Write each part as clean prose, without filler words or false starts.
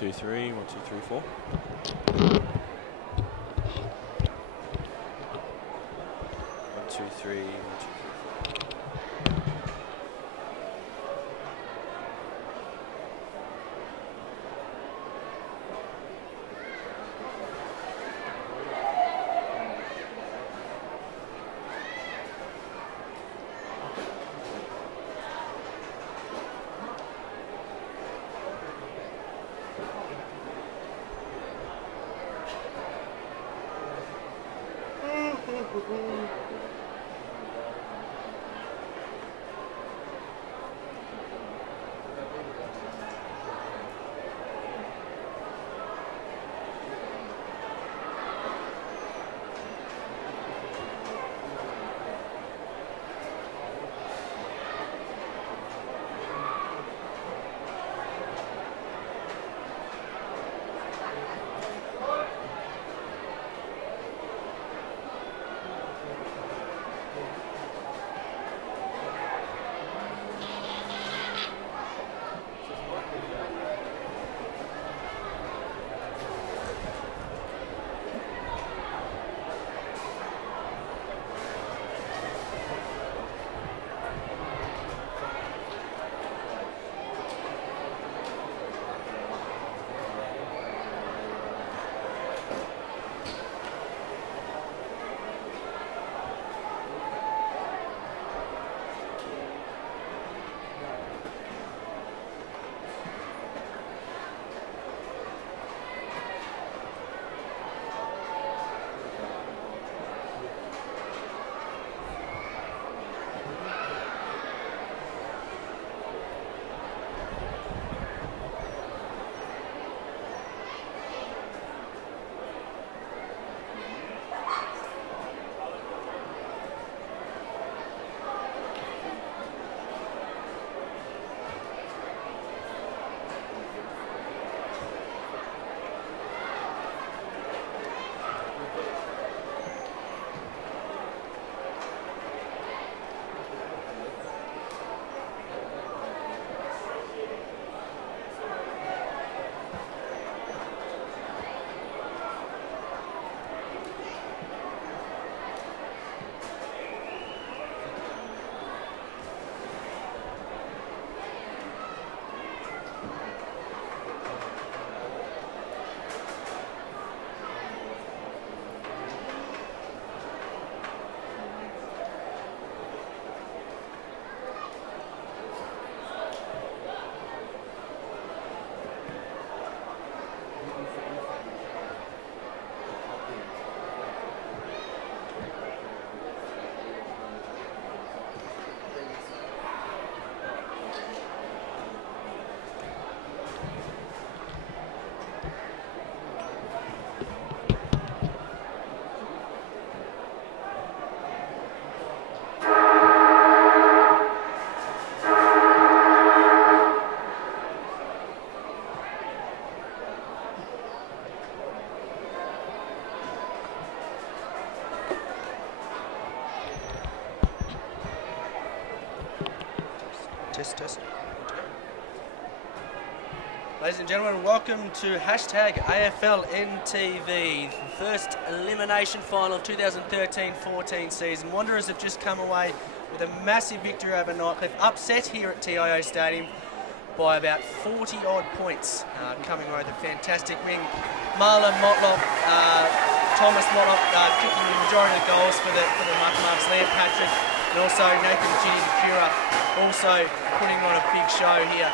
2, 3, 1, 2, 3, 4. 1, 2, 3, 1, 2, 3, 4. Test. Ladies and gentlemen, welcome to hashtag AFLNTV, the first elimination final of 2013-14 season. Wanderers have just come away with a massive victory over Nightcliff, upset here at TIO Stadium by about 40 odd points, coming away with a fantastic win. Marlon Motlop, Thomas Motlop kicking the majority of the goals for the Muckmarks, Liam Patrick, and also Nathan Ginny Cura also putting on a big show here.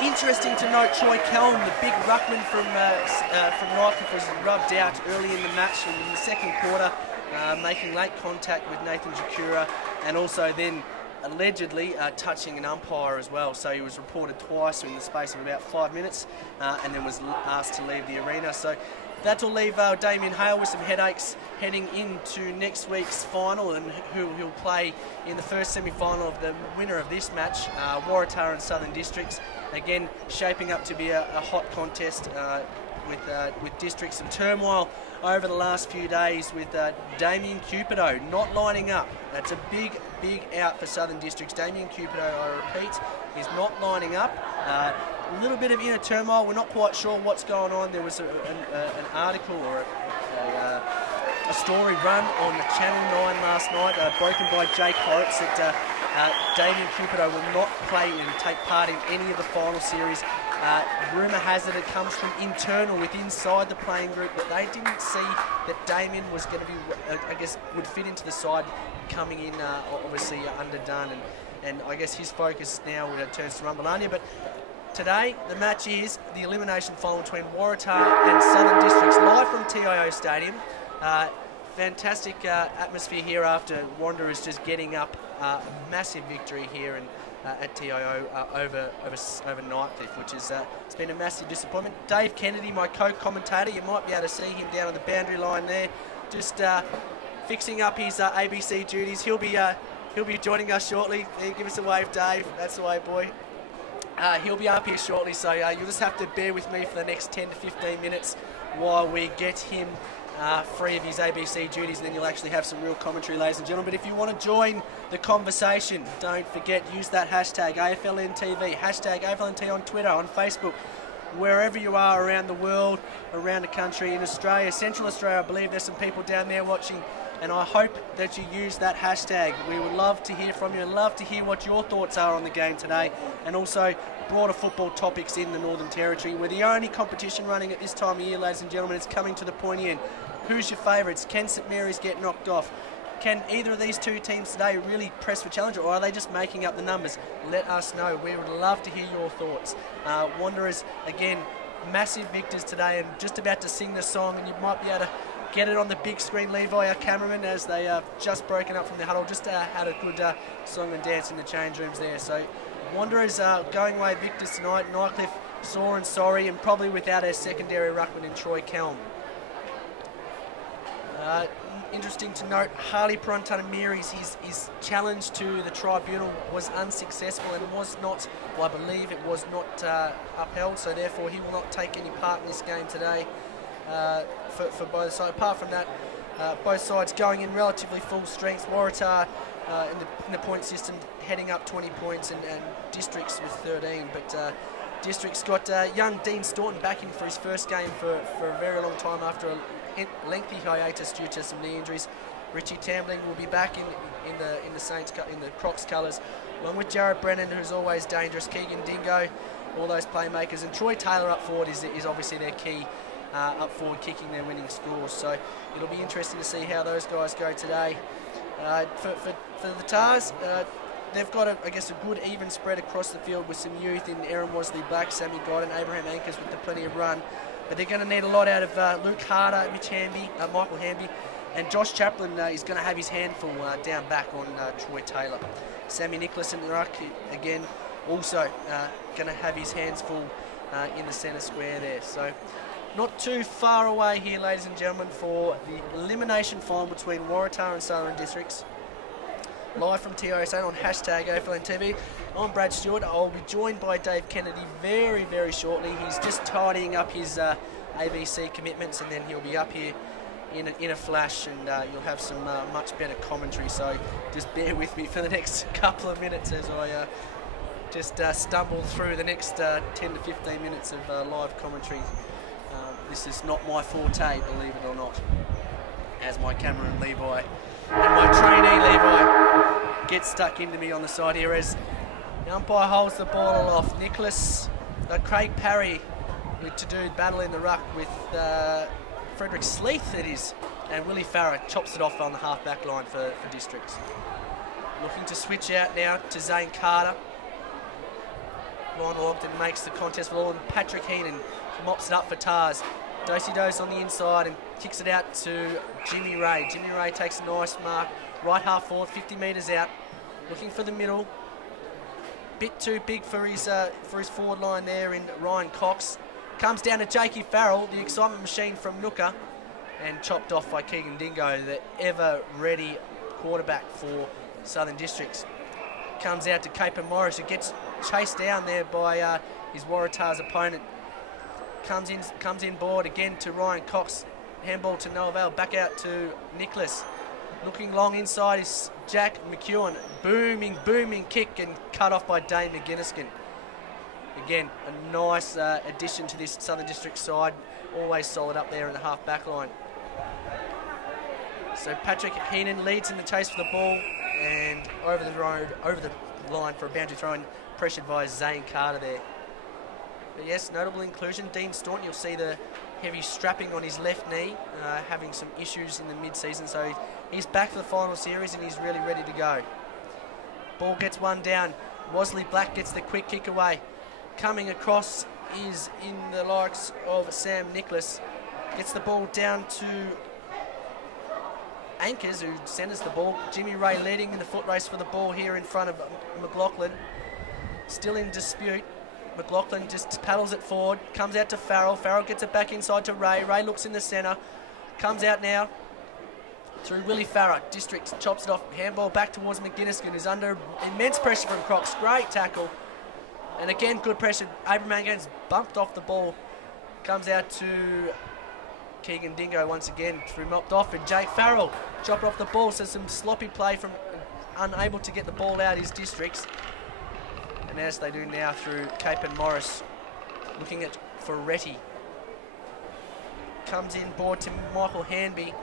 Interesting to note, Troy Kelm, the big ruckman from Nightcliff, was rubbed out early in the match in the second quarter, making late contact with Nathan Jakura, and also then allegedly touching an umpire as well. So he was reported twice in the space of about 5 minutes, and then was asked to leave the arena. So that'll leave Damien Hale with some headaches heading into next week's final, and who he'll play in the first semi-final of the winner of this match, Waratah and Southern Districts. Again, shaping up to be a hot contest with Districts. Some turmoil over the last few days with Damien Cupido not lining up. That's a big out for Southern Districts. Damien Cupido, I repeat, is not lining up. a little bit of inner turmoil. We're not quite sure what's going on. There was an article or a story run on Channel 9 last night, broken by Jake Horrocks, that Damien Cupido will not play and take part in any of the final series. Rumour has it comes from internal inside the playing group, but they didn't see that Damien was going to be, I guess, would fit into the side coming in, obviously underdone, and I guess his focus now turns to Rumbalania. But today, the match is the elimination final between Waratah and Southern Districts, live from TIO Stadium. Fantastic atmosphere here after Wanderers just getting up a massive victory here at TIO over Nightcliff, which is it's been a massive disappointment. Dave Kennedy, my co-commentator, you might be able to see him down on the boundary line there, just fixing up his ABC duties. He'll be joining us shortly. There, give us a wave, Dave. That's the way, boy. He'll be up here shortly, so you'll just have to bear with me for the next 10 to 15 minutes while we get him free of his ABC duties, and then you'll actually have some real commentary, ladies and gentlemen. But if you want to join the conversation, don't forget, use that hashtag AFLNTv, hashtag AFLNT on Twitter, on Facebook, wherever you are around the world, around the country, in Australia, Central Australia. I believe there's some people down there watching, and I hope that you use that hashtag. We would love to hear from you, and love to hear what your thoughts are on the game today, and also broader football topics in the Northern Territory. We're the only competition running at this time of year, ladies and gentlemen. It's coming to the pointy end. Who's your favourites? Can St Mary's get knocked off? Can either of these two teams today really press for challenge, or are they just making up the numbers? Let us know. We would love to hear your thoughts. Wanderers, again, massive victors today, and just about to sing the song, and you might be able to get it on the big screen. Levi, our cameraman, as they have just broken up from the huddle, just had a good song and dance in the change rooms there. So Wanderers going away victors tonight. Nightcliff sore and sorry, and probably without our secondary ruckman in Troy Kelm. Interesting to note, Harley Perontanamiri's his challenge to the tribunal was unsuccessful and was not, well, I believe it was not upheld, so therefore he will not take any part in this game today for both sides. Apart from that, both sides going in relatively full strength. Waratah in the point system heading up 20 points, and Districts with 13, but Districts got young Dean Staunton back in for his first game for a very long time after a lengthy hiatus due to some knee injuries. Richie Tambling will be back in the Saints in the Crocs colours, along with Jared Brennan, who's always dangerous, Keegan Dingo, all those playmakers, and Troy Taylor up forward is obviously their key up forward, kicking their winning scores. So it'll be interesting to see how those guys go today. For the Tars, they've got, I guess, a good even spread across the field with some youth in Aaron Worsley Black, Sammy Godden, Abraham Anchors with plenty of run. But they're going to need a lot out of Luke Harder, Mitch Hamby, Michael Hamby, and Josh Chaplin is going to have his handful down back on Troy Taylor. Sammy Nicholas in the ruck, again, also going to have his hands full in the centre square there. So not too far away here, ladies and gentlemen, for the elimination final between Waratah and Southern Districts. Live from TIO Stadium on hashtag AFLNTv. I'm Brad Stewart. I'll be joined by Dave Kennedy very, very shortly. He's just tidying up his ABC commitments, and then he'll be up here in a flash, and you'll have some much better commentary. So just bear with me for the next couple of minutes as I just stumble through the next 10 to 15 minutes of live commentary. This is not my forte, believe it or not, as my cameraman Levi and my trainee Levi gets stuck into me on the side here as the umpire holds the ball off. Craig Parry to do battle in the ruck with Frederick Sleeth, it is, and Willie Farrer chops it off on the half-back line for Districts. Looking to switch out now to Zane Carter. Lionel Ogden makes the contest for all, and Patrick Heenan mops it up for Tars. Dosey-Dose on the inside and kicks it out to Jimmy Ray. Jimmy Ray takes a nice mark, right half forward, 50 metres out, looking for the middle. Bit too big for his forward line there in Ryan Cox. Comes down to Jakey Farrell, the excitement machine from Nooka, and chopped off by Keegan Dingo, the ever-ready quarterback for Southern Districts. Comes out to Caper Morris, who gets chased down there by his Waratah's opponent. Comes in board again to Ryan Cox. Handball to Noah Vale, back out to Nicholas. Looking long inside is Jack McEwen. Booming kick, and cut off by Dane McGinniskin. Again, a nice addition to this Southern District side. Always solid up there in the half back line. So Patrick Heenan leads in the chase for the ball and over the line for a boundary throw, pressured by Zane Carter there. But yes, notable inclusion. Dean Staunton, you'll see the heavy strapping on his left knee, having some issues in the mid-season. So he's back for the final series and he's really ready to go. Ball gets one down. Wosley Black gets the quick kick away. Coming across is in the likes of Sam Nicholas. Gets the ball down to Anchors, who centres the ball. Jimmy Ray leading in the foot race for the ball here in front of McLaughlin. Still in dispute. McLaughlin just paddles it forward. Comes out to Farrell. Farrell gets it back inside to Ray. Ray looks in the centre. Comes out now through Willie Farrer. District chops it off. Handball back towards McGuinness, who's under immense pressure from Crocs. Great tackle. And again, good pressure. Abraham again's bumped off the ball. Comes out to Keegan Dingo once again through mopped off. And Jake Farrell chopped off the ball. So some sloppy play from unable to get the ball out his Districts. And as they do now through Cape and Morris. Looking at Ferretti. Comes in board to Michael Hanby.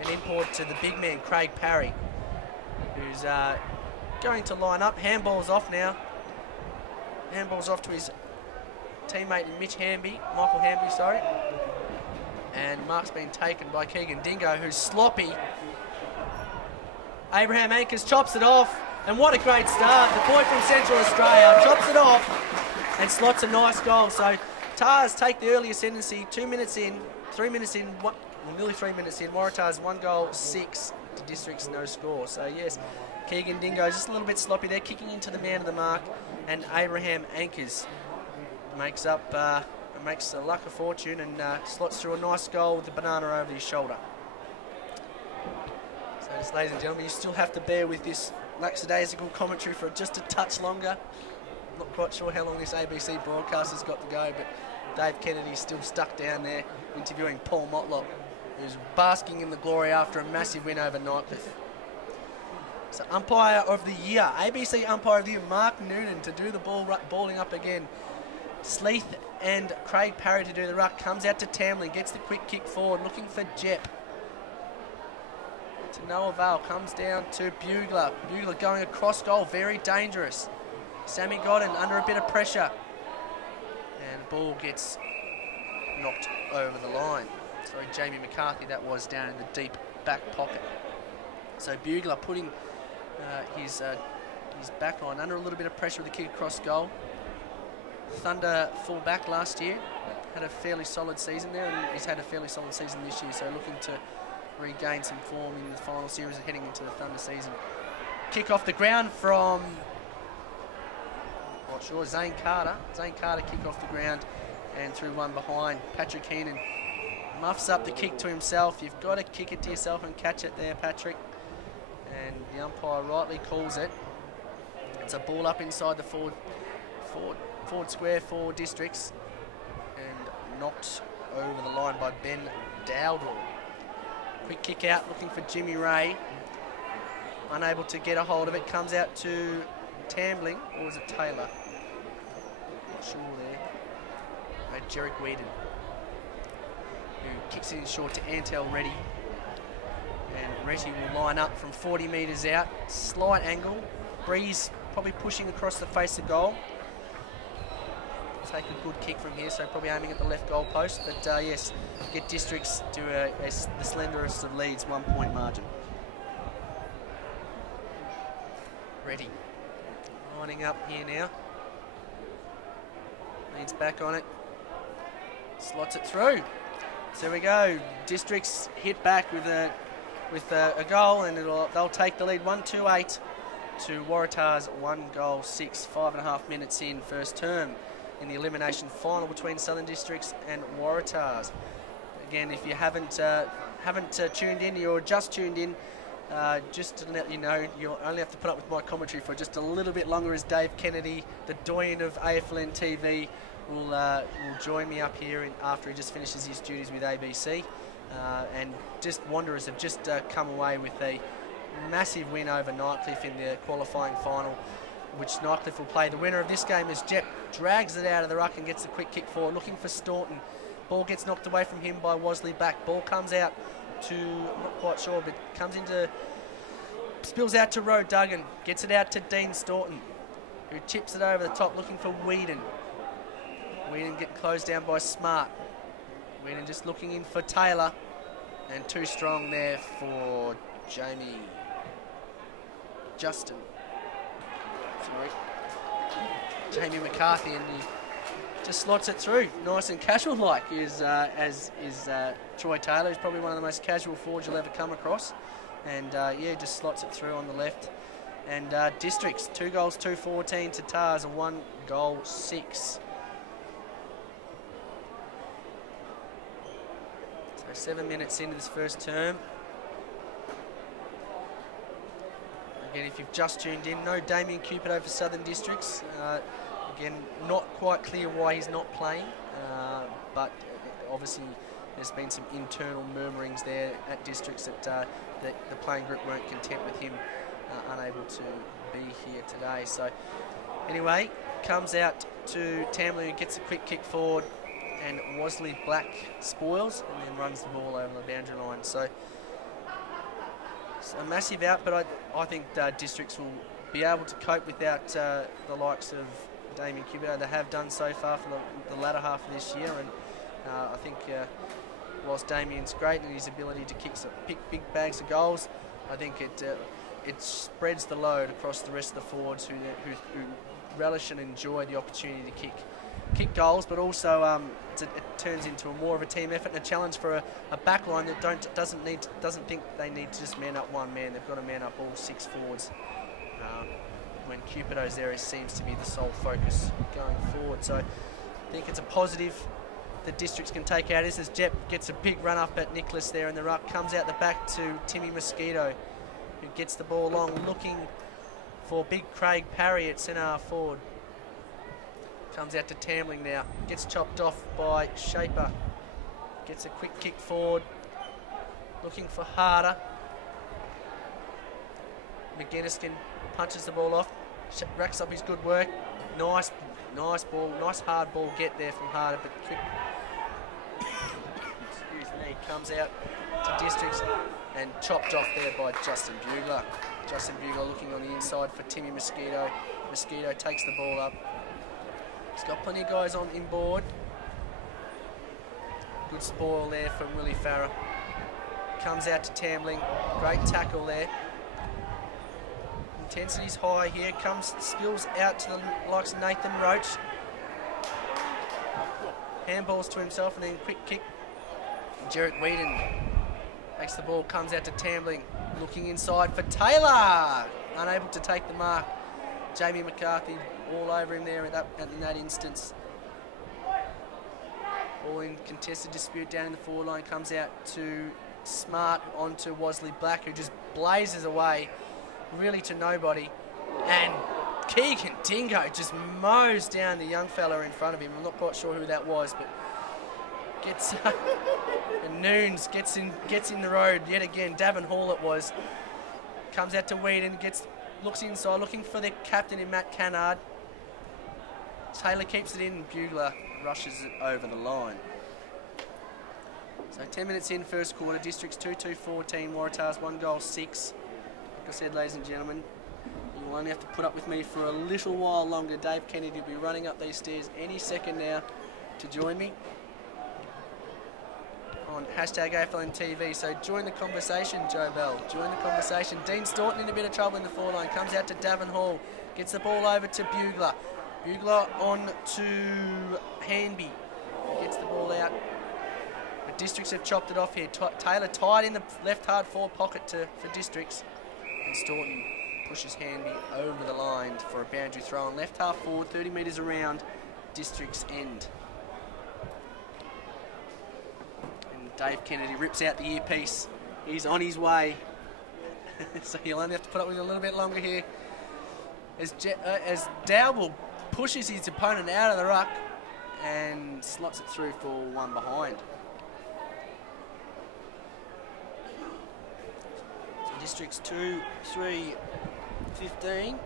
And import to the big man, Craig Parry. Who's going to line up. Handball's off now. Handball's off to his teammate Mitch Hanby, Michael Hanby, sorry. And mark's been taken by Keegan Dingo, who's sloppy. Abraham Anchors chops it off, and what a great start. The boy from Central Australia chops it off and slots a nice goal. So Tars take the early ascendancy, 2 minutes in, 3 minutes in, nearly 3 minutes in. Waratah's 1 goal, 6 to District's no score. So yes, Keegan Dingo just a little bit sloppy there, kicking into the man of the mark, and Abraham Anchors makes up, makes luck a fortune and slots through a nice goal with the banana over his shoulder. So just, ladies and gentlemen, you still have to bear with this lackadaisical commentary for just a touch longer. Not quite sure how long this ABC broadcast has got to go, but Dave Kennedy's still stuck down there interviewing Paul Motlop, who's basking in the glory after a massive win over Nightcliff. So umpire of the year, ABC umpire of the year, Mark Noonan to do the balling up again. Sleeth and Craig Parry to do the ruck. Comes out to Tamlin, gets the quick kick forward, looking for Jep. To no avail, comes down to Bugler. Bugler going across goal, very dangerous. Sammy Godden under a bit of pressure. And the ball gets knocked over the line. Sorry, Jamie McCarthy, that was down in the deep back pocket. So Bugler putting his back line under a little bit of pressure with the kick across goal. Thunder full back last year, had a fairly solid season there, and he's had a fairly solid season this year, so looking to regain some form in the final series and heading into the Thunder season. Kick off the ground from, not sure, Zane Carter. Zane Carter kick off the ground and through one behind. Patrick Heenan muffs up the kick to himself. You've got to kick it to yourself and catch it there, Patrick. And the umpire rightly calls it. It's a ball up inside the forward square for Districts and knocked over the line by Ben Dowdle. Quick kick out, looking for Jimmy Ray. Unable to get a hold of it. Comes out to Tambling, or was it Taylor? Not sure there. No, Jerick Whedon, who kicks it in short to Antel Reddy. And Reddy will line up from 40 metres out. Slight angle. Breeze probably pushing across the face of goal. Take a good kick from here, so probably aiming at the left goal post. But yes, get Districts to the slenderest of leads, 1 point margin. Ready. Lining up here now. Leads back on it. Slots it through. So we go. Districts hit back with a goal, and they'll take the lead 1-2-8 to Waratah's 1 goal 6. 5.5 minutes in first term in the elimination final between Southern Districts and Waratahs. Again, if you haven't tuned in, you're just tuned in, just to let you know, you'll only have to put up with my commentary for just a little bit longer, as Dave Kennedy, the doyen of AFLNTv, will join me up here after he just finishes his duties with ABC. And just Wanderers have just come away with a massive win over Nightcliff in the qualifying final, which Nightcliff will play. The winner of this game is Jep drags it out of the ruck and gets a quick kick forward, looking for Staunton. Ball gets knocked away from him by Wasley back. Ball comes out to, I'm not quite sure, but spills out to Roe Duggan. Gets it out to Dean Staunton, who chips it over the top, looking for Whedon. Whedon getting closed down by Smart. Whedon just looking in for Taylor. And too strong there for Jamie McCarthy, and he just slots it through, nice and casual like, as is Troy Taylor, who's probably one of the most casual forwards you'll ever come across, and yeah, just slots it through on the left. And Districts 2 goals 2-14 to Tars, and 1 goal 6. So 7 minutes into this first term. Again, if you've just tuned in, no Damien Cupido for Southern Districts. Again, not quite clear why he's not playing, but obviously there's been some internal murmurings there at Districts that the playing group weren't content with him unable to be here today. So anyway, comes out to Tamley, who gets a quick kick forward, and Wasley Black spoils and then runs the ball over the boundary line. So a massive out, but I think Districts will be able to cope without the likes of Damien Cupido. They have done so far for the latter half of this year, and I think whilst Damien's great in his ability to pick big bags of goals, I think it spreads the load across the rest of the forwards who relish and enjoy the opportunity to kick goals, but also it turns into more of a team effort and a challenge for a back line that doesn't think they need to just man up one man. They've got to man up all 6 forwards. When Cupido's there, it seems to be the sole focus going forward. So I think it's a positive the Districts can take out this, as Jep gets a big run up at Nicholas there in the ruck, comes out the back to Timmy Mosquito, who gets the ball long, looking for big Craig Parry at centre half forward. Comes out to Tamling now, gets chopped off by Shaper, gets a quick kick forward, looking for Harder. McGuinness punches the ball off, racks up his good work. Nice ball, nice hard ball get there from Harder, but quick. Excuse me, comes out to Districts and chopped off there by Justin Bugler. Justin Bugler looking on the inside for Timmy Mosquito. Mosquito takes the ball up. He's got plenty of guys on inboard. Good spoil there from Willie Farrer. Comes out to Tamling. Great tackle there. Intensity's high here. Spills out to the likes of Nathan Roach. Handballs to himself and then quick kick. Jarrett Whedon takes the ball, comes out to Tambling. Looking inside for Taylor. Unable to take the mark. Jamie McCarthy all over him there in that instance. All in contested dispute down in the forward line. Comes out to Smart onto Wasley Black, who just blazes away really to nobody. And Keegan Dingo just mows down the young fella in front of him. I'm not quite sure who that was, but gets and Noons gets in the road yet again. Davin Hall it was. Comes out to Whedon, looks inside, looking for the captain in Matt Cannard. Taylor keeps it in, Bugler rushes it over the line. So 10 minutes in, first quarter, Districts 2-2-14, Waratahs 1 goal 6. Like I said, ladies and gentlemen, you will only have to put up with me for a little while longer. Dave Kennedy will be running up these stairs any second now to join me on hashtag AFLNTv. So join the conversation, Joe Bell. Join the conversation. Dean Staunton in a bit of trouble in the forward line. Comes out to Davin Hall. Gets the ball over to Bugler. Bugler on to Hanby. Gets the ball out. The Districts have chopped it off here. Taylor tied in the left hard forward pocket for Districts. And Staunton pushes Hanby over the line for a boundary throw on left half forward, 30 metres around Districts end. And Dave Kennedy rips out the earpiece. He's on his way. So he'll only have to put up with it a little bit longer here. As Dowell pushes his opponent out of the ruck and slots it through for one behind. So Districts 2, 3, 15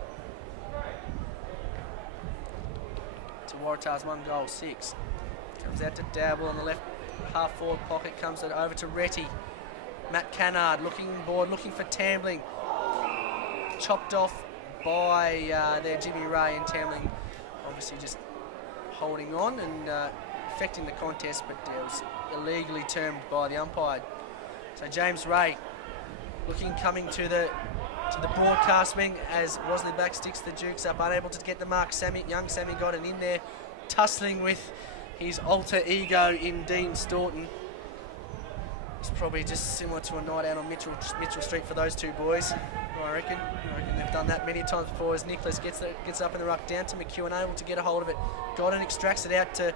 to Waratah's 1 goal, 6. Comes out to Dabble on the left half forward pocket, comes it over to Retty. Matt Cannard looking board, looking for Tambling. Chopped off by their Jimmy Ray, and Tambling obviously just holding on and affecting the contest, but it was illegally termed by the umpire. So James Ray coming to the broadcast wing as Rosley Black sticks the Dukes up, unable to get the mark. Young Sammy got it in there, tussling with his alter ego in Dean Staunton. It's probably just similar to a night out on Mitchell Street for those two boys. I reckon they've done that many times before. As Nicholas gets up in the ruck, down to McEwen, able to get a hold of it. Godden extracts it out to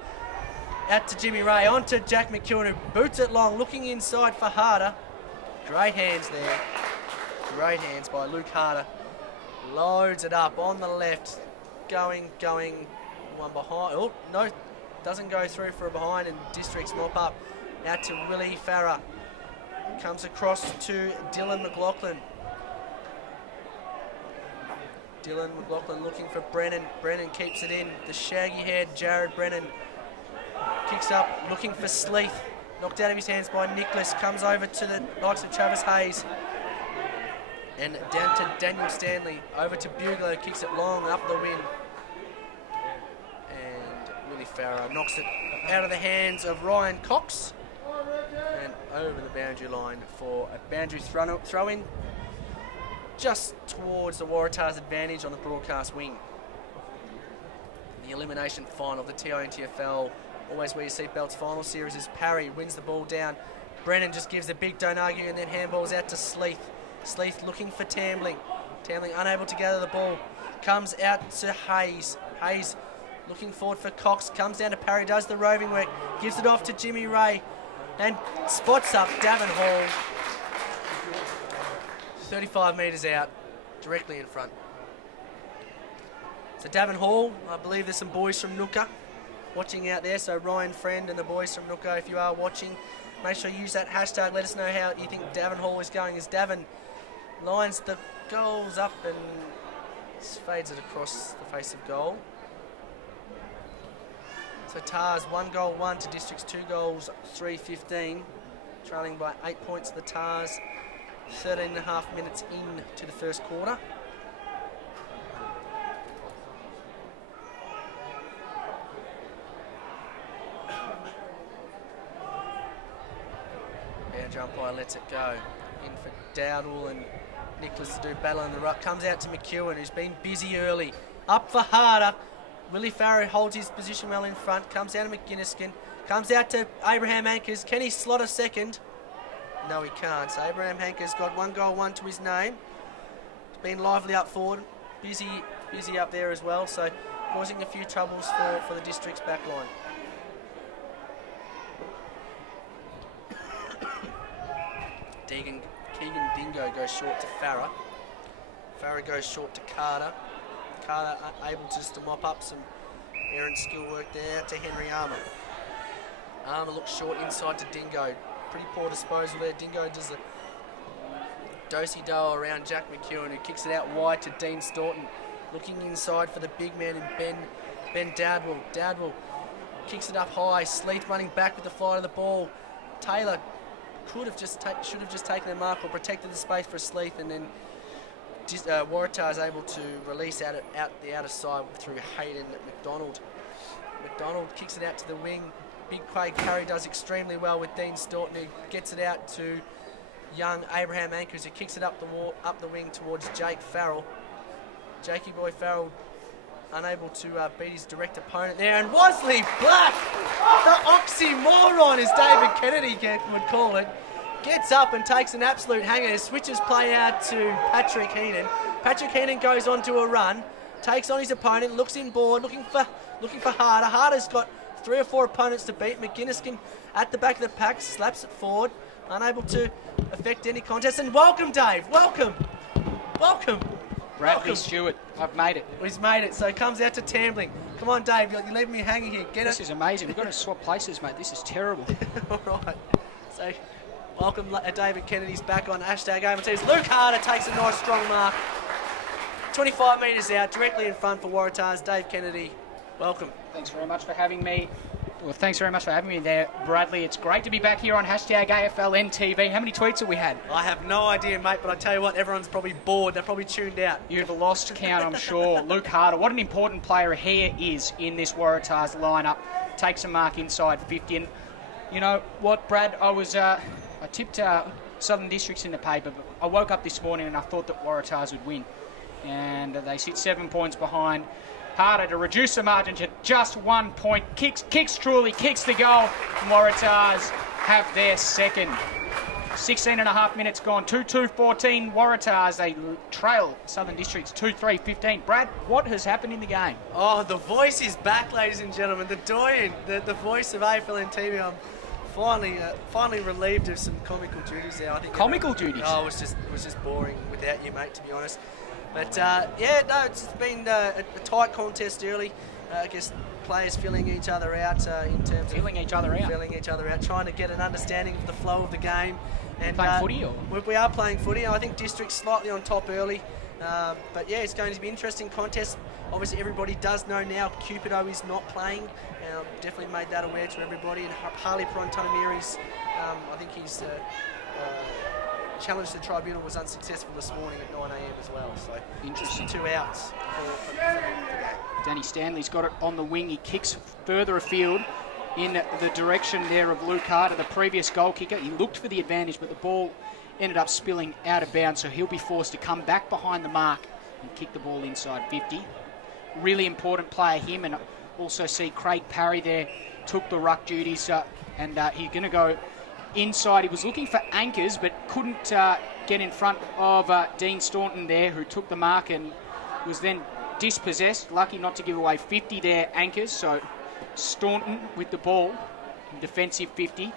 Jimmy Ray, onto Jack McEwen, who boots it long, looking inside for Harder. Great hands there. Great hands by Luke Harder. Loads it up on the left. Going one behind. Oh, no, doesn't go through for a behind, and Districts mop up. Out to Willie Farah. Comes across to Dylan McLaughlin. Dylan McLaughlin looking for Brennan. Brennan keeps it in. The shaggy-haired Jared Brennan kicks up, looking for Sleeth. Knocked out of his hands by Nicholas. Comes over to the likes of Travis Hayes. And down to Daniel Stanley. Over to Bugler. Kicks it long up the wing. And Willie Farah knocks it out of the hands of Ryan Cox. And over the boundary line for a boundary throw-in. Just towards the Waratah's advantage on the broadcast wing. The elimination final of the TIO NTFL Always Wear Your Seatbelts final series is Parry wins the ball down. Brennan just gives a big don't argue, and then handballs out to Sleeth. Sleeth looking for Tambling. Tambling unable to gather the ball. Comes out to Hayes. Hayes looking forward for Cox. Comes down to Parry, does the roving work. Gives it off to Jimmy Ray. And spots up Davin Hall. 35 metres out, directly in front. So Davin Hall, I believe there's some boys from Nooka watching out there. So Ryan Friend and the boys from Nooka, if you are watching, make sure you use that hashtag. Let us know how you think Davin Hall is going, as Davin lines the goals up and fades it across the face of goal. So Tars 1 goal 1 to Districts 2 goals 3-15, trailing by 8 points to the Tars. 13.5 minutes into the first quarter. Boundary umpire lets it go. In for Dowdle and Nicholas to do battle in the ruck. Comes out to McEwen, who's been busy early. Up for Harder. Willie Farrow holds his position well in front. Comes down to McGinniskin. Comes out to Abraham Ankers. Can he slot a second? No, he can't. So Abraham Hanker's got 1 goal 1 to his name. He's been lively up forward. Busy up there as well. So causing a few troubles for the District's back line. Keegan Dingo goes short to Farah. Farah goes short to Carter. Carter able just to mop up some errant skill work there to Henry Armour. Armour looks short inside to Dingo. Pretty poor disposal there. Dingo does a do-si-do around Jack McEwen, who kicks it out wide to Dean Staunton. Looking inside for the big man in Ben Dowdwell. Dowdwell kicks it up high. Sleeth running back with the flight of the ball. Taylor should have just taken the mark or protected the space for Sleeth, and then Waratah is able to release out the outer side through Hayden McDonald. McDonald kicks it out to the wing. Big Craig Carey does extremely well with Dean Staunton, who gets it out to young Abraham Ankers, who kicks it up the wing towards Jake Farrell. Jakey Boy Farrell unable to beat his direct opponent there, and Wasley Black, the oxymoron as David Kennedy would call it, gets up and takes an absolute hanger. Switches play out to Patrick Heenan. Patrick Heenan goes on to a run, takes on his opponent, looks inboard, looking for Harder. Harder's got 3 or 4 opponents to beat. McGinniskin at the back of the pack, slaps it forward, unable to affect any contest. And welcome, Dave. Welcome. Bradley Stewart, I've made it. He's made it, so it comes out to Tambling. Come on, Dave, you're leaving me hanging here. This is amazing. We've got to swap places, mate. This is terrible. All right. So, welcome, David Kennedy's back on hashtag AFLNTv. Luke Harder takes a nice strong mark. 25 metres out, directly in front for Waratahs. Dave Kennedy Welcome. Thanks very much for having me. Well, thanks very much for having me there, Bradley. It's great to be back here on hashtag AFLNTv. How many tweets have we had? I have no idea, mate, but I tell you what, everyone's probably bored. They're probably tuned out. You've lost count, I'm sure. Luke Harder, what an important player he is in this Waratahs lineup. Takes a mark inside 50. And you know what, Brad? I tipped Southern Districts in the paper, but I woke up this morning and I thought that Waratahs would win. And they sit 7 points behind. Harder to reduce the margin to just 1 point. Kicks the goal. And Waratahs have their second. 16.5 minutes gone. 2-2-14 Waratahs. They trail Southern Districts 2-3-15. Brad, what has happened in the game? Oh, the voice is back, ladies and gentlemen. The doyen, the voice of AFLNTv. I'm finally relieved of some comical duties there. I think Comical duties? Oh, it was just boring without you, mate, to be honest. But yeah, no, it's been a tight contest early. I guess players filling each other out in terms of Filling each other out, trying to get an understanding of the flow of the game. And playing footy, or? We are playing footy. I think District's slightly on top early. But yeah, it's going to be an interesting contest. Obviously, everybody does know now Cupido is not playing. Definitely made that aware to everybody. And Harley Perontanamiri's, I think he's challenge to the tribunal was unsuccessful this morning at 9 a.m. as well. So interesting. 2 outs for the game. Danny Stanley's got it on the wing. He kicks further afield in the direction there of Luke Harder, the previous goal kicker. He looked for the advantage, but the ball ended up spilling out of bounds, so he'll be forced to come back behind the mark and kick the ball inside 50. Really important player, him, and also see Craig Parry there took the ruck duties, and he's going to go inside. He was looking for anchors, but couldn't get in front of Dean Staunton there, who took the mark and was then dispossessed. Lucky not to give away 50 there, anchors. So Staunton with the ball, defensive 50.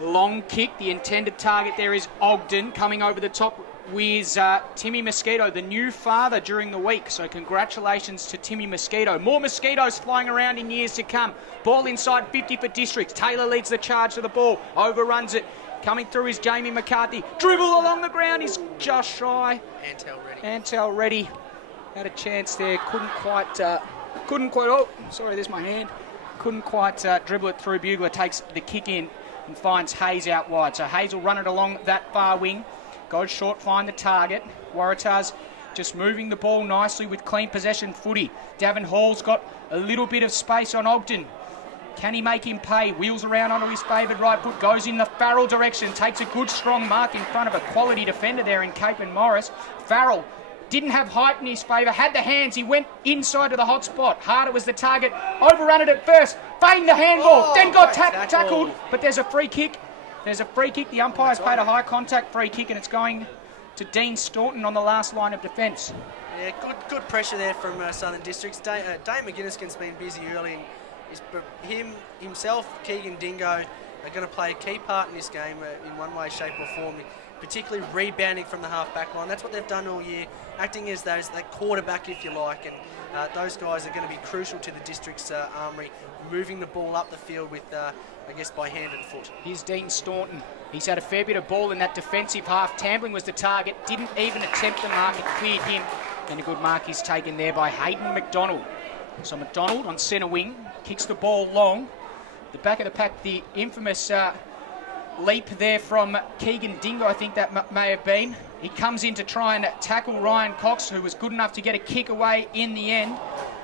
Long kick, the intended target there is Ogden, coming over the top with Timmy Mosquito, the new father during the week. So congratulations to Timmy Mosquito. More mosquitoes flying around in years to come. Ball inside 50 for Districts. Taylor leads the charge to the ball, overruns it. Coming through is Jamie McCarthy. Dribble along the ground, he's just shy. Antel ready. Had a chance there, couldn't quite, oh, sorry, there's my hand. Couldn't quite dribble it through. Bugler takes the kick in and finds Hayes out wide. So Hayes will run it along that far wing. Goes short, find the target. Waratahs just moving the ball nicely with clean possession footy. Davin Hall's got a little bit of space on Ogden. Can he make him pay? Wheels around onto his favoured right foot, goes in the Farrell direction, takes a good strong mark in front of a quality defender there in Cape Morris. Farrell didn't have height in his favour, had the hands, he went inside to the hot spot. Harder was the target, overrun it at first, feigned the handball, then got tackled, but there's a free kick. There's a free kick. The umpire's paid a high contact free kick, and it's going to Dean Staunton on the last line of defence. Yeah, good pressure there from Southern Districts. Dane McGinniskin's been busy early. Himself, Keegan Dingo are going to play a key part in this game in one way, shape or form, particularly rebounding from the half-back line. That's what they've done all year, acting as that quarterback, if you like, and those guys are going to be crucial to the District's armoury, moving the ball up the field with, I guess, by hand and foot. Here's Dean Staunton. He's had a fair bit of ball in that defensive half. Tambling was the target, didn't even attempt the mark, it cleared him, and a good mark is taken there by Hayden McDonald. So McDonald on centre wing, kicks the ball long. The back of the pack, the infamous leap there from Keegan Dingo, I think that may have been. He comes in to try and tackle Ryan Cox, who was good enough to get a kick away in the end.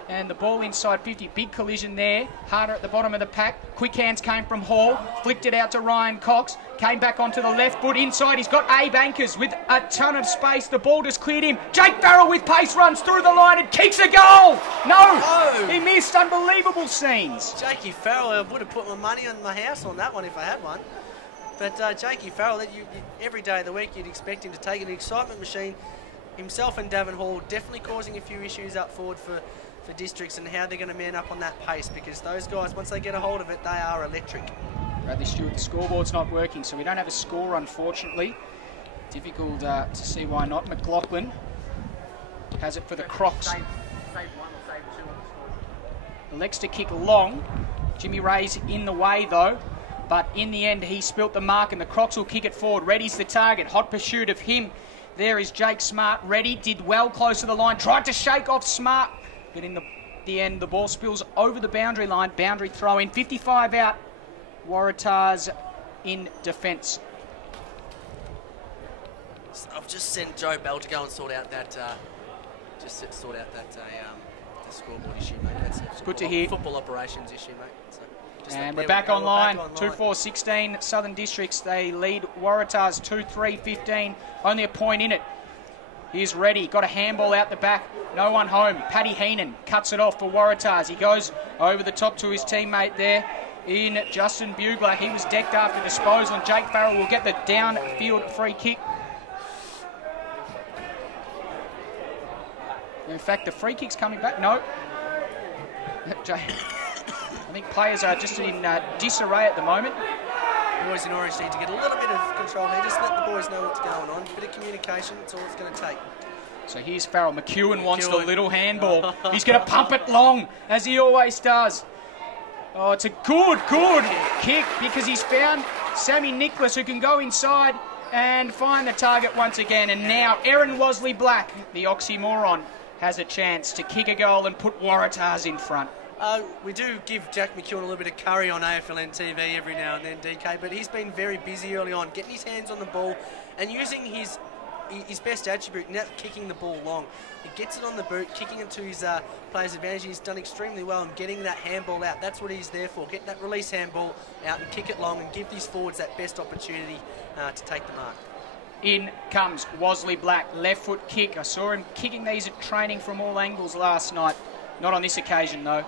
And the ball inside 50, big collision there. Harder at the bottom of the pack. Quick hands came from Hall, flicked it out to Ryan Cox, came back onto the left foot inside. He's got Abe Anchors with a ton of space. The ball just cleared him. Jake Farrell with pace runs through the line and kicks a goal. No, he missed. Unbelievable scenes. Jakey Farrell, I would have put my money on my house on that one if I had one. But Jakey Farrell, every day of the week you'd expect him to take an excitement machine. Himself and Davin Hall definitely causing a few issues up forward for Districts and how they're going to man up on that pace, because those guys, once they get a hold of it, they are electric. Bradley Stewart, the scoreboard's not working, so we don't have a score, unfortunately. Difficult to see why not. McLaughlin has it for the Crocs. Elects to kick long. Jimmy Ray's in the way, though. But in the end, he spilt the mark, and the Crocs will kick it forward. Reddy's the target. Hot pursuit of him. There is Jake Smart. Reddy did well close to the line. Tried to shake off Smart. But in the the end. The ball spills over the boundary line. Boundary throw in. 55 out. Waratahs in defence. I've just sent Joe Bell to go and sort out that the scoreboard issue, mate. It's good to hear. Football operations issue, mate. So and we're back online. 2-4-16. Southern Districts, they lead Waratahs 2-3-15. Only a point in it. He's ready. Got a handball out the back. No one home. Paddy Heenan cuts it off for Waratahs. He goes over the top to his teammate there in Justin Bugler. He was decked after disposal, and Jake Farrell will get the downfield free kick. In fact, the free kick's coming back. No. I think players are just in disarray at the moment. The boys in orange need to get a little bit of control there. Just let the boys know what's going on. A bit of communication, that's all it's going to take. So here's Farrell. McEwen wants the little handball. He's going to pump it long, as he always does. Oh, it's a good kick because he's found Sammy Nicholas, who can go inside and find the target once again. And now Aaron Wosley Black, the oxymoron, has a chance to kick a goal and put Waratahs in front. We do give Jack McEwen a little bit of curry on AFLNTv every now and then, DK, but he's been very busy early on, getting his hands on the ball and using his best attribute, now kicking the ball long. He gets it on the boot, kicking it to his player's advantage. He's done extremely well in getting that handball out. That's what he's there for. Get that release handball out and kick it long and give these forwards that best opportunity to take the mark. In comes Wosley Black, left foot kick. I saw him kicking these at training from all angles last night. Not on this occasion though.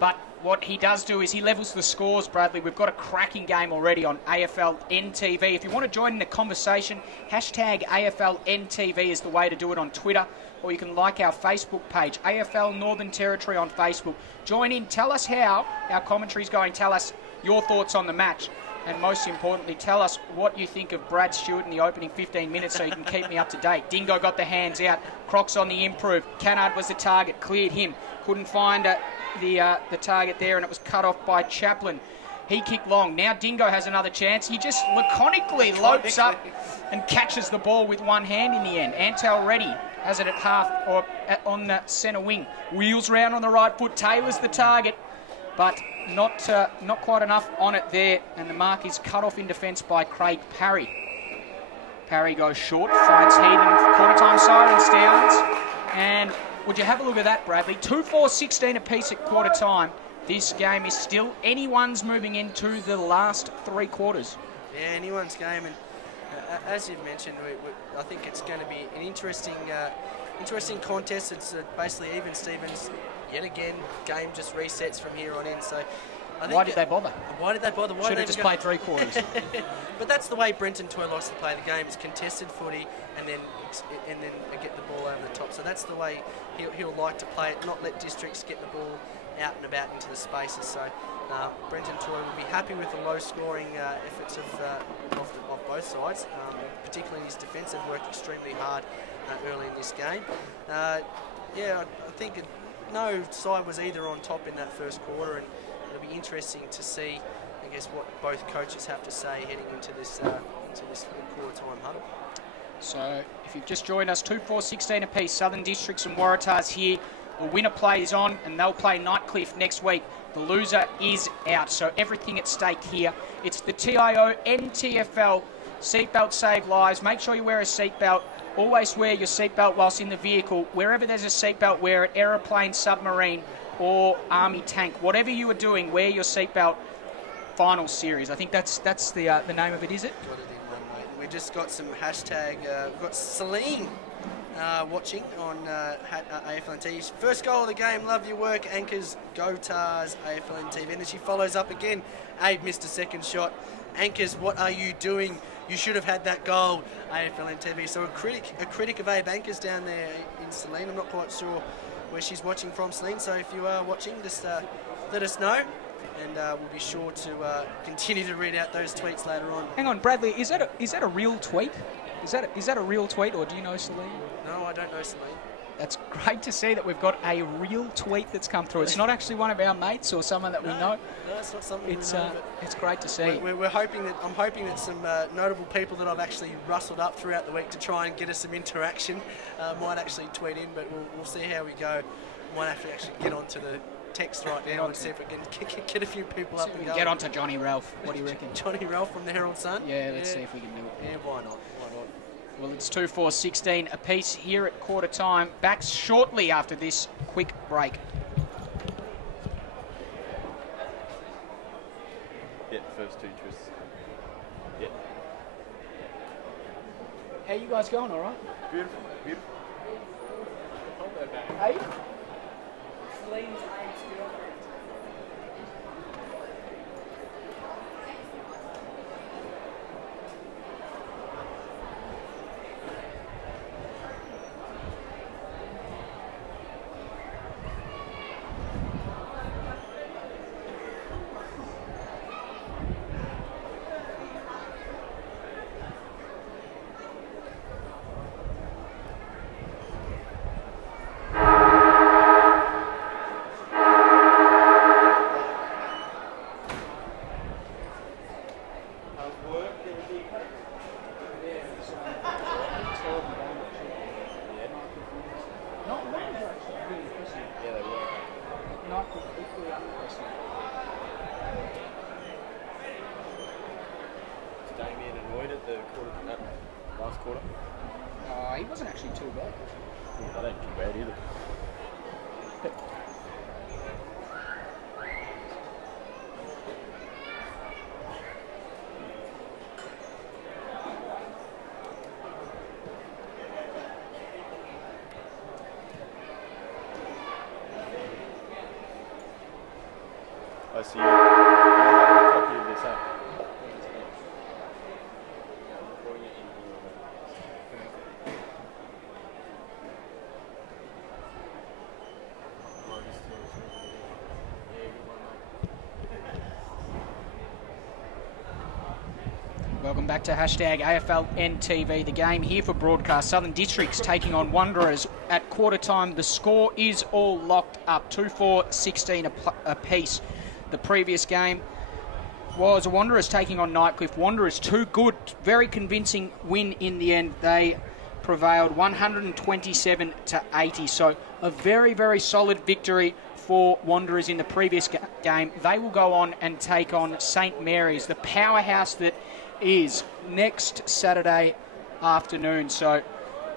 But what he does do is he levels the scores, Bradley. We've got a cracking game already on AFLNTv. If you want to join in the conversation, hashtag AFLNTv is the way to do it on Twitter. Or you can like our Facebook page, AFL Northern Territory on Facebook. Join in, tell us how our commentary's going, tell us your thoughts on the match. And most importantly, tell us what you think of Brad Stewart in the opening 15 minutes so you can keep me up to date. Dingo got the hands out. Crocs on the improve. Cannard was the target. Cleared him. Couldn't find the target there, and it was cut off by Chaplin. He kicked long. Now Dingo has another chance. He just laconically lopes up and catches the ball with one hand in the end. Antel Reddy has it at half or on the centre wing. Wheels round on the right foot. Taylor's the target, but not quite enough on it there, and the mark is cut off in defence by Craig Parry. Parry goes short, finds Heaton, quarter-time silence downs, and would you have a look at that, Bradley? 2-4-16 apiece at quarter-time. This game is still anyone's moving into the last three quarters. Yeah, anyone's game, and as you've mentioned, I think it's going to be an interesting contest. It's basically even Stevens. Yet again, game just resets from here on in. So, why did they bother? Why did they bother? Why should have just played three quarters. But that's the way Brenton Toy likes to play the game. It's contested footy, and then get the ball over the top. So that's the way he'll like to play it. Not let districts get the ball out and about into the spaces. So Brenton Toy will be happy with the low-scoring efforts of both sides, particularly in his defence. They've worked extremely hard early in this game. Yeah, I think no side was either on top in that first quarter, and it'll be interesting to see, I guess, what both coaches have to say heading into this quarter-time huddle. So, if you've just joined us, 2-4-16 apiece, Southern Districts and Waratahs here. The winner plays on, and they'll play Nightcliff next week. The loser is out, so everything at stake here. It's the TIO NTFL. Seatbelt save lives. Make sure you wear a seatbelt. Always wear your seatbelt whilst in the vehicle. Wherever there's a seatbelt, wear it. Aeroplane, submarine, or army tank. Whatever you are doing, wear your seatbelt. Final series. I think that's the name of it, is it? Got it in one, mate. We just got some hashtag. We've got Celine watching on AFLNTv. First goal of the game. Love your work, anchors. Go Tars, AFLNTv. And then she follows up again. Abe missed a second shot. Anchors, what are you doing? You should have had that goal, AFLNTv. So a critic of Abe Anchors down there in Celine. I'm not quite sure where she's watching from, Celine. So if you are watching, just let us know, and we'll be sure to continue to read out those tweets later on. Hang on, Bradley, is that a real tweet? Is that a real tweet, or do you know Celine? No, I don't know Celine. That's great to see that we've got a real tweet that's come through. It's not actually one of our mates or someone that we know. No, it's not something we know. It's great to see. We're hoping that I'm hoping that some notable people that I've actually rustled up throughout the week to try and get us some interaction might actually tweet in, but we'll see how we go Might have to actually get onto the text right now and see if we can get a few people up and go. Get on to Johnny Ralph. What do you reckon? Johnny Ralph from the Herald Sun? Yeah, let's see if we can do it. Yeah, why not? Why not? Well, it's 2-4-16 apiece here at quarter time. Back shortly after this quick break. Yeah, first two twists. Yeah. How you guys going, all right? Beautiful, beautiful. Hey? Last quarter? He wasn't actually too bad. Yeah, I don't too bad either. I see you. You have a copy of this app. Welcome back to hashtag AFLNTv. The game here for broadcast. Southern Districts taking on Wanderers at quarter time. The score is all locked up. 2-4-16 apiece. The previous game was Wanderers taking on Nightcliff. Wanderers too good. Very convincing win in the end. They prevailed 127-80. So a very, very solid victory for Wanderers in the previous game. They will go on and take on St Mary's, the powerhouse that is, next Saturday afternoon. So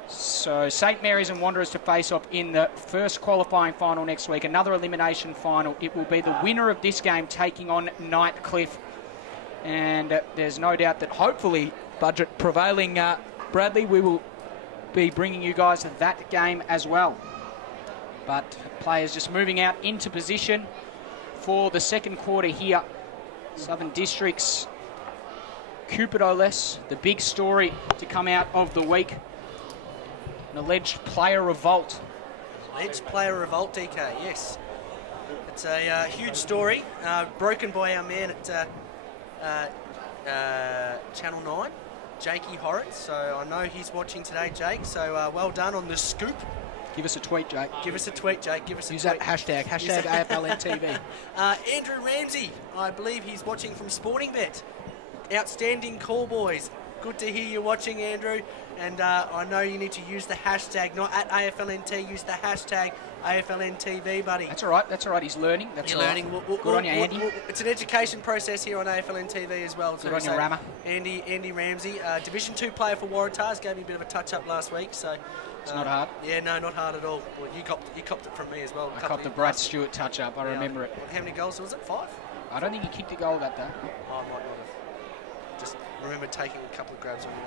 St Mary's and Wanderers to face off in the first qualifying final next week. Another elimination final. It will be the winner of this game taking on Nightcliff. And there's no doubt that hopefully, budget prevailing, Bradley, we will be bringing you guys that game as well. But players just moving out into position for the second quarter here. Southern Districts, Cupido-less, the big story to come out of the week. An alleged player revolt. Alleged player revolt, DK, yes. It's a huge story, broken by our man at Channel 9, Jakey Horrocks. So I know he's watching today, Jake. So well done on the scoop. Give us a tweet, Jake. Give us a tweet, Jake. Give us a Use tweet. that hashtag AFLNTv. Andrew Ramsey, I believe he's watching from Sporting Bet. Outstanding call, boys. Good to hear you watching, Andrew. And I know you need to use the hashtag, not at AFLNT, use the hashtag AFLNTv, buddy. That's all right. That's all right. He's learning. That's You're learning. Good on you, Andy. It's an education process here on AFLNTv as well. Good on you, Rama. Andy Ramsey, Division 2 player for Waratahs, gave me a bit of a touch-up last week. So it's not hard. Yeah, no, not hard at all. Well, you copped it from me as well. I copped the Brad Stewart touch-up. I remember it. How many goals was it? 5? I don't think he kicked a goal that day. Oh, I might not have. Just remember taking a couple of grabs on you.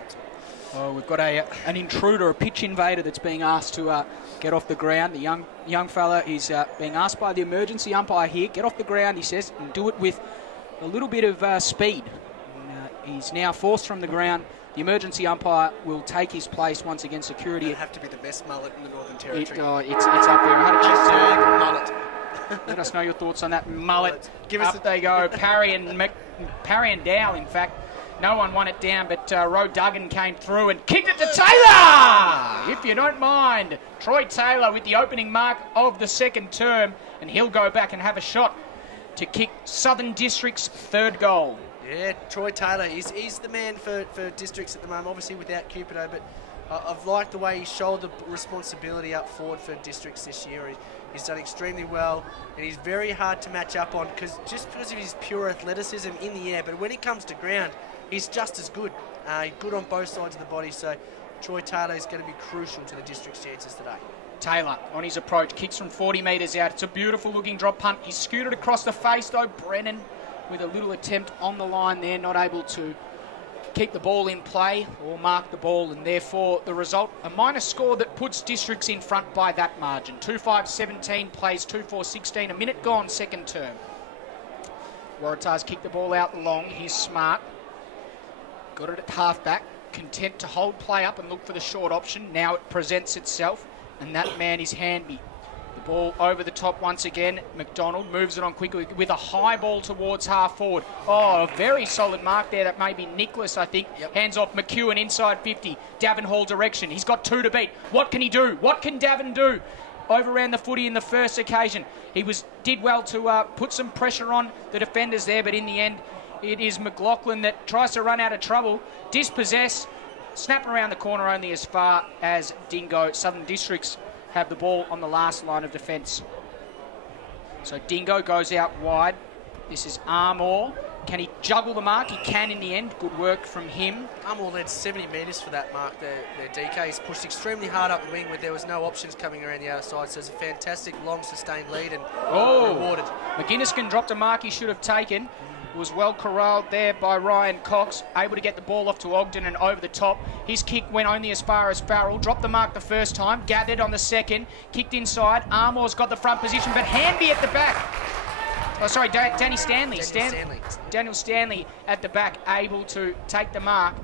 Oh, we've got an intruder, a pitch invader that's being asked to get off the ground. The young fella is being asked by the emergency umpire here, get off the ground, he says, and do it with a little bit of speed. And, he's now forced from the ground. The emergency umpire will take his place once again. Security. It'd have to be the best mullet in the Northern Territory. It's up there. I had a chance Hashtag mullet. Let us know your thoughts on that mullet. Give us they go. Parry and Dow, in fact. No one won it down, but Roe Duggan came through and kicked it to Taylor! If you don't mind. Troy Taylor with the opening mark of the second term, and he'll go back and have a shot to kick Southern District's third goal. Yeah, Troy Taylor, he's the man for Districts at the moment, obviously without Cupido, but I've liked the way he shouldered the responsibility up forward for districts this year. He's done extremely well, and he's very hard to match up on just because of his pure athleticism in the air. But when it comes to ground, he's just as good. Good on both sides of the body. So Troy Taylor is going to be crucial to the district's chances today. Taylor on his approach, kicks from 40 metres out. It's a beautiful looking drop punt. He's scooted across the face though. Brennan with a little attempt on the line there, not able to keep the ball in play or mark the ball, and therefore the result, a minus score that puts districts in front by that margin. 2-5-17 plays 2-4-16, a minute gone second term. Waratah's kicked the ball out long. He's smart. Got it at halfback, content to hold play up and look for the short option. Now it presents itself, and that man is Hanby. The ball over the top once again. McDonald moves it on quickly with a high ball towards half forward. Oh, a very solid mark there. That may be Nicholas, I think. Yep. Hands off McEwen inside 50. Davin Hall direction. He's got 2 to beat. What can he do? What can Davin do? Overran the footy in the first occasion. He did well to put some pressure on the defenders there, but in the end, it is McLaughlin that tries to run out of trouble. Dispossess. Snap around the corner only as far as Dingo. Southern Districts have the ball on the last line of defence. So Dingo goes out wide. This is Armour. Can he juggle the mark? He can in the end. Good work from him. Armour led 70 metres for that mark there, DK. He's pushed extremely hard up the wing where there was no options coming around the other side. So it's a fantastic long sustained lead and rewarded. McGinniskin dropped a mark he should have taken. Was well corralled there by Ryan Cox, able to get the ball off to Ogden and over the top. His kick went only as far as Farrell. Dropped the mark the first time, gathered on the second, kicked inside. Armour's got the front position, but Hanby at the back. Oh, sorry, Danny Stanley. Daniel Stanley at the back, able to take the mark.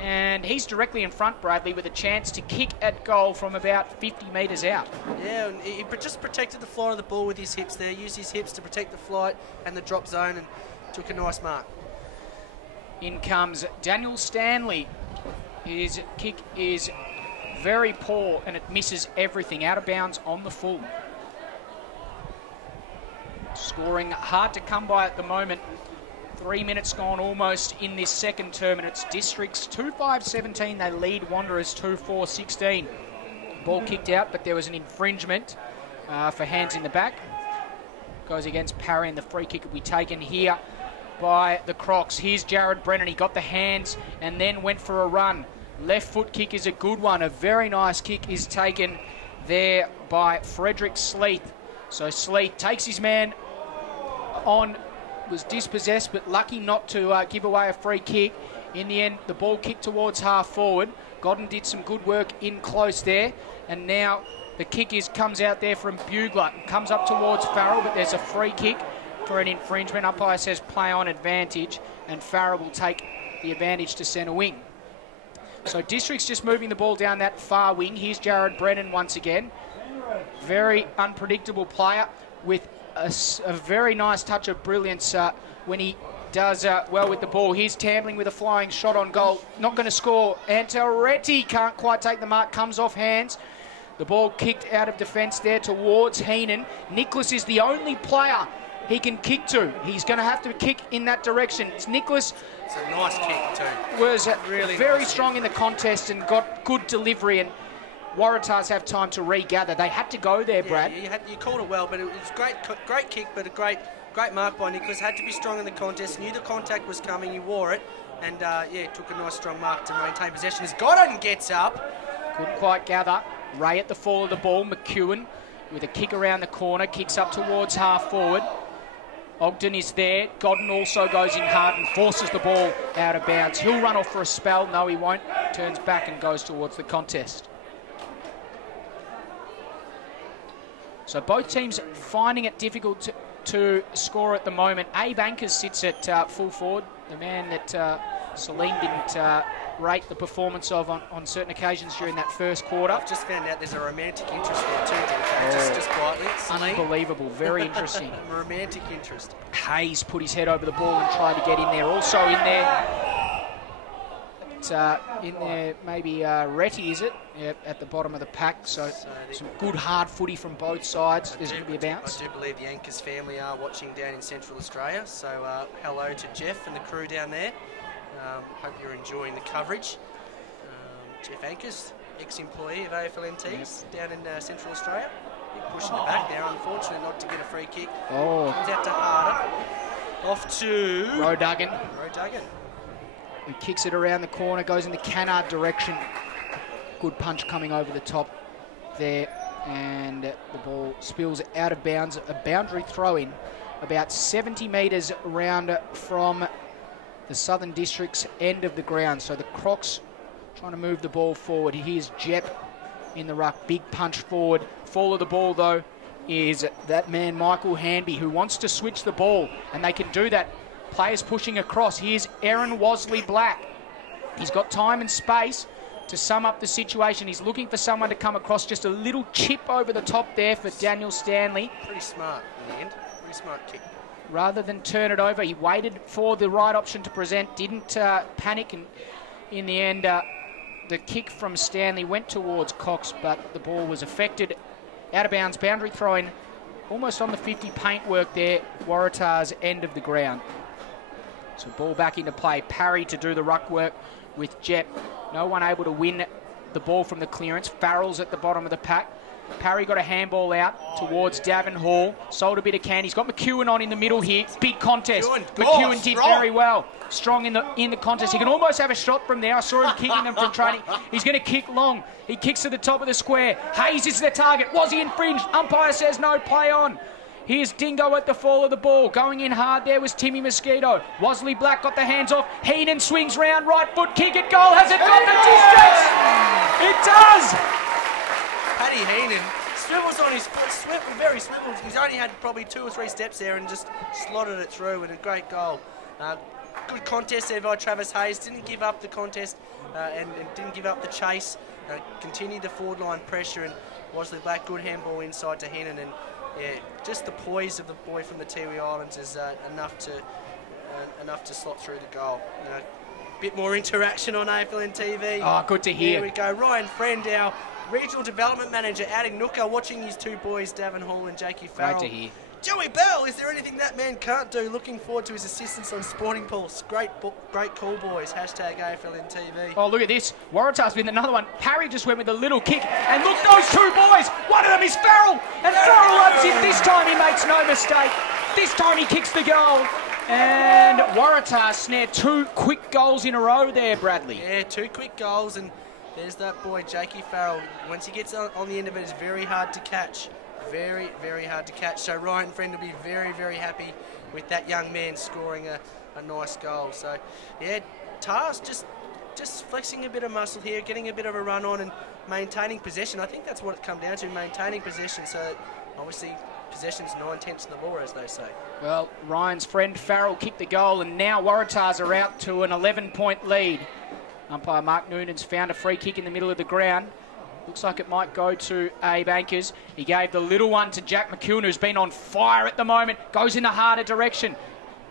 And he's directly in front, Bradley, with a chance to kick at goal from about 50 metres out. Yeah, and he just protected the flight of the ball with his hips there, used his hips to protect the flight and the drop zone, and took a nice mark. In comes Daniel Stanley. His kick is very poor and it misses everything. Out of bounds on the full. Scoring hard to come by at the moment. 3 minutes gone almost in this second term, and it's Districts 2-5-17. They lead Wanderers 2-4-16. Ball kicked out, but there was an infringement for hands in the back. Goes against Parry, and the free kick will be taken here by the Crocs. Here's Jared Brennan. He got the hands and then went for a run. Left foot kick is a good one. A very nice kick is taken there by Frederick Sleeth. So Sleeth takes his man on, was dispossessed, but lucky not to give away a free kick. In the end, the ball kicked towards half forward. Godden did some good work in close there, and now the kick comes out there from Bugler. Comes up towards Farrell, but there's a free kick for an infringement. Umpire says play on advantage, and Farrell will take the advantage to centre wing. So District's just moving the ball down that far wing. Here's Jared Brennan once again. Very unpredictable player with a very nice touch of brilliance when he does well with the ball. Here's Tambling with a flying shot on goal. Not going to score. Antelretti can't quite take the mark. Comes off hands. The ball kicked out of defence there towards Heenan. Nicholas is the only player he can kick to. He's going to have to kick in that direction. It's Nicholas. It's a nice kick too. Was really very nice strong in the contest and got good delivery, and Waratahs have time to regather. They had to go there, Brad. Yeah, you called it well, but it was great kick, but a great mark by Nicholas. Had to be strong in the contest. Knew the contact was coming. He wore it, and took a nice strong mark to maintain possession. As Godden gets up, couldn't quite gather. Ray at the fall of the ball. McEwen with a kick around the corner, kicks up towards half forward. Ogden is there. Godden also goes in hard and forces the ball out of bounds. He'll run off for a spell. No, he won't. Turns back and goes towards the contest. So both teams finding it difficult to score at the moment. Abe Ankers sits at full forward, the man that Celine didn't rate the performance of on certain occasions during that first quarter. I've just found out there's a romantic interest there too, DK. Just quietly. Celine. Unbelievable, very interesting. Romantic interest. Hayes put his head over the ball and tried to get in there. Also in there, maybe Retty, is it? Yep, at the bottom of the pack. So some good hard footy from both sides. There's going to be a bounce. I do believe the Ankers family are watching down in Central Australia. So hello to Jeff and the crew down there. Hope you're enjoying the coverage. Jeff Ankers, ex-employee of AFLNT's down in Central Australia. Big push in the back there, unfortunate not to get a free kick. Oh. Comes out to Harder. Off to Roduggan. Roduggan. Who kicks it around the corner, goes in the Canard direction. Good punch coming over the top there, and the ball spills out of bounds. A boundary throw-in about 70 metres round from the Southern District's end of the ground. So the Crocs trying to move the ball forward. Here's Jep in the ruck, big punch forward. Fall of the ball, though, is that man Michael Hanby, who wants to switch the ball, and they can do that. Players pushing across. Here's Aaron Wasley Black. He's got time and space to sum up the situation. He's looking for someone to come across. Just a little chip over the top there for Daniel Stanley. Pretty smart in the end. Pretty smart kick. Rather than turn it over, he waited for the right option to present, didn't panic, and in the end, the kick from Stanley went towards Cox, but the ball was affected. Out of bounds, boundary throw-in, almost on the 50 paintwork there, Waratah's end of the ground. So ball back into play. Parry to do the ruck work with Jep. No one able to win the ball from the clearance. Farrell's at the bottom of the pack. Parry got a handball out towards Davin Hall. Sold a bit of can. He's got McEwen on in the middle here. Big contest. McEwen did very well. Strong in the contest. He can almost have a shot from there. I saw him kicking them from training. He's going to kick long. He kicks to the top of the square. Hayes is the target. Was he infringed? Umpire says no. Play on. Here's Dingo at the fall of the ball. Going in hard there was Timmy Mosquito. Wasley Black got the hands off. Heenan swings round. Right foot kick at goal. Has it got the distance? It does. Paddy Heenan swivels on his foot. Very swivels. He's only had probably 2 or 3 steps there and just slotted it through with a great goal. Good contest there by Travis Hayes. Didn't give up the contest and didn't give up the chase. Continued the forward line pressure, and Wasley Black, good handball inside to Heenan, and yeah, just the poise of the boy from the Tiwi Islands is enough to slot through the goal. Bit more interaction on AFLNTv. Oh, good to hear. Here we go. Ryan Friend, our Regional Development Manager out in Nooka, watching his 2 boys, Davin Hall and Jakey Farrell. Great to hear. Joey Bell, is there anything that man can't do? Looking forward to his assistance on Sporting Pulse. Great call, boys. Hashtag AFLNTv. Oh, look at this. Waratah's been another one. Parry just went with a little kick. And look, those 2 boys. One of them is Farrell. And Farrell loves it. This time he makes no mistake. This time he kicks the goal. And Waratah snared 2 quick goals in a row there, Bradley. Yeah, 2 quick goals. And there's that boy, Jakey Farrell. Once he gets on the end of it, it's very hard to catch. Very, very hard to catch. So Ryan Friend will be very, very happy with that young man scoring a nice goal. So, yeah, Tars just flexing a bit of muscle here, getting a bit of a run on and maintaining possession. I think that's what it comes down to, maintaining possession. So, obviously, possession's 9/10 of the ball, as they say. Well, Ryan's friend Farrell kicked the goal, and now Waratahs are out to an 11-point lead. Umpire Mark Noonan's found a free kick in the middle of the ground. Looks like it might go to Abe Ankers. He gave the little one to Jack McEwen, who's been on fire at the moment. Goes in a harder direction.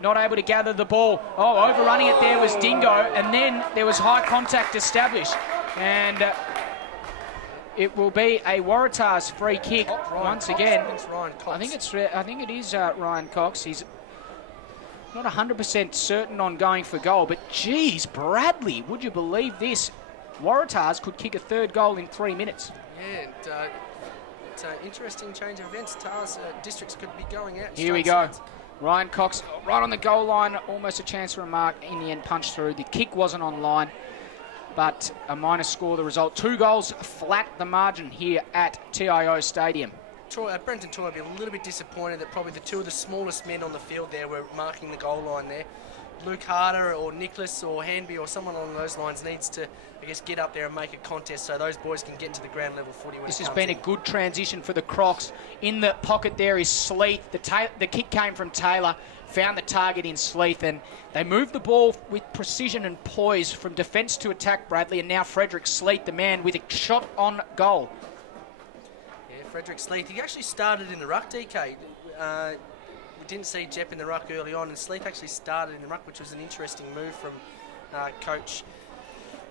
Not able to gather the ball. Oh, overrunning it there was Dingo. And then there was high contact established. And it will be a Waratahs free kick once again. I think it is Ryan Cox. He's not 100% certain on going for goal. But, geez, Bradley, would you believe this? Waratahs could kick a 3rd goal in 3 minutes. Yeah, it's an interesting change of events. Tars districts could be going out. Here we go. Ryan Cox right on the goal line. Almost a chance for a mark. In the end, punched through. The kick wasn't on line, but a minor score the result. 2 goals flat the margin here at TIO Stadium. Brenton Toy will be a little bit disappointed that probably the 2 of the smallest men on the field there were marking the goal line there. Luke Harder or Nicholas or Hanby or someone along those lines needs to, I guess, get up there and make a contest so those boys can get to the ground level footy. This has been a good transition for the Crocs. In the pocket there is Sleeth. The kick came from Taylor, found the target in Sleeth, and they moved the ball with precision and poise from defence to attack, Bradley, and now Frederick Sleeth, the man with a shot on goal. Yeah, Frederick Sleeth. He actually started in the ruck, DK. We didn't see Jep in the ruck early on, and Sleeth actually started in the ruck, which was an interesting move from Coach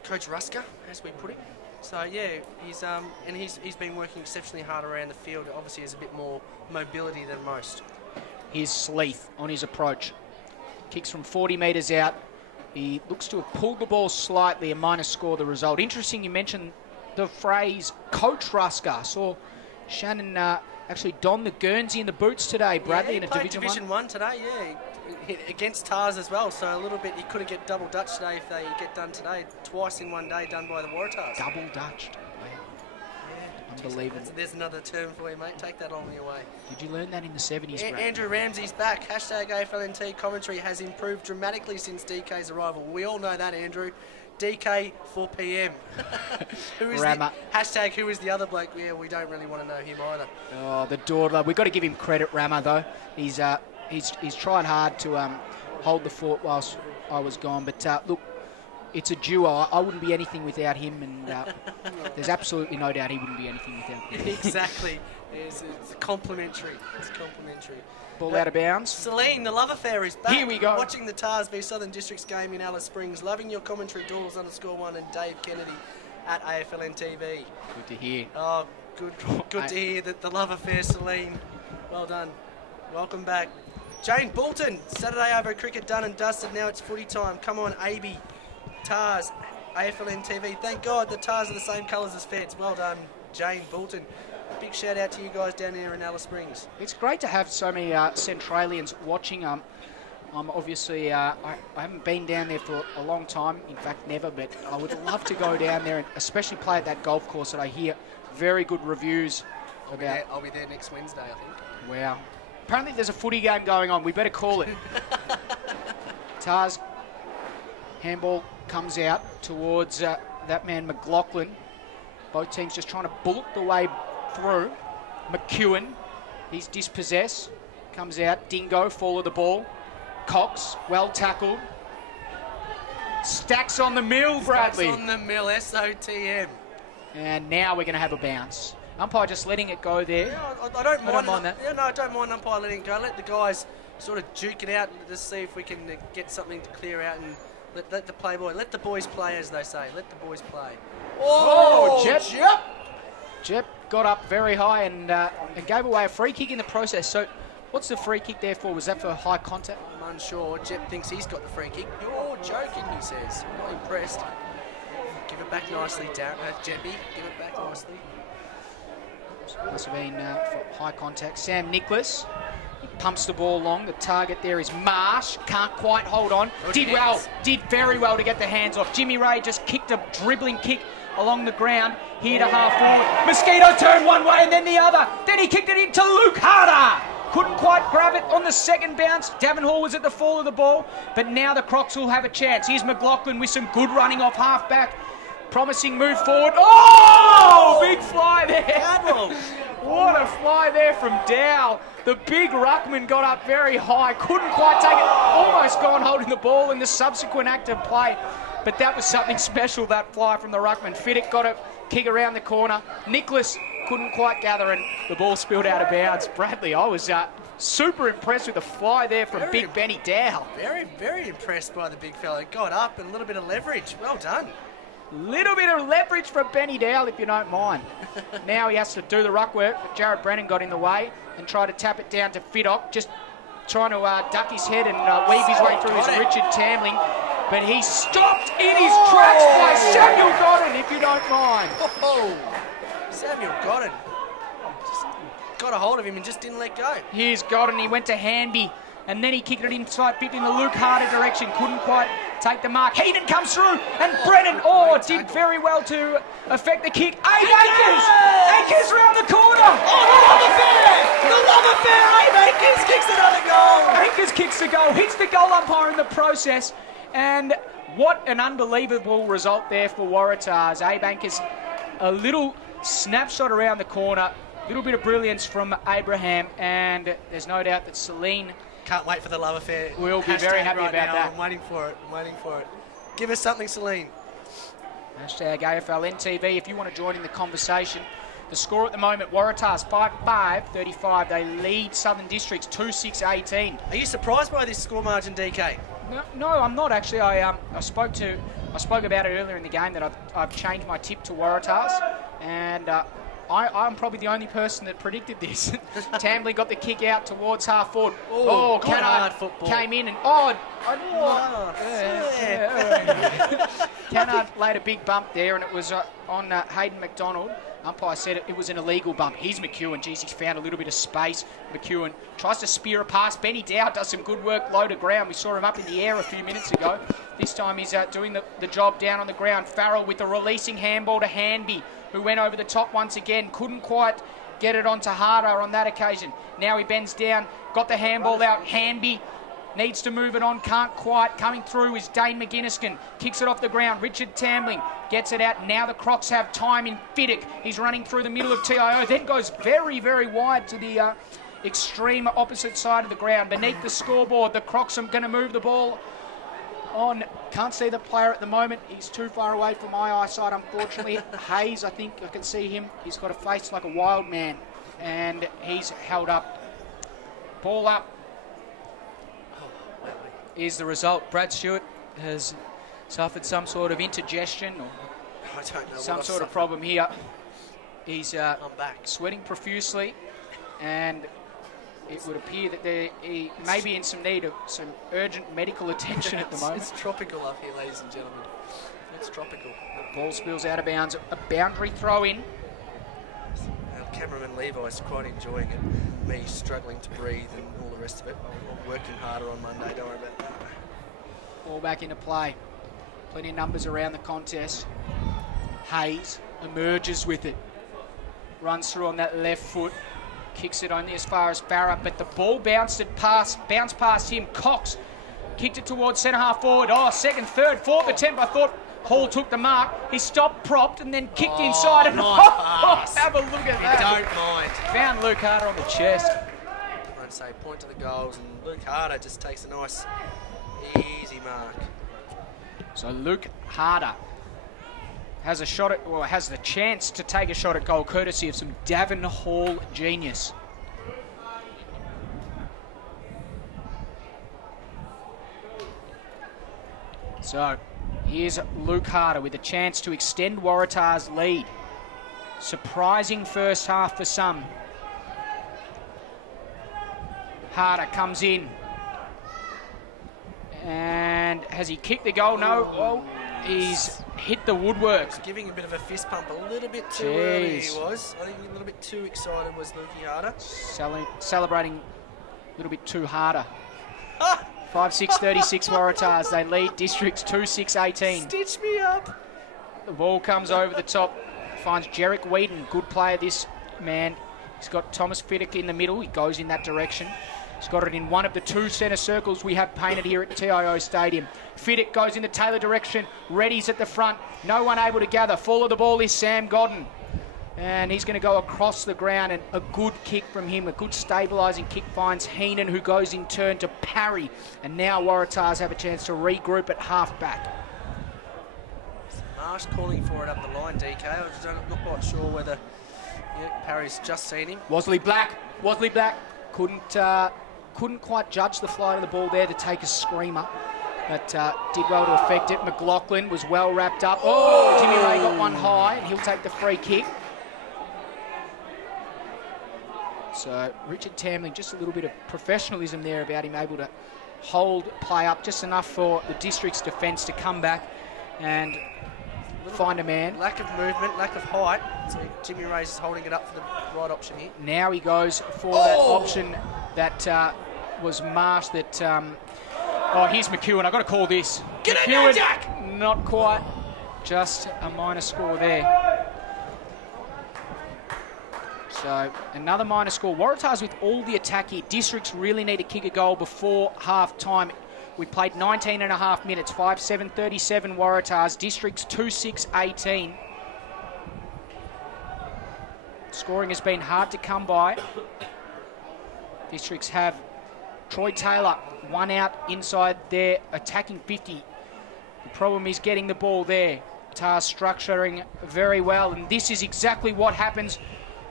Rusker, as we put it. So yeah, he's been working exceptionally hard around the field. Obviously, has a bit more mobility than most. Here's Sleeth on his approach. Kicks from 40 metres out. He looks to have pulled the ball slightly and minus score the result. Interesting you mentioned the phrase Coach Rusker. Saw Shannon actually don the Guernsey in the boots today, Bradley, yeah, in a Division 1 today, yeah. He hit against Tars as well, so a little bit, he could have get double Dutch today if they get done today. Twice in one day done by the Waratahs. Double Dutched. Yeah. Unbelievable. There's another term for you, mate. Take that on me away. Did you learn that in the 70s, Brad? Andrew Ramsey's back. Hashtag AFLNT commentary has improved dramatically since DK's arrival. We all know that, Andrew. DK for PM. Who is hashtag who is the other bloke? Yeah, we don't really want to know him either. Oh, the dawdler. We've got to give him credit, Rama, though. He's tried hard to hold the fort whilst I was gone. But look, it's a duo. I wouldn't be anything without him, and there's absolutely no doubt he wouldn't be anything without him. Exactly. It's complimentary. It's complimentary. Ball out of bounds. Celine, the love affair is back. Here we go. Watching the Tars v Southern Districts game in Alice Springs. Loving your commentary, Doodles_1 and Dave Kennedy at AFLNTv. Good to hear. Oh, good to hear that the love affair, Celine. Well done. Welcome back. Jane Bolton, Saturday over cricket done and dusted. Now it's footy time. Come on, AB. Tars, AFLNTv. Thank God the Tars are the same colours as Feds. Well done, Jane Bolton. Big shout out to you guys down there in Alice Springs. It's great to have so many Centralians watching. I'm obviously, I haven't been down there for a long time, in fact never, but I would love to go down there and especially play at that golf course that I hear very good reviews about. I'll be there next Wednesday, I think. Wow. Apparently there's a footy game going on. We better call it. Tars, handball comes out towards that man McLaughlin. Both teams just trying to bullet the way through. McEwen, he's dispossessed. Comes out. Dingo, fall of the ball. Cox, well tackled. Stacks on the mill, Bradley. Stacks on the mill, SOTM. And now we're going to have a bounce. Umpire just letting it go there. Yeah, I don't mind that. Yeah, no, I don't mind umpire letting it go. Let the guys sort of duke it out and just see if we can get something to clear out and let the playboy, let the boys play, as they say. Let the boys play. Oh, Jep got up very high and gave away a free kick in the process. So what's the free kick there for? Was that for high contact? I'm unsure. Jep thinks he's got the free kick. You're joking, he says. I'm not impressed. Give it back nicely, Jeppy. Give it back nicely. Must have been for high contact. Sam Nicholas, he pumps the ball along. The target there is Marsh. Can't quite hold on. Did very well to get the hands off. Jimmy Ray just kicked a dribbling kick along the ground. Here to half forward. Mosquito turned one way and then the other. Then he kicked it into Luke Harder. Couldn't quite grab it on the second bounce. Davin Hall was at the fall of the ball, but now the Crocs will have a chance. Here's McLaughlin with some good running off half back. Promising move forward. Oh! Big fly there. What a fly there from Dow. The big ruckman got up very high. Couldn't quite take it. Almost gone holding the ball in the subsequent act of play. But that was something special, that fly from the ruckman. Fiddick got a kick around the corner. Nicholas couldn't quite gather and the ball spilled out of bounds. Bradley, I was super impressed with the fly there from Big Benny Dow. Very, very impressed by the big fella. Got up and a little bit of leverage. Well done. Little bit of leverage from Benny Dowell, if you don't mind. Now he has to do the ruck work, but Jared Brennan got in the way and tried to tap it down to Fiddock, just trying to duck his head and weave his way through his Richard Tambling. But he's stopped in his tracks by Samuel Godden, if you don't mind. Samuel Godden just got a hold of him and just didn't let go. Here's Godden, he went to Hanby. And then he kicked it inside 50 in the Luke Harder direction. Couldn't quite take the mark. Heaton comes through. And Brennan, did very well to affect the kick. Akers! Akers round the corner. Oh, the love affair! The love affair! Abe Akers kicks another goal. Akers kicks the goal. Hits the goal umpire in the process. And what an unbelievable result there for Waratahs. Abe Akers, a little snapshot around the corner. A little bit of brilliance from Abraham. And there's no doubt that Celine... Can't wait for the love affair. We'll be very happy about that. I'm waiting for it. Give us something, Celine. Hashtag AFLNTv if you want to join in the conversation. The score at the moment, Waratahs 5-5-35. They lead Southern Districts 2-6-18. Are you surprised by this score margin, DK? No, I'm not actually. I spoke about it earlier in the game that I've changed my tip to Waratahs, and I'm probably the only person that predicted this. Tambling got the kick out towards half forward. Good hard Canard football. came in and Canard laid a big bump there, and it was on Hayden McDonald. Umpire said it was an illegal bump. Here's McEwen. Geez, he's found a little bit of space. McEwen tries to spear a pass. Benny Dow does some good work low to ground. We saw him up in the air a few minutes ago. This time he's doing the job down on the ground. Farrell with the releasing handball to Hanby, who went over the top once again. Couldn't quite get it onto Harder on that occasion. Now he bends down. Got the handball out. Hanby needs to move it on, can't quite. Coming through is Dane McGinniskin. Kicks it off the ground. Richard Tambling gets it out. Now the Crocs have time in Fiddick. He's running through the middle of TIO, then goes very, very wide to the extreme opposite side of the ground. Beneath the scoreboard, the Crocs are going to move the ball on. Can't see the player at the moment. He's too far away from my eyesight, unfortunately. Hayes, I think I can see him. He's got a face like a wild man, and he's held up. Ball up is the result. Brad Stewart has suffered some sort of indigestion or some sort of problem here. He's I'm back. sweating profusely, and it would appear that he may be in some need of some urgent medical attention at the moment. It's tropical up here, ladies and gentlemen. It's tropical. Ball spills out of bounds. A boundary throw in. Our cameraman Levi's quite enjoying it. Me struggling to breathe and all the rest of it. I'm working harder on Monday, don't worry about that. Ball back into play. Plenty of numbers around the contest. Hayes emerges with it. Runs through on that left foot. Kicks it only as far as Barra, but the ball bounced past him. Cox kicked it towards centre half forward. Second, third, fourth attempt. I thought Hall took the mark. He stopped, propped, and then kicked inside. And Nice have a look at that. Don't mind. Found Luke Harder on the chest. I'd say point to the goals, and Luke Harder just takes a nice, easy mark. So Luke Harder has a shot at, or has the chance to take a shot at goal, courtesy of some Davin Hall genius. So here's Luke Harder with a chance to extend Waratah's lead. Surprising first half for some. Harder comes in. And has he kicked the goal? No. Well, he's hit the woodwork. He's giving a bit of a fist pump a little bit too early, he was. I think a little bit too excited was Lukey Harder. Celebrating a little bit too harder. 5-6-36 Waratahs. They lead Districts 2-6-18. Stitch me up. The ball comes over the top. Finds Jarek Whedon. Good player, this man. He's got Thomas Fiddick in the middle. He goes in that direction. He's got it in one of the two centre circles we have painted here at TIO Stadium. Fiddick goes in the Taylor direction. Reddy's at the front. No one able to gather. Fall of the ball is Sam Godden. And he's going to go across the ground, and a good kick from him. A good stabilising kick finds Heenan, who goes in turn to parry. And now Waratahs have a chance to regroup at half-back. Marsh calling for it up the line, DK. I'm not quite sure whether Parry's just seen him. Wasley Black couldn't quite judge the flight of the ball there to take a screamer, but did well to affect it. McLaughlin was well wrapped up. Jimmy Ray got one high, and he'll take the free kick. So Richard Tambling, just a little bit of professionalism there about him able to hold play up just enough for the District's defence to come back and find a man. Lack of movement, lack of height. So Jimmy Ray's is holding it up for the right option here. Now he goes for that option that was Marsh. That here's McEwen. I've got to call this. Get it now, Jack! Not quite. Just a minor score there. So another minor score. Waratahs with all the attack here. Districts really need to kick a goal before half time. We played 19 and a half minutes. 5-7-37 Waratahs. Districts 2-6-18. Scoring has been hard to come by. Districts have Troy Taylor, one out inside their attacking 50. The problem is getting the ball there. Tars structuring very well, and this is exactly what happens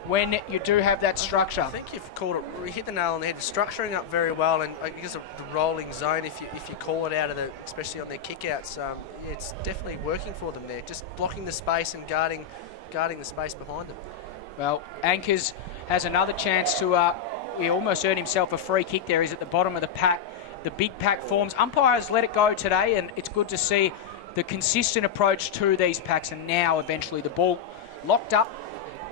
when you do have that structure. I think you've called it, you hit the nail on the head, structuring up very well, and I guess the rolling zone, if you call it out of the, especially on their kickouts, it's definitely working for them there. Just blocking the space and guarding the space behind them. Well, Anchors has another chance to, he almost earned himself a free kick there. He's at the bottom of the pack. The big pack forms. Umpires let it go today, and it's good to see the consistent approach to these packs. And now, eventually, the ball locked up.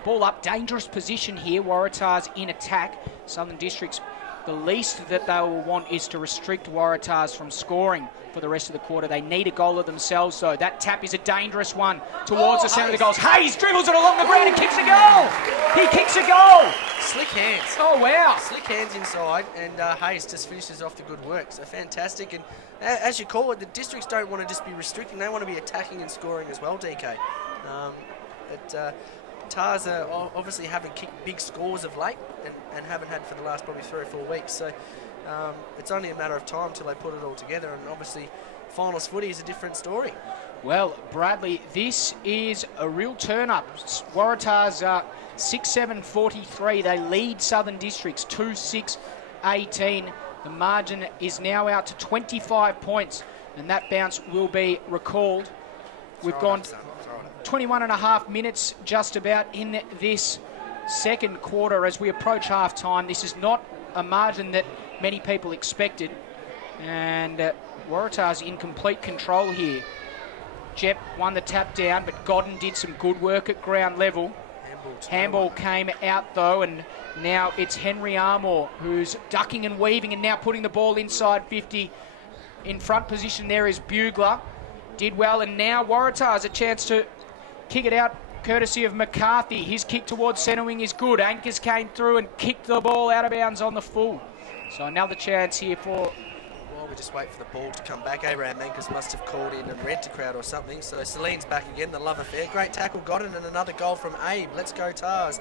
Ball up. Dangerous position here. Waratahs in attack. Southern Districts, the least that they will want is to restrict Waratahs from scoring for the rest of the quarter. They need a goal of themselves, though. That tap is a dangerous one towards the centre of the goals. Hayes dribbles it along the ground and kicks a goal. He kicks a goal. Slick hands. Oh, wow. Slick hands inside, and Hayes just finishes off the good work. So fantastic. And as you call it, the Districts don't want to just be restricting. They want to be attacking and scoring as well, DK. Tars are obviously haven't kicked big scores of late and haven't had for the last probably 3 or 4 weeks. So it's only a matter of time till they put it all together. And obviously, finals footy is a different story. Well, Bradley, this is a real turn-up. Waratahs 6-7-43. They lead Southern Districts 2-6-18. The margin is now out to 25 points, and that bounce will be recalled. We've gone 21 and a half minutes just about in this second quarter as we approach half-time. This is not a margin that many people expected, and Waratahs in complete control here. Jep won the tap down, but Godden did some good work at ground level. Handball came out, though, and now it's Henry Armour who's ducking and weaving and now putting the ball inside 50. In front position there is Bugler. Did well, and now Waratahs a chance to kick it out courtesy of McCarthy. His kick towards centre wing is good. Anchors came through and kicked the ball out of bounds on the full. So another chance here for... While we just wait for the ball to come back, Abraham Anchors must have called in and rent a crowd or something. So Celine's back again, the love affair. Great tackle, got it, and another goal from Abe. Let's go Tars.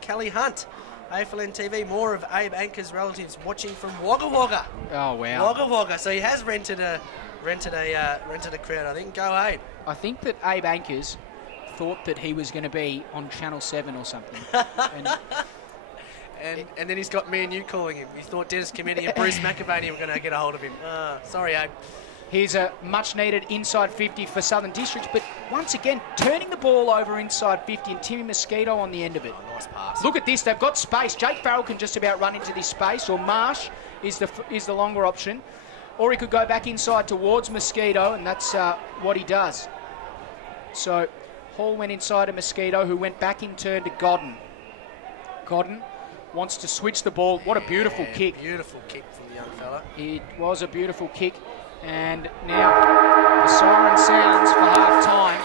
Kelly Hunt, AFLNTv, more of Abe Anchors' relatives watching from Wagga Wagga. Oh, wow. Wagga Wagga. So he has rented a crowd, I think. Go Abe. I think that Abe Anchors thought that he was going to be on Channel 7 or something. And then he's got me and you calling him. He thought Dennis Committee and Bruce McAvaney were going to get a hold of him. Sorry, Abe. Here's a much-needed inside 50 for Southern Districts, but once again, turning the ball over inside 50 and Timmy Mosquito on the end of it. Oh, nice pass. Look at this. They've got space. Jake Farrell can just about run into this space, or Marsh is the longer option. Or he could go back inside towards Mosquito, and that's what he does. So Hall went inside to Mosquito, who went back in turn to Godden. Godden wants to switch the ball. What a beautiful kick. Beautiful kick from the young fella. It was a beautiful kick. And now the siren sounds for half-time.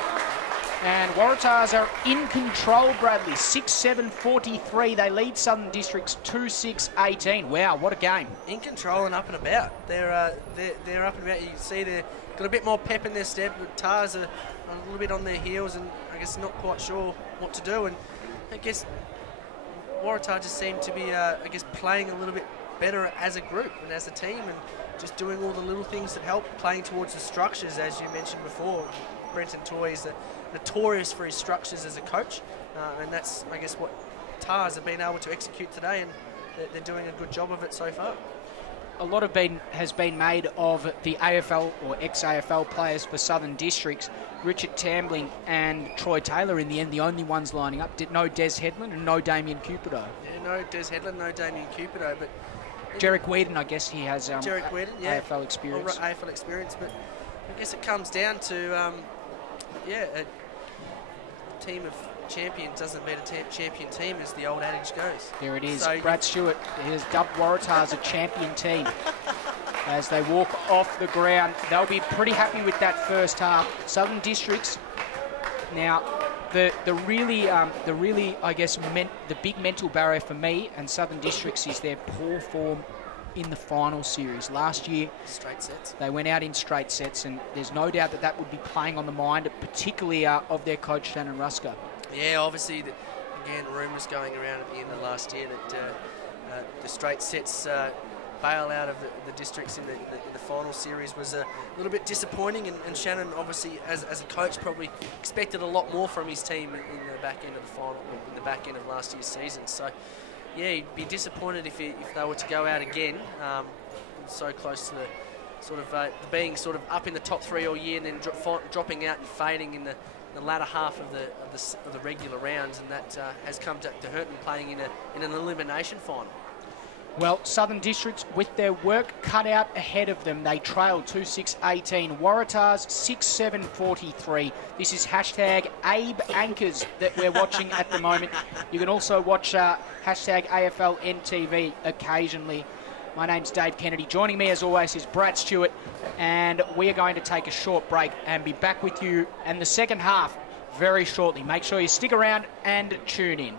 And Waratahs are in control, Bradley. 6-7-43. They lead Southern Districts 2-6-18. Wow, what a game. In control and up and about. They're up and about. You can see they've got a bit more pep in their step. But Tars are a little bit on their heels and I guess not quite sure what to do. And I guess Waratah just seem to be, playing a little bit better as a group and as a team and just doing all the little things that help, playing towards the structures, as you mentioned before. Brenton Toy is notorious for his structures as a coach, and that's, I guess, what Tars have been able to execute today, and they're doing a good job of it so far. A lot has been made of the AFL or ex-AFL players for Southern Districts. Richard Tambling and Troy Taylor, in the end, the only ones lining up. No Des Headland and no Damien Cupido. Yeah, no Des Headland, no Damien Cupido, but... Jarek Whedon, I guess he has Jarek Whedon, yeah. AFL experience. AFL experience, but I guess it comes down to, a team of champions doesn't beat a champion team, as the old adage goes. There it is. So Brad Stewart has dubbed Waratah as a champion team. As they walk off the ground, they'll be pretty happy with that first half. Southern Districts, now, the really, I guess, the big mental barrier for me and Southern Districts is their poor form in the final series. Last year, straight sets. They went out in straight sets, and there's no doubt that would be playing on the mind, particularly of their coach, Shannon Rusker. Yeah, obviously, again, rumours going around at the end of last year that the straight sets bail out of the Districts in the final series was a little bit disappointing, and Shannon, obviously, as a coach, probably expected a lot more from his team in the back end of the final, in the back end of last year's season. So, yeah, he'd be disappointed if they were to go out again, so close to the sort of being sort of up in the top three all year and then dropping out and fading in the the latter half of the regular rounds, and that has come to hurt them playing in an elimination final. Well, Southern Districts, with their work cut out ahead of them, they trailed 2-6-18. Waratahs 6-7-43. This is hashtag Abe Anchors that we're watching at the moment. You can also watch hashtag AFLNTv occasionally. My name's Dave Kennedy. Joining me, as always, is Brad Stewart, and we are going to take a short break and be back with you in the second half very shortly. Make sure you stick around and tune in.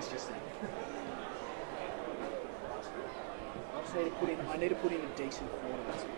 He's just saying. I need to put in a decent quarter. That's all.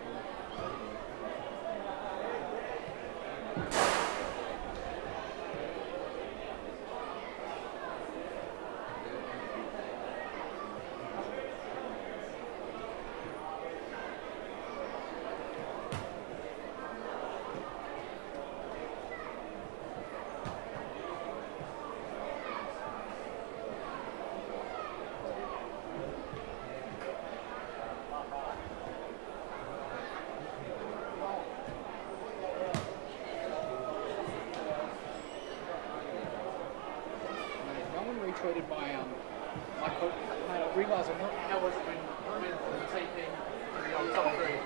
Retweeted by my coach. Mate, I realise I'm not. How was it when the TP in the top three?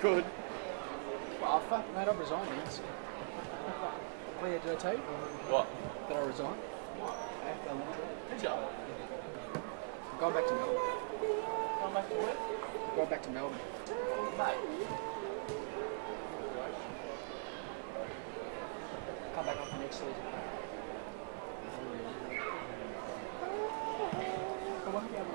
Good. Well, fuck, mate, I've resigned now. So. Well, yeah, did I tell you? What? That I resigned? AFLNTv. Did you? I'm going back to Melbourne. Come back to where? Going back to Melbourne. Mate. Come back on for next season. I won't be able to.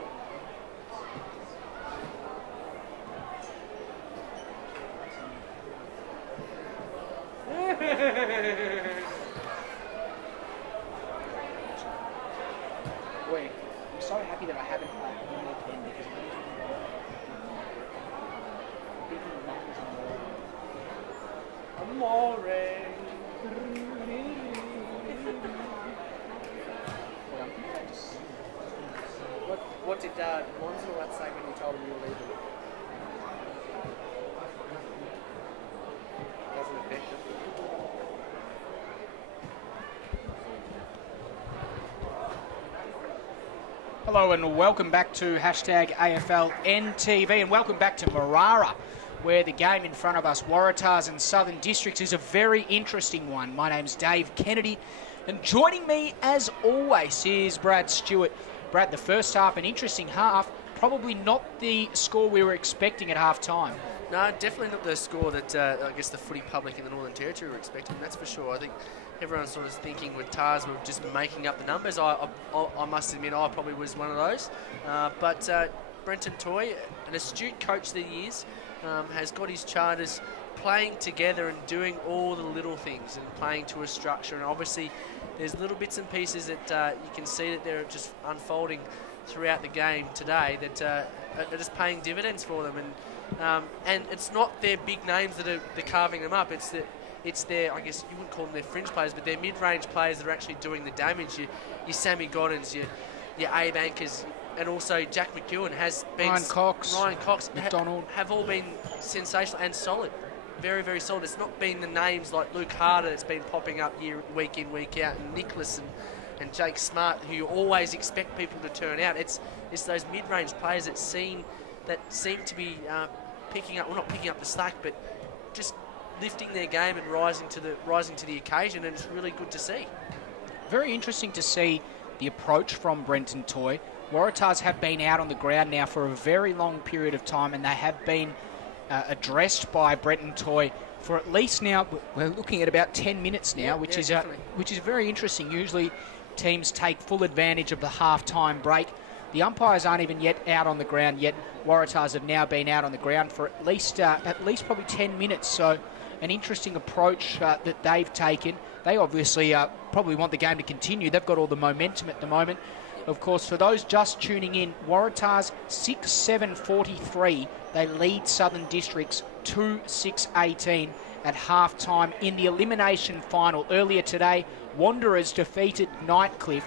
Wait, I'm so happy that I haven't played one more 10 because Amore. What did Monzo say when you told him you were leaving? Doesn't affect him. Hello and welcome back to #AFLNTv and welcome back to Waratah, where the game in front of us, Waratahs and Southern Districts, is a very interesting one. My name's Dave Kennedy and joining me as always is Brad Stewart. Brad, the first half, an interesting half, probably not the score we were expecting at half time. No, definitely not the score that I guess the footy public in the Northern Territory were expecting, that's for sure. I think everyone's sort of thinking with Tars were just making up the numbers. I must admit I probably was one of those. But Brenton Toy, an astute coach that he is, has got his charters playing together and doing all the little things and playing to a structure. And obviously there's little bits and pieces that you can see that they're just unfolding throughout the game today that are just paying dividends for them. And it's not their big names that are carving them up. It's their, I guess you wouldn't call them their fringe players, but they're mid-range players that are actually doing the damage. Your Sammy Goddins, your Abe Ankers, and also Jack McEwen has been... Ryan Cox, McDonald. Have all been sensational and solid. Very, very solid. It's not been the names like Luke Harder that's been popping up week in, week out, and Nicholas and Jake Smart, who you always expect people to turn out. It's those mid-range players that seem to be picking up, well, not picking up the slack, but just lifting their game and rising to the occasion, and it's really good to see. Very interesting to see the approach from Brenton Toy. Waratahs have been out on the ground now for a very long period of time, and they have been addressed by Brenton Toy for at least now, we're looking at about 10 minutes now, which is very interesting. Usually teams take full advantage of the half-time break. The umpires aren't even yet out on the ground yet. Waratahs have now been out on the ground for at least probably 10 minutes. So an interesting approach that they've taken. They obviously probably want the game to continue. They've got all the momentum at the moment. Of course, for those just tuning in, Waratahs 6-7-43. They lead Southern Districts 2-6-18 at half-time in the elimination final. Earlier today, Wanderers defeated Nightcliff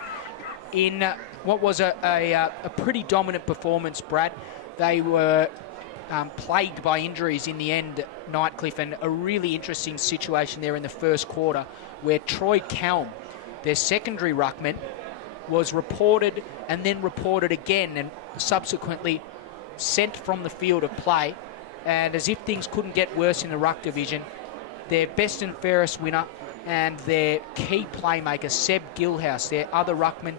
in what was a pretty dominant performance, Brad. They were plagued by injuries in the end, Nightcliff, and a really interesting situation there in the first quarter where Troy Kelm, their secondary ruckman, was reported and then reported again and subsequently sent from the field of play. And as if things couldn't get worse in the ruck division, their best and fairest winner and their key playmaker, Seb Gilhouse, their other ruckman,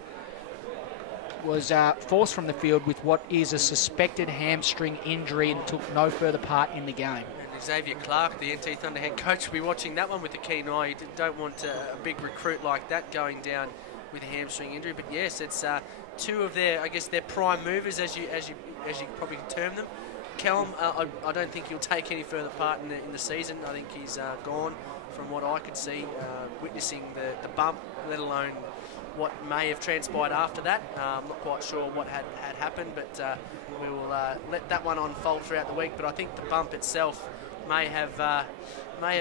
was forced from the field with what is a suspected hamstring injury and took no further part in the game. And Xavier Clark, the NT Thunder head coach, will be watching that one with a keen eye. You don't want a big recruit like that going down with a hamstring injury. But yes, it's two of their, I guess, their prime movers, as you probably term them. Kelm, I don't think he'll take any further part in the season. I think he's gone from what I could see, witnessing the bump, let alone what may have transpired after that. I'm not quite sure what had happened, but we will let that one unfold throughout the week. But I think the bump itself may have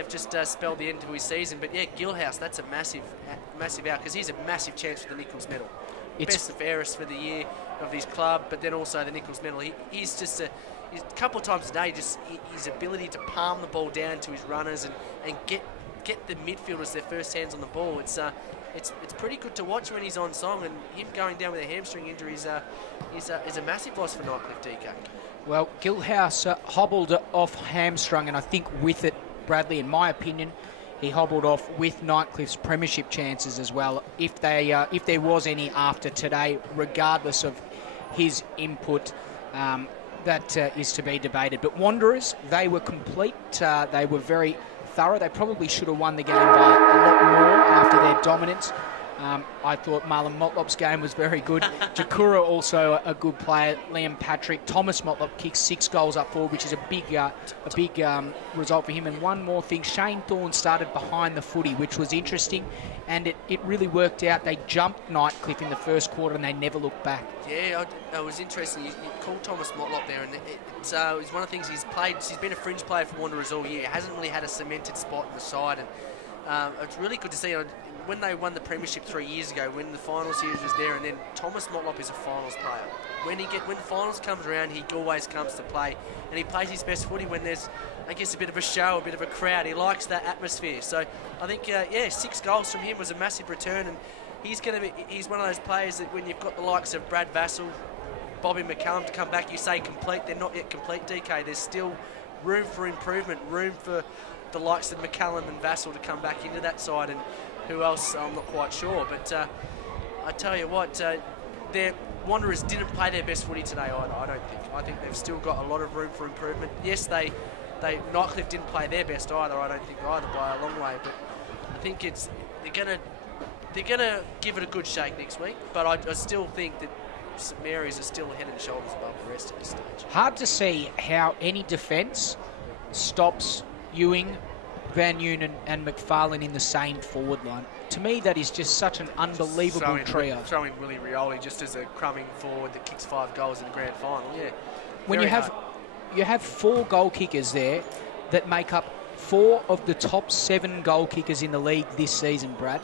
just spelled the end to his season. But yeah, Gilhouse, that's a massive out, because he's a massive chance for the Nichols medal. Best and fairest for the year of his club, but then also the Nichols medal. He's just a couple of times a day, just his ability to palm the ball down to his runners and get the midfielders their first hands on the ball. It's pretty good to watch when he's on song, and him going down with a hamstring injury is a massive loss for Nightcliff, DK. Well, Gilhouse hobbled off hamstrung, and I think with it, Bradley, in my opinion, he hobbled off with Nightcliff's premiership chances as well, if there was any after today, regardless of his input. That is to be debated. But Wanderers, they were complete. They were very thorough. They probably should have won the game by a lot more after their dominance. I thought Marlon Motlop's game was very good. Jakura also a good player. Liam Patrick. Thomas Motlop kicked 6 goals up forward, which is a big result for him. And one more thing, Shane Thorne started behind the footy, which was interesting, and it really worked out. They jumped Nightcliff in the first quarter and they never looked back. Yeah, it was interesting. You called Thomas Motlop there, and it's one of the things he's played. He's been a fringe player for Wanderers all year. He hasn't really had a cemented spot in the side, and it's really good to see. When they won the premiership 3 years ago, when the final series was there, and then Thomas Motlop is a finals player. When finals comes around, he always comes to play, and he plays his best footy when there's, I guess, a bit of a show, a bit of a crowd. He likes that atmosphere. So I think, 6 goals from him was a massive return, and he's one of those players that when you've got the likes of Brad Vassell, Bobby McCallum to come back, you say complete. They're not yet complete, DK. There's still room for improvement, room for the likes of McCallum and Vassell to come back into that side, and who else, I'm not quite sure. But I tell you what, their Wanderers didn't play their best footy today either, I don't think. I think they've still got a lot of room for improvement. Yes, Nightcliff didn't play their best either, I don't think either, by a long way. But I think they're gonna give it a good shake next week. But I still think that St Mary's are still head and shoulders above the rest at this stage. Hard to see how any defence stops Ewing, Van Eunen and McFarlane in the same forward line. To me, that is just such an unbelievable trio. Throw in Willie Rioli just as a crumbing forward that kicks 5 goals in the grand final. Yeah. When you have 4 goal kickers there that make up 4 of the top 7 goal kickers in the league this season, Brad,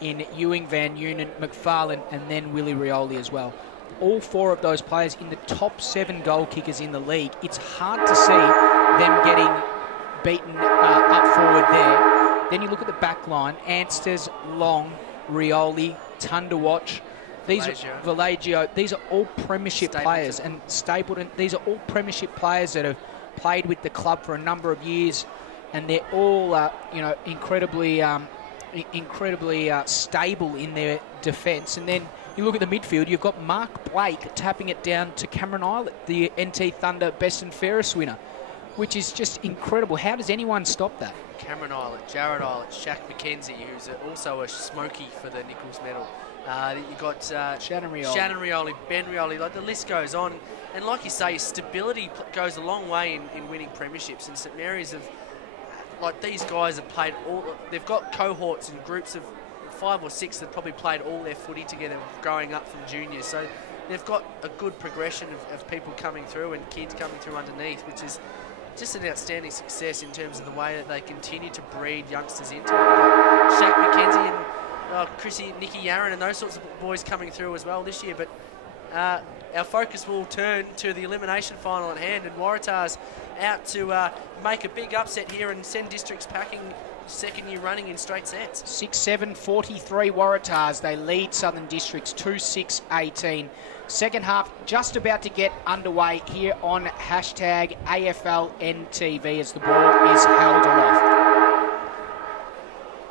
in Ewing, Van Eunen, McFarlane, and then Willie Rioli as well. All 4 of those players in the top 7 goal kickers in the league. It's hard to see them getting beaten up forward there. Then you look at the back line, Ansters, Long, Rioli, Tunderwatch, Vallejo. These are all premiership players, and Stapleton. These are all premiership players that have played with the club for a number of years, and they're all incredibly stable in their defence. And then you look at the midfield, you've got Mark Blake tapping it down to Cameron Islet, the NT Thunder best and fairest winner, which is just incredible. How does anyone stop that? Cameron Islet, Jared Islet, Shaq McKenzie, who's also a smoky for the Nichols medal. You got Shannon Rioli, Ben Rioli, like the list goes on. And like you say, stability goes a long way in winning premierships. And St Mary's have, like these guys have played all, they've got cohorts and groups of 5 or 6 that probably played all their footy together growing up from juniors. So they've got a good progression of people coming through and kids coming through underneath, which is just an outstanding success in terms of the way that they continue to breed youngsters into it. We've got Shaq McKenzie and Chrissy, Nicky Yarran and those sorts of boys coming through as well this year. But our focus will turn to the elimination final at hand, and Waratah's out to make a big upset here and send Districts packing second year running in straight sets. 6-7-43 Waratahs. They lead Southern Districts 2-6-18. Second half just about to get underway here on hashtag AFLNTv as the ball is held aloft.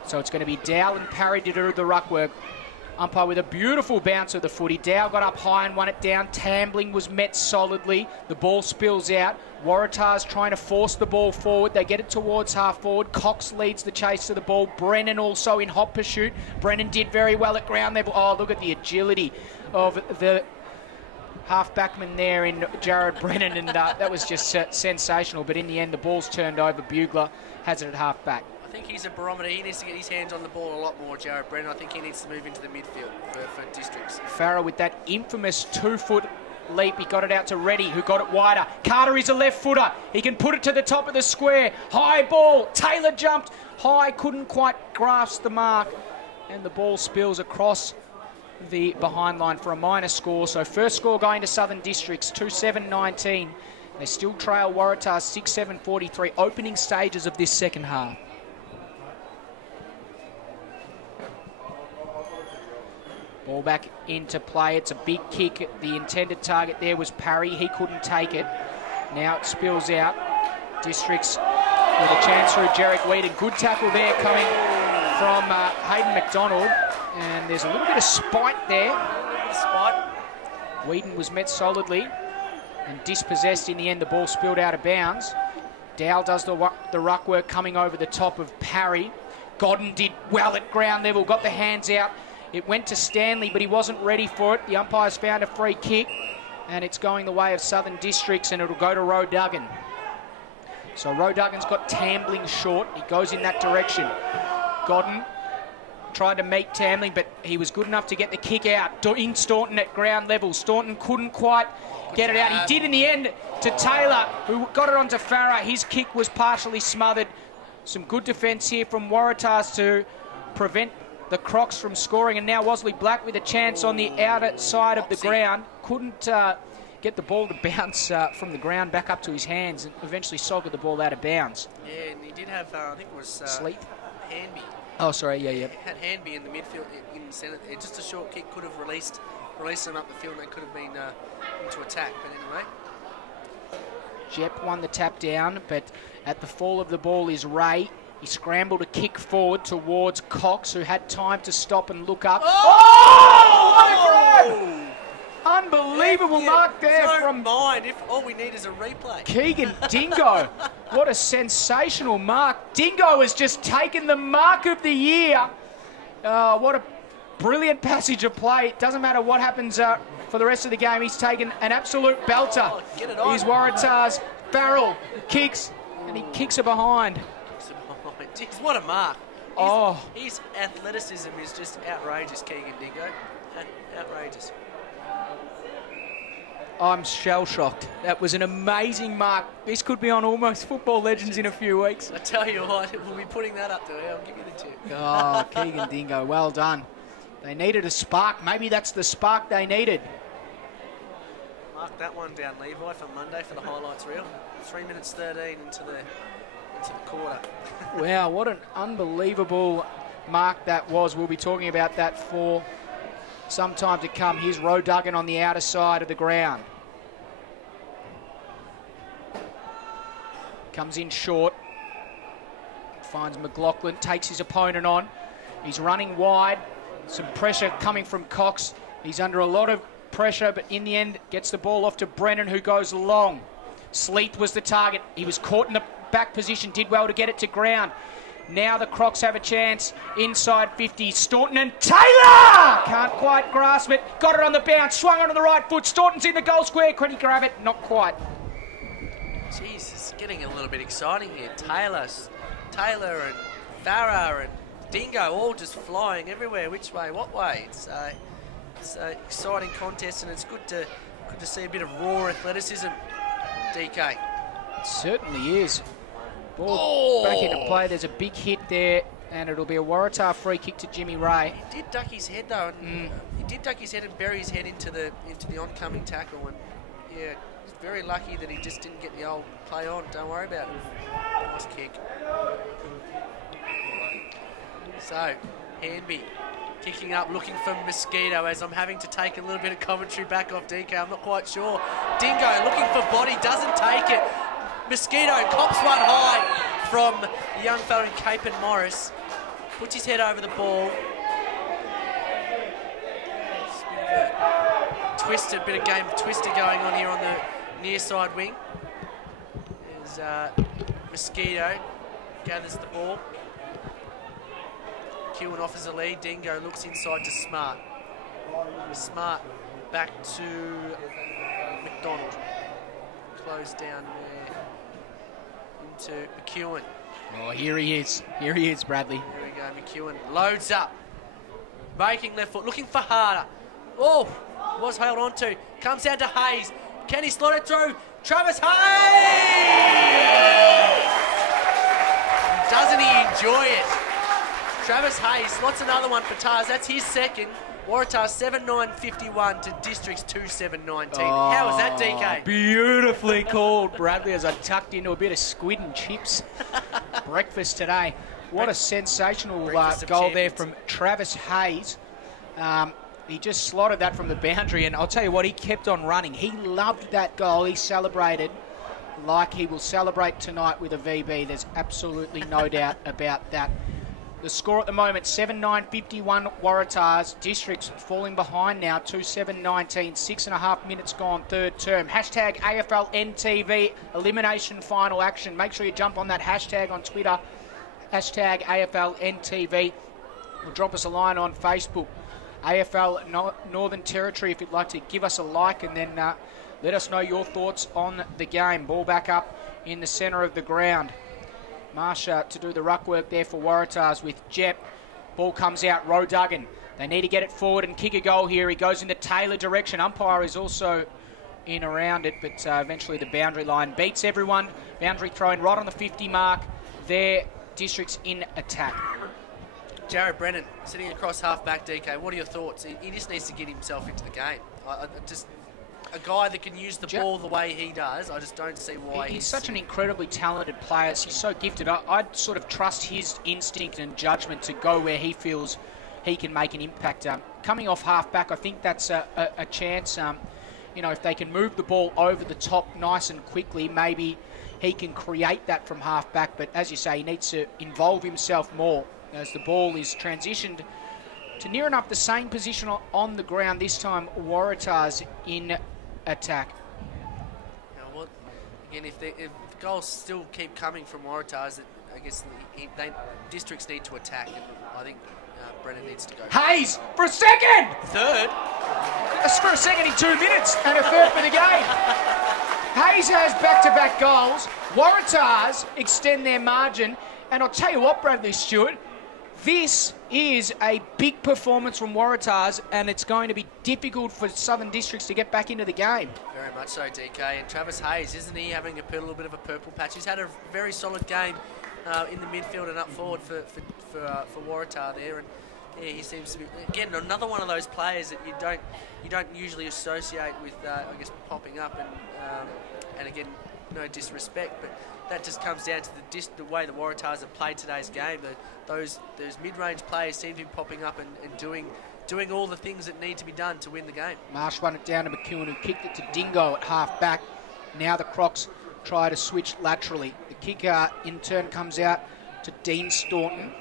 So it's going to be Dow and Parry to do the ruck work. Umpire with a beautiful bounce of the footy. Dow got up high and won it down. Tambling was met solidly. The ball spills out. Waratah's trying to force the ball forward. They get it towards half forward. Cox leads the chase to the ball. Brennan also in hot pursuit. Brennan did very well at ground level. Oh, look at the agility of the half-backman there in Jared Brennan, and that was just sensational. But in the end, the ball's turned over. Bugler has it at half-back. I think he's a barometer. He needs to get his hands on the ball a lot more, Jared Brennan. I think he needs to move into the midfield for Districts. Farah with that infamous 2-foot leap. He got it out to Reddy, who got it wider. Carter is a left footer. He can put it to the top of the square. High ball. Taylor jumped high, couldn't quite grasp the mark, and the ball spills across the behind line for a minor score. So first score going to Southern Districts, 2-7-19. They still trail Waratah 6-7-43, opening stages of this second half. Ball back into play. It's a big kick. The intended target there was Parry. He couldn't take it. Now it spills out. Districts with a chance through Jarek Wheaton. Good tackle there coming from Hayden McDonald. And there's a little bit of spite there. Wheaton was met solidly and dispossessed in the end. The ball spilled out of bounds. Dow does the ruck work coming over the top of Parry. Godden did well at ground level, got the hands out. It went to Stanley, but he wasn't ready for it. The umpires found a free kick, and it's going the way of Southern Districts, and it'll go to Roe Duggan. So Roe Duggan's got Tambling short. He goes in that direction. Godden tried to meet Tambling, but he was good enough to get the kick out. In Staunton at ground level. Staunton couldn't quite get it out. He did in the end to Taylor, who got it onto Farah. His kick was partially smothered. Some good defence here from Waratahs to prevent the Crocs from scoring, and now Wasley Black with a chance on the outer side of the ground. Couldn't get the ball to bounce from the ground back up to his hands, and eventually sogged the ball out of bounds. Yeah, and he did have, I think it was Sleep. Hanby. Oh, sorry, yeah. He had Hanby in the midfield, in the centre. Just a short kick could have released them up the field, and they could have been into attack. But anyway, Jep won the tap down, but at the fall of the ball is Ray. He scrambled a kick forward towards Cox, who had time to stop and look up. Oh! Unbelievable mark there from mind if all we need is a replay. Keegan Dingo. What a sensational mark. Dingo has just taken the mark of the year. What a brilliant passage of play. It doesn't matter what happens for the rest of the game. He's taken an absolute belter. Oh, get it on. He's Waratah's. Farrell kicks, and he kicks it behind. Jeez, what a mark. Oh. His athleticism is just outrageous, Keegan Dingo. Outrageous. I'm shell-shocked. That was an amazing mark. This could be on Almost Football Legends in a few weeks. I tell you what, we'll be putting that up there. I'll give you the tip. Oh, Keegan Dingo, well done. They needed a spark. Maybe that's the spark they needed. Mark that one down, Levi, for Monday for the highlights reel. 3 minutes 13 into the quarter. Wow, what an unbelievable mark that was. We'll be talking about that for some time to come. Here's Roe Duggan on the outer side of the ground. Comes in short. Finds McLaughlin, takes his opponent on. He's running wide. Some pressure coming from Cox. He's under a lot of pressure, but in the end gets the ball off to Brennan, who goes long. Sleeth was the target. He was caught in the back position, did well to get it to ground. Now the Crocs have a chance inside 50. Staunton and Taylor! Can't quite grasp it. Got it on the bounce, swung onto the right foot. Staunton's in the goal square. Could he grab it? Not quite. Jeez, it's getting a little bit exciting here. Taylor and Farah and Dingo all just flying everywhere. Which way? What way? It's an exciting contest, and it's good to see a bit of raw athleticism. DK. It certainly is. Ball back into play. There's a big hit there, and it'll be a Waratah free kick to Jimmy Ray. He did duck his head though, and he did duck his head and bury his head into the oncoming tackle. And yeah, he's very lucky that he just didn't get the old play on. Don't worry about it. Nice kick. So Hanby kicking up, looking for Mosquito, as I'm having to take a little bit of commentary back off DK. I'm not quite sure. Dingo looking for body, doesn't take it. Mosquito cops one high from the young fella in Cape and Morris. Puts his head over the ball. A bit of game of twister going on here on the near side wing. There's Mosquito gathers the ball. Kewen offers a lead. Dingo looks inside to Smart. Smart back to McDonald. Close down there into McEwen. Oh, here he is. Here he is, Bradley. Here we go. McEwen loads up. Making left foot. Looking for harder. Oh, was held on to. Comes down to Hayes. Can he slot it through? Travis Hayes! Doesn't he enjoy it? Travis Hayes slots another one for Tars. That's his second. Waratah 7-9-51 to Districts 2-7-19. How was that, DK? Beautifully called, Bradley, as I tucked into a bit of squid and chips. Breakfast today. What a sensational goal there from Travis Hayes. He just slotted that from the boundary, and I'll tell you what, he kept on running. He loved that goal. He celebrated like he will celebrate tonight with a VB. There's absolutely no doubt about that. The score at the moment, 7-9-51 Waratahs. Districts falling behind now, 2-7-19, 6.5 minutes gone, third term. Hashtag AFLNTv, elimination final action. Make sure you jump on that hashtag on Twitter, hashtag AFLNTv. Or drop us a line on Facebook, AFL Northern Territory, if you'd like to give us a like, and then let us know your thoughts on the game. Ball back up in the centre of the ground. Marsha to do the ruck work there for Waratahs with Jep. Ball comes out, Roe Duggan. They need to get it forward and kick a goal here. He goes in the Taylor direction. Umpire is also in around it, but eventually the boundary line beats everyone. Boundary thrown right on the 50 mark. There, Districts in attack. Jared Brennan sitting across half-back, DK. What are your thoughts? He just needs to get himself into the game. A guy that can use the ball the way he does, I just don't see why he's such an incredibly talented player. He's so gifted. I'd sort of trust his instinct and judgment to go where he feels he can make an impact. Coming off half-back, I think that's a chance. You know, if they can move the ball over the top nice and quickly, maybe he can create that from half-back. But as you say, he needs to involve himself more as the ball is transitioned to near enough the same position on the ground. This time, Waratahs in attack. You know what? Again, if the goals still keep coming from Waratahs, I guess Districts need to attack, and I think Brennan needs to go. Hayes for a second! Third? That's for a second in 2 minutes, and a third for the game. Hayes has back-to-back goals. Waratahs extend their margin, and I'll tell you what, Bradley Stewart, this is a big performance from Waratahs, and it's going to be difficult for Southern Districts to get back into the game. Very much so, DK. And Travis Hayes, isn't he having a little bit of a purple patch? He's had a very solid game in the midfield and up forward for Waratah there, and yeah, he seems to be again another one of those players that you don't usually associate with, I guess, popping up, and again, no disrespect, but that just comes down to the way the Waratahs have played today's game. Those mid-range players seem to be popping up and doing all the things that need to be done to win the game. Marsh won it down to McEwen, who kicked it to Dingo at half-back. Now the Crocs try to switch laterally. The kicker in turn comes out to Dean Staunton.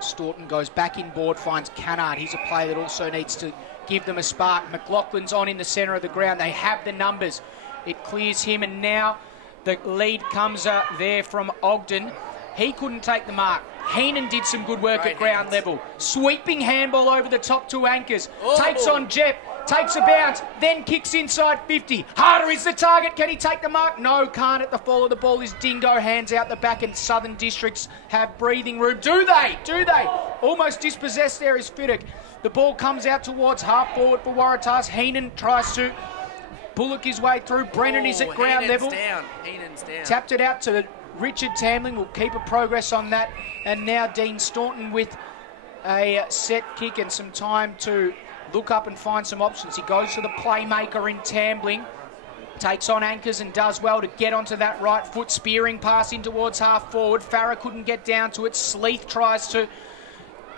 Staunton goes back inboard, finds Cannard. He's a player that also needs to give them a spark. McLaughlin's on in the centre of the ground. They have the numbers. It clears him, and now the lead comes there from Ogden. He couldn't take the mark. Heenan did some good work at ground level. Sweeping handball over the top two anchors. Takes on Jep. Takes a bounce, then kicks inside 50. Harder is the target. Can he take the mark? No, can't at the fall of the ball. Is Dingo. Hands out the back, and Southern Districts have breathing room. Do they? Do they? Almost dispossessed there is Fiddick. The ball comes out towards half forward for Waratahs. Heenan tries to bullock his way through. Brennan is at ground level. Heenan's down. Tapped it out to Richard Tamlin. Will keep a progress on that. And now Dean Staunton with a set kick and some time to look up and find some options. He goes to the playmaker in Tambling. Takes on anchors and does well to get onto that right foot. Spearing pass in towards half forward. Farah couldn't get down to it. Sleeth tries to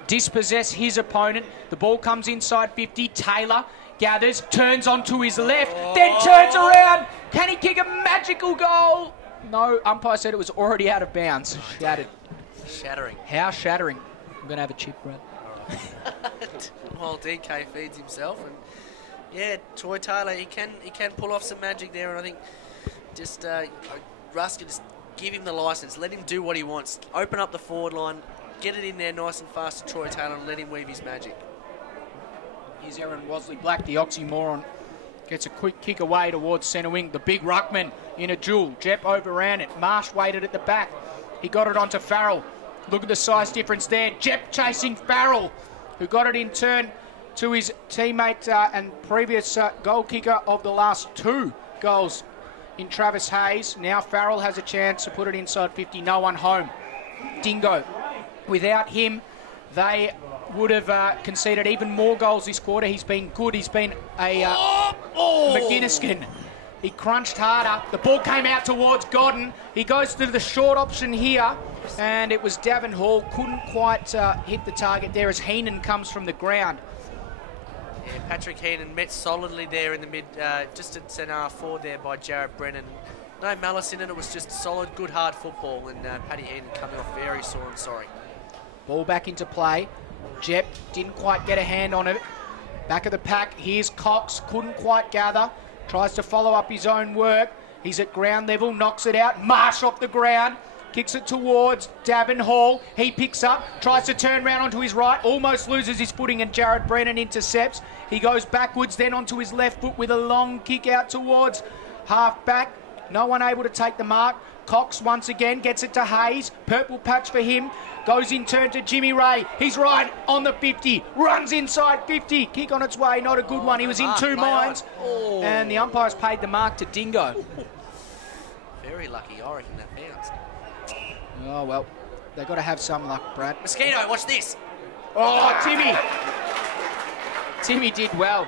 dispossess his opponent. The ball comes inside 50. Taylor gathers, turns onto his left, then turns around. Can he kick a magical goal? No, umpire said it was already out of bounds. Shattered. Shattering. How shattering? I'm going to have a chip, Brad. Well, DK feeds himself, and yeah, Troy Taylor, he can pull off some magic there, and I think just Russ can just give him the license, let him do what he wants, open up the forward line, get it in there nice and fast to Troy Taylor, and let him weave his magic. Here's Aaron Wasley-Black, the oxymoron. Gets a quick kick away towards centre wing. The big ruckman in a duel. Jep overran it. Marsh waited at the back. He got it onto Farrell. Look at the size difference there. Jep chasing Farrell, who got it in turn to his teammate and previous goal kicker of the last two goals in Travis Hayes. Now Farrell has a chance to put it inside 50. No one home. Dingo. Without him, they would have conceded even more goals this quarter. He's been good. He's been a McGinniskin. He crunched harder. The ball came out towards Godden. He goes to the short option here, and it was Davin Hall. Couldn't quite hit the target there as Heenan comes from the ground. Yeah, Patrick Heenan met solidly there in the mid, just at centre forward there by Jared Brennan. No malice in it. It was just solid, good, hard football, and Paddy Heenan coming off very sore and sorry. Ball back into play. Jep didn't quite get a hand on it. Back of the pack, here's Cox, couldn't quite gather. Tries to follow up his own work. He's at ground level, knocks it out. Marsh off the ground, kicks it towards Davin Hall. He picks up, tries to turn round onto his right, almost loses his footing, and Jared Brennan intercepts. He goes backwards, then onto his left foot with a long kick out towards half back. No one able to take the mark. Cox once again gets it to Hayes. Purple patch for him. Goes in turn to Jimmy Ray. He's right on the 50. Runs inside 50. Kick on its way. Not a good one. He was in two minds. And the umpires paid the mark to Dingo. Very lucky, I reckon, that bounced. Oh, well, they've got to have some luck, Brad. Mosquito, watch this. Oh, Timmy. Timmy did well.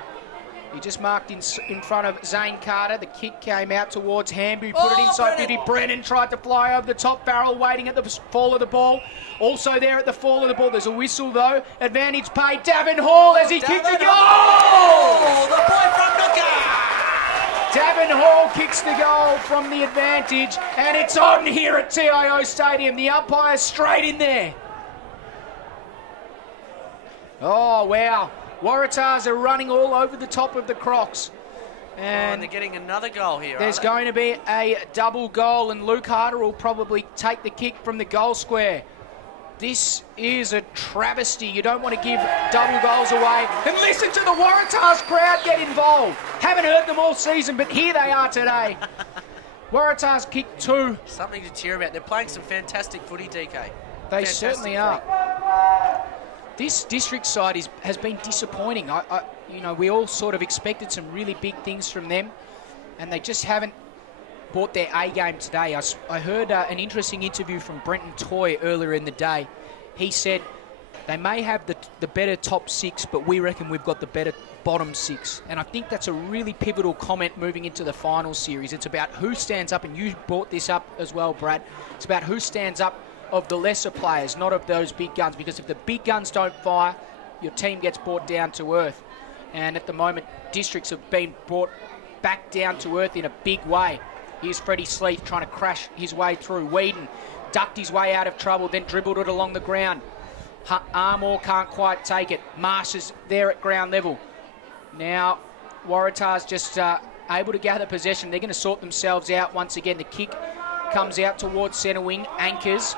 He just marked in front of Zane Carter. The kick came out towards Hambu. Put it inside 50. Brennan tried to fly over the top barrel, waiting at the fall of the ball. Also there at the fall of the ball. There's a whistle, though. Advantage paid. Davin Hall as he kicked the goal. The boy from Nooka. Davin Hall kicks the goal from the advantage. And it's on here at TIO Stadium. The umpire's straight in there. Oh, wow. Waratahs are running all over the top of the Crocs. And they're getting another goal here. There's going to be a double goal, and Luke Harder will probably take the kick from the goal square. This is a travesty. You don't want to give double goals away. And listen to the Waratahs crowd get involved. Haven't heard them all season, but here they are today. Waratahs kick two. Something to cheer about. They're playing some fantastic footy, DK. They certainly are. This district side has been disappointing. You know, we all sort of expected some really big things from them, and they just haven't brought their A game today. I heard an interesting interview from Brenton Toy earlier in the day. He said they may have the better top six, but we reckon we've got the better bottom six. And I think that's a really pivotal comment moving into the final series. It's about who stands up, and you brought this up as well, Brad. It's about who stands up of the lesser players, not of those big guns, because if the big guns don't fire, your team gets brought down to earth. And at the moment, districts have been brought back down to earth in a big way. Here's Freddie Sleeth trying to crash his way through. Whedon ducked his way out of trouble, then dribbled it along the ground. Armour can't quite take it. Marsh is there at ground level. Now, Waratahs just able to gather possession. They're going to sort themselves out once again. The kick comes out towards centre wing. Anchors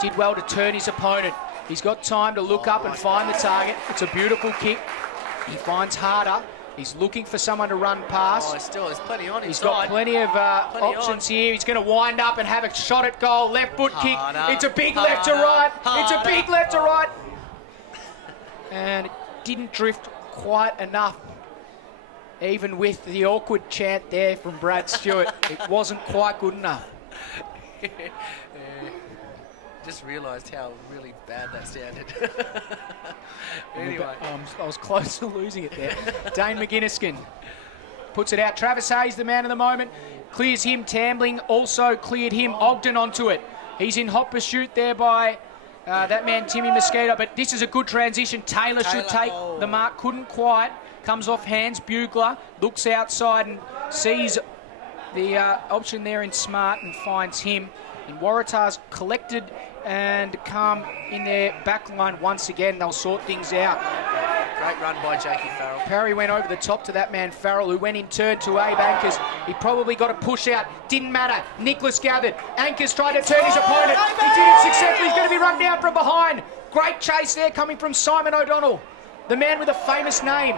did well to turn his opponent. He's got time to look up and find the target. It's a beautiful kick. He finds Harder. He's looking for someone to run past. Oh, still, there's plenty on He's inside. got plenty of options here. He's going to wind up and have a shot at goal. Left foot kick. It's a big left to right. It's a big left to right. And it didn't drift quite enough. Even with the awkward chant there from Brad Stewart, it wasn't quite good enough. Just realised how really bad that sounded. Anyway. I was close to losing it there. Dane McGinniskin puts it out. Travis Hayes, the man of the moment, clears him. Tambling also cleared him. Ogden onto it. He's in hot pursuit there by that man, Timmy Mosquito. But this is a good transition. Taylor should take the mark. Couldn't quite. Comes off hands. Bugler looks outside and sees the option there in Smart and finds him. And Waratah's collected and calm in their back line once again. They'll sort things out. Great run by Jakey Farrell. Parry went over the top to that man Farrell, who went in turn to Abe Ankers. He probably got a push out. Didn't matter. Nicholas gathered. Ankers tried to turn his opponent. He did it successfully. He's going to be run down from behind. Great chase there coming from Simon O'Donnell, the man with a famous name.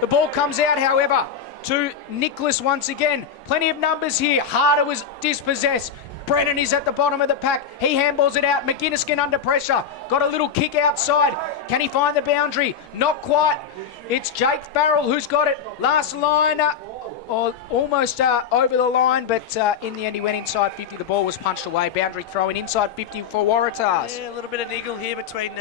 The ball comes out, however, to Nicholas once again. Plenty of numbers here. Harder was dispossessed. Brennan is at the bottom of the pack. He handballs it out. McGinniskin under pressure. Got a little kick outside. Can he find the boundary? Not quite. It's Jake Farrell who's got it. Last line, or almost over the line, but in the end he went inside 50. The ball was punched away. Boundary throwing inside 50 for Waratahs. Yeah, a little bit of niggle here between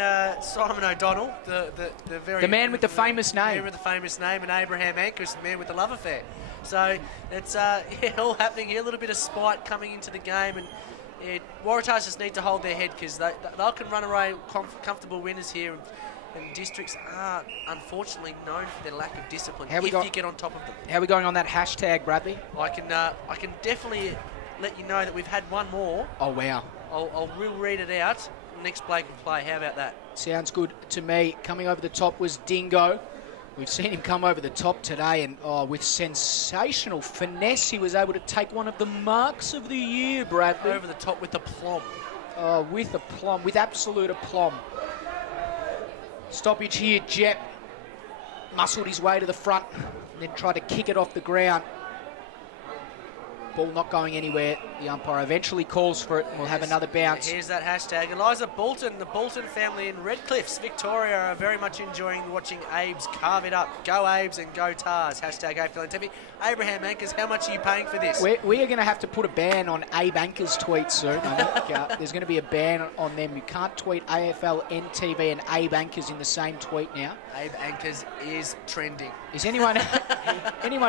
Simon O'Donnell, the man with the famous name. Man with the famous name, and Abraham Ankers, the man with the love affair. So it's yeah, all happening here. A little bit of spite coming into the game, and Waratahs just need to hold their head because they can run away comfortable winners here. And districts are unfortunately known for their lack of discipline if you get on top of them. How are we going on that hashtag, Bradley? I can definitely let you know that we've had one more. Oh wow! We'll read it out. Next Blake will play. How about that? Sounds good to me. Coming over the top was Dingo. We've seen him come over the top today, and with sensational finesse, he was able to take one of the marks of the year, Bradley. Over the top with aplomb. With aplomb, with absolute aplomb. Stoppage here, Jep muscled his way to the front, and then tried to kick it off the ground. Ball not going anywhere. The umpire eventually calls for it and we'll have another bounce. Here's that hashtag. Eliza Bolton, the Bolton family in Redcliffs, Victoria, are very much enjoying watching Abes carve it up. Go Abes and go Tars. Hashtag AFLNTv. Abraham Ankers, how much are you paying for this? We are going to have to put a ban on Abe Ankers tweets soon. I think there's going to be a ban on them. You can't tweet AFLNTv and Abe Ankers in the same tweet now. Abe Ankers is trending. Is anyone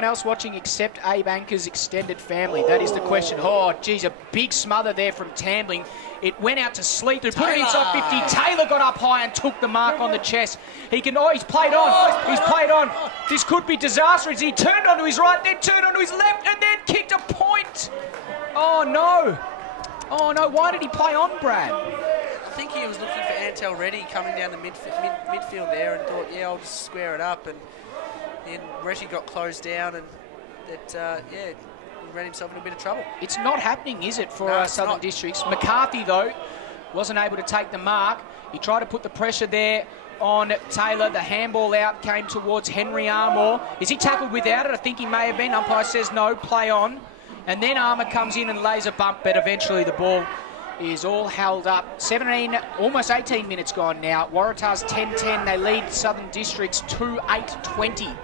else watching except Abe Ankers' extended family? That is the question. Oh, geez, a big smother there from Tambling. It went out to Sleeth, who put it inside 50. Taylor got up high and took the mark on the chest. He can. Oh, he's played on. He's played on. This could be disastrous. He turned onto his right, then turned onto his left, and then kicked a point. Oh, no. Oh, no. Why did he play on, Brad? I think he was looking for Antel Reddy coming down the midfield there and thought, yeah, I'll just square it up. And then Reddy got closed down and that, yeah, ran himself in a bit of trouble. It's not happening, is it, for Southern Districts? McCarthy, though, wasn't able to take the mark. He tried to put the pressure there on Taylor. The handball out came towards Henry Armour. Is he tackled without it? I think he may have been. Umpire says no, play on. And then Armour comes in and lays a bump, but eventually the ball is all held up. 17, almost 18 minutes gone now. Waratah's 10-10. They lead Southern Districts 2-8-20.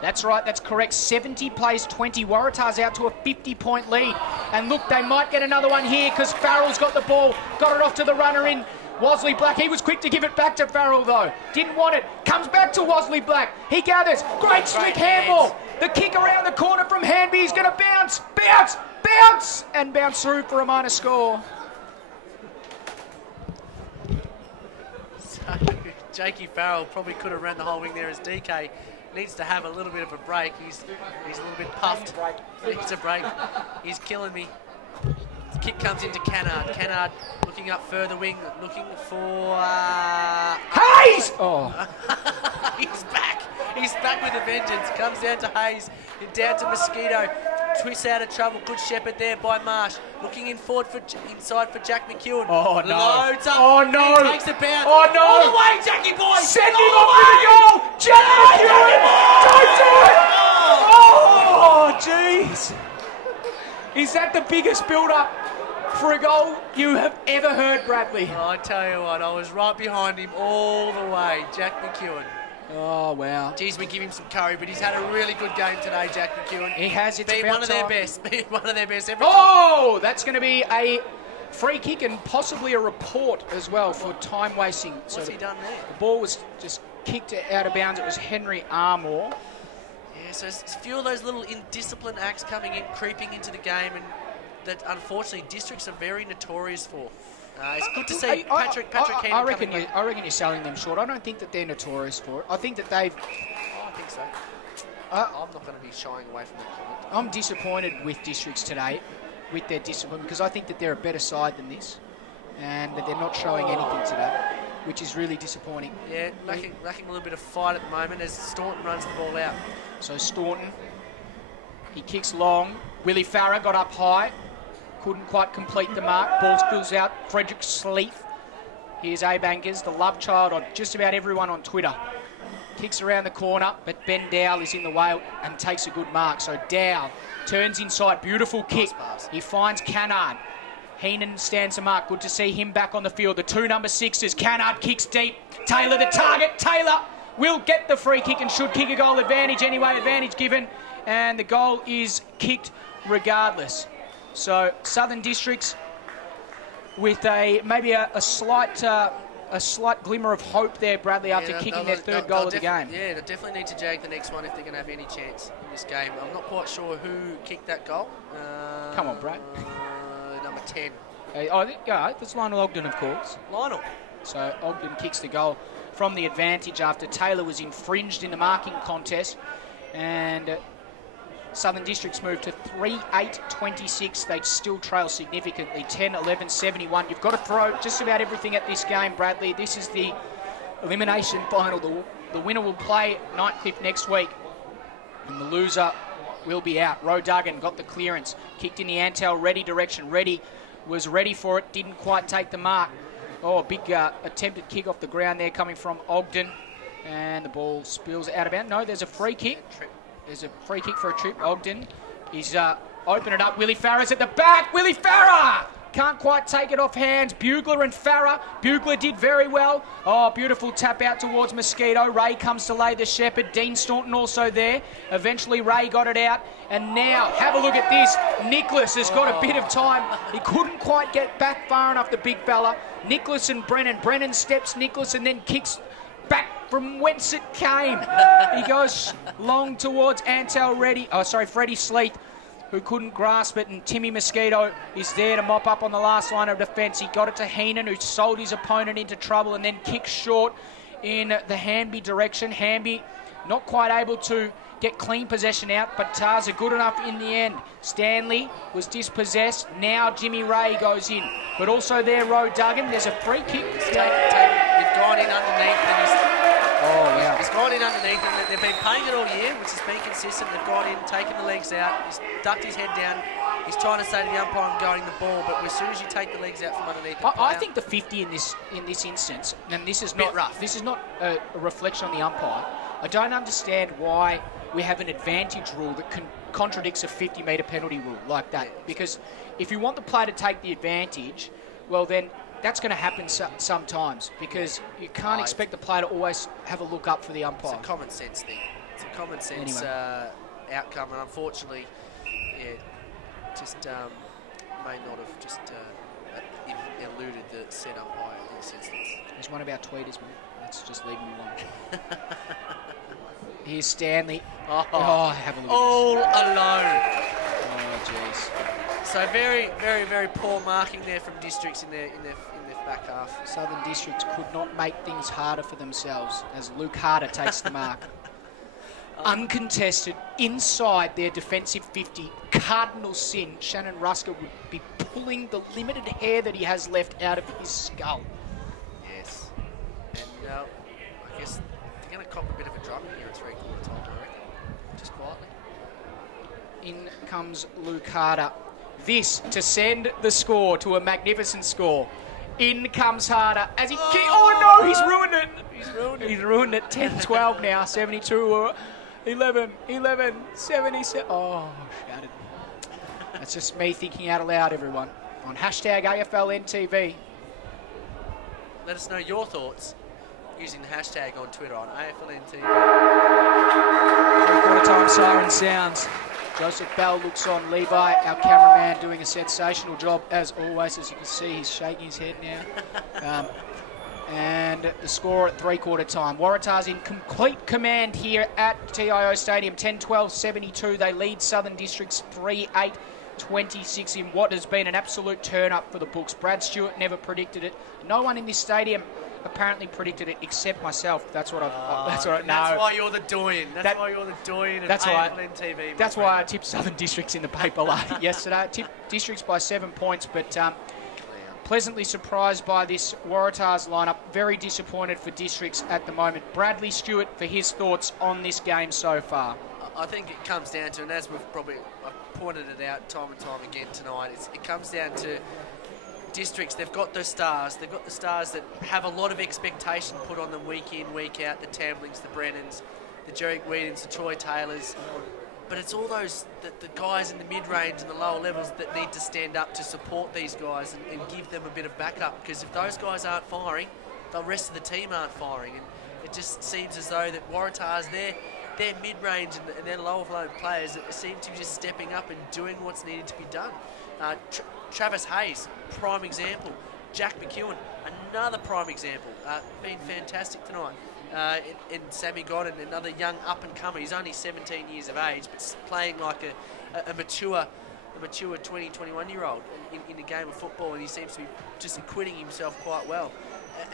That's right, that's correct. 70 plays 20. Waratah's out to a 50-point lead. And look, they might get another one here because Farrell's got the ball. Got it off to the runner in Wasley Black. He was quick to give it back to Farrell, though. Didn't want it. Comes back to Wasley Black. He gathers. Great slick handball. The kick around the corner from Hanby. He's going to bounce. Bounce. Bounce. And bounce through for a minor score. So, Jakey Farrell probably could have ran the whole wing there as DK. Needs to have a little bit of a break. He's a little bit puffed. Needs a break. He's killing me. The kick comes into Cannard. Cannard looking up further wing, looking for Hayes! Oh. He's back. He's back with a vengeance. Comes down to Hayes, and down to Mosquito. twists out of trouble. Good shepherd there by Marsh. Looking inside for Jack McEwen. Oh, no. Loads up. Oh, no. He takes the bounce. Oh, no. All the way, Jackie boy. Send him off to the goal. Jack McEwen. Don't do it. Oh, jeez. Is that the biggest build-up for a goal you have ever heard, Bradley? Oh, I tell you what, I was right behind him all the way, Jack McEwen. Oh, wow. Geez, we give him some curry, but he's had a really good game today, Jack McEwen. He has. It's been about one of their time. best. Been one of their best. Oh, that's going to be a free kick and possibly a report as well for time wasting. What's he done there? The ball was just kicked out of bounds. It was Henry Armour. Yeah, so it's a few of those little indisciplined acts coming in, creeping into the game, and that unfortunately districts are very notorious for. It's good to see Patrick Keenan I reckon coming I reckon you're selling them short. I don't think that they're notorious for it. I think that they've. Oh, I think so. I'm not going to be shying away from that comment. I'm disappointed with districts today, with their discipline, because I think that they're a better side than this, and that they're not showing anything today, which is really disappointing. Yeah, lacking a little bit of fight at the moment as Staunton runs the ball out. So Staunton, he kicks long. Willie Farah got up high. Couldn't quite complete the mark. Ball spills out. Frederick Sleeth. Here's A-Bankers, the love child of just about everyone on Twitter. Kicks around the corner, but Ben Dowell is in the way and takes a good mark. So Dowell turns inside. Beautiful kick. Nice pass. He finds Cannard. Heenan stands the mark. Good to see him back on the field. The two number sixes. Cannard kicks deep. Taylor the target. Taylor will get the free kick and should kick a goal advantage anyway. Advantage given. And the goal is kicked regardless. So Southern Districts with maybe a slight glimmer of hope there, Bradley, after kicking their third goal of the game. Yeah, they definitely need to jag the next one if they're going to have any chance in this game. I'm not quite sure who kicked that goal. Come on, Brad. Number 10. That's Lionel Ogden, of course. Lionel. So Ogden kicks the goal from the advantage after Taylor was infringed in the marking contest. And Southern Districts moved to 3-8-26. They still trail significantly, 10-11-71. You've got to throw just about everything at this game, Bradley. This is the elimination final. The winner will play Nightcliff next week, and the loser will be out. Roe Duggan got the clearance, kicked in the Antel Reddy direction. Reddy was ready for it, didn't quite take the mark. Oh, a big attempted kick off the ground there coming from Ogden, and the ball spills out of bounds. No, there's a free kick. There's a free kick for a trip. Ogden is open it up. Willie Farah's at the back. Willie Farah can't quite take it off hands. Bugler and Farah. Bugler did very well. Oh, beautiful tap out towards Mosquito. Ray comes to lay the shepherd. Dean Staunton also there. Eventually Ray got it out. And now, have a look at this. Nicholas has got a bit of time. He couldn't quite get back far enough, the big fella. Nicholas and Brennan. Brennan steps Nicholas and then kicks back from whence it came. He goes long towards Freddie Sleeth, who couldn't grasp it, and Timmy Mosquito is there to mop up on the last line of defence. He got it to Heenan, who sold his opponent into trouble and then kicked short in the Hamby direction. Hamby not quite able to get clean possession out, but Tars are good enough in the end. Stanley was dispossessed. Now Jimmy Ray goes in, but also there Roe Duggan. There's a free kick. He's gone in underneath and he's gone in underneath, and they've been playing it all year, which has been consistent. They've gone in, taken the legs out, he's ducked his head down. He's trying to say to the umpire, I'm guarding the ball, but as soon as you take the legs out from underneath the I think the 50 in this instance, and this is not rough. This is not a reflection on the umpire. I don't understand why we have an advantage rule that contradicts a 50-metre penalty rule like that. Because if you want the player to take the advantage, well then that's going to happen sometimes, because you can't expect the player to always have a look up for the umpire. It's a common sense thing. It's a common sense outcome, and unfortunately, just may not have just eluded the set umpire in this instance. He's one of our tweeters, mate. Let's just leave him alone. Here's Stanley. Have a look all alone. Oh, jeez. So very, very, very poor marking there from Districts in their back half. Southern Districts could not make things harder for themselves as Luke Harder takes the mark. Uncontested, inside their defensive 50, cardinal sin. Shannon Rusker would be pulling the limited hair that he has left out of his skull. Yes. And I guess they're going to cop a bit of a drubbing here at three-quarter time, I reckon. Just quietly. In comes Lucada. This to send the score to a magnificent score. In comes Harder as he oh no, he's ruined it. He's ruined it. 10-12 now, 72, 11, 77. Oh, shattered. That's just me thinking out aloud, everyone. On hashtag AFLNTv. Let us know your thoughts using the hashtag on Twitter on AFLNTv. Three-quarter time siren sounds. Joseph Bell looks on. Levi, our cameraman, doing a sensational job as always. As you can see, he's shaking his head now. And the score at three-quarter time. Waratah's in complete command here at TIO Stadium. 10-12-72. They lead Southern Districts 3-8-26 in what has been an absolute turn-up for the books. Brad Stewart never predicted it. No one in this stadium apparently predicted it except myself. That's what I know. That's why you're the doyen. That's why you're the doyen of AFLNTv. That's why I tipped Southern Districts in the paper yesterday. I tipped Districts by 7 points, but pleasantly surprised by this Waratahs lineup. Very disappointed for Districts at the moment. Bradley Stewart for his thoughts on this game so far. I think it comes down to, and as I've pointed it out time and time again tonight, it comes down to Districts. They've got the stars. They've got the stars that have a lot of expectation put on them week in, week out. The Tamblings, the Brennans, the Jerry Whedons, the Troy Taylors. But it's all those the guys in the mid-range and the lower levels that need to stand up to support these guys and give them a bit of backup. Because if those guys aren't firing, the rest of the team aren't firing. And it just seems as though that Waratahs, their mid-range and their lower-load players seem to be just stepping up and doing what's needed to be done. Travis Hayes, prime example. Jack McEwen, another prime example. Been fantastic tonight. And Sammy Godden, another young up-and-comer. He's only 17 years of age, but playing like a mature 20, 21-year-old in the game of football, and he seems to be just acquitting himself quite well.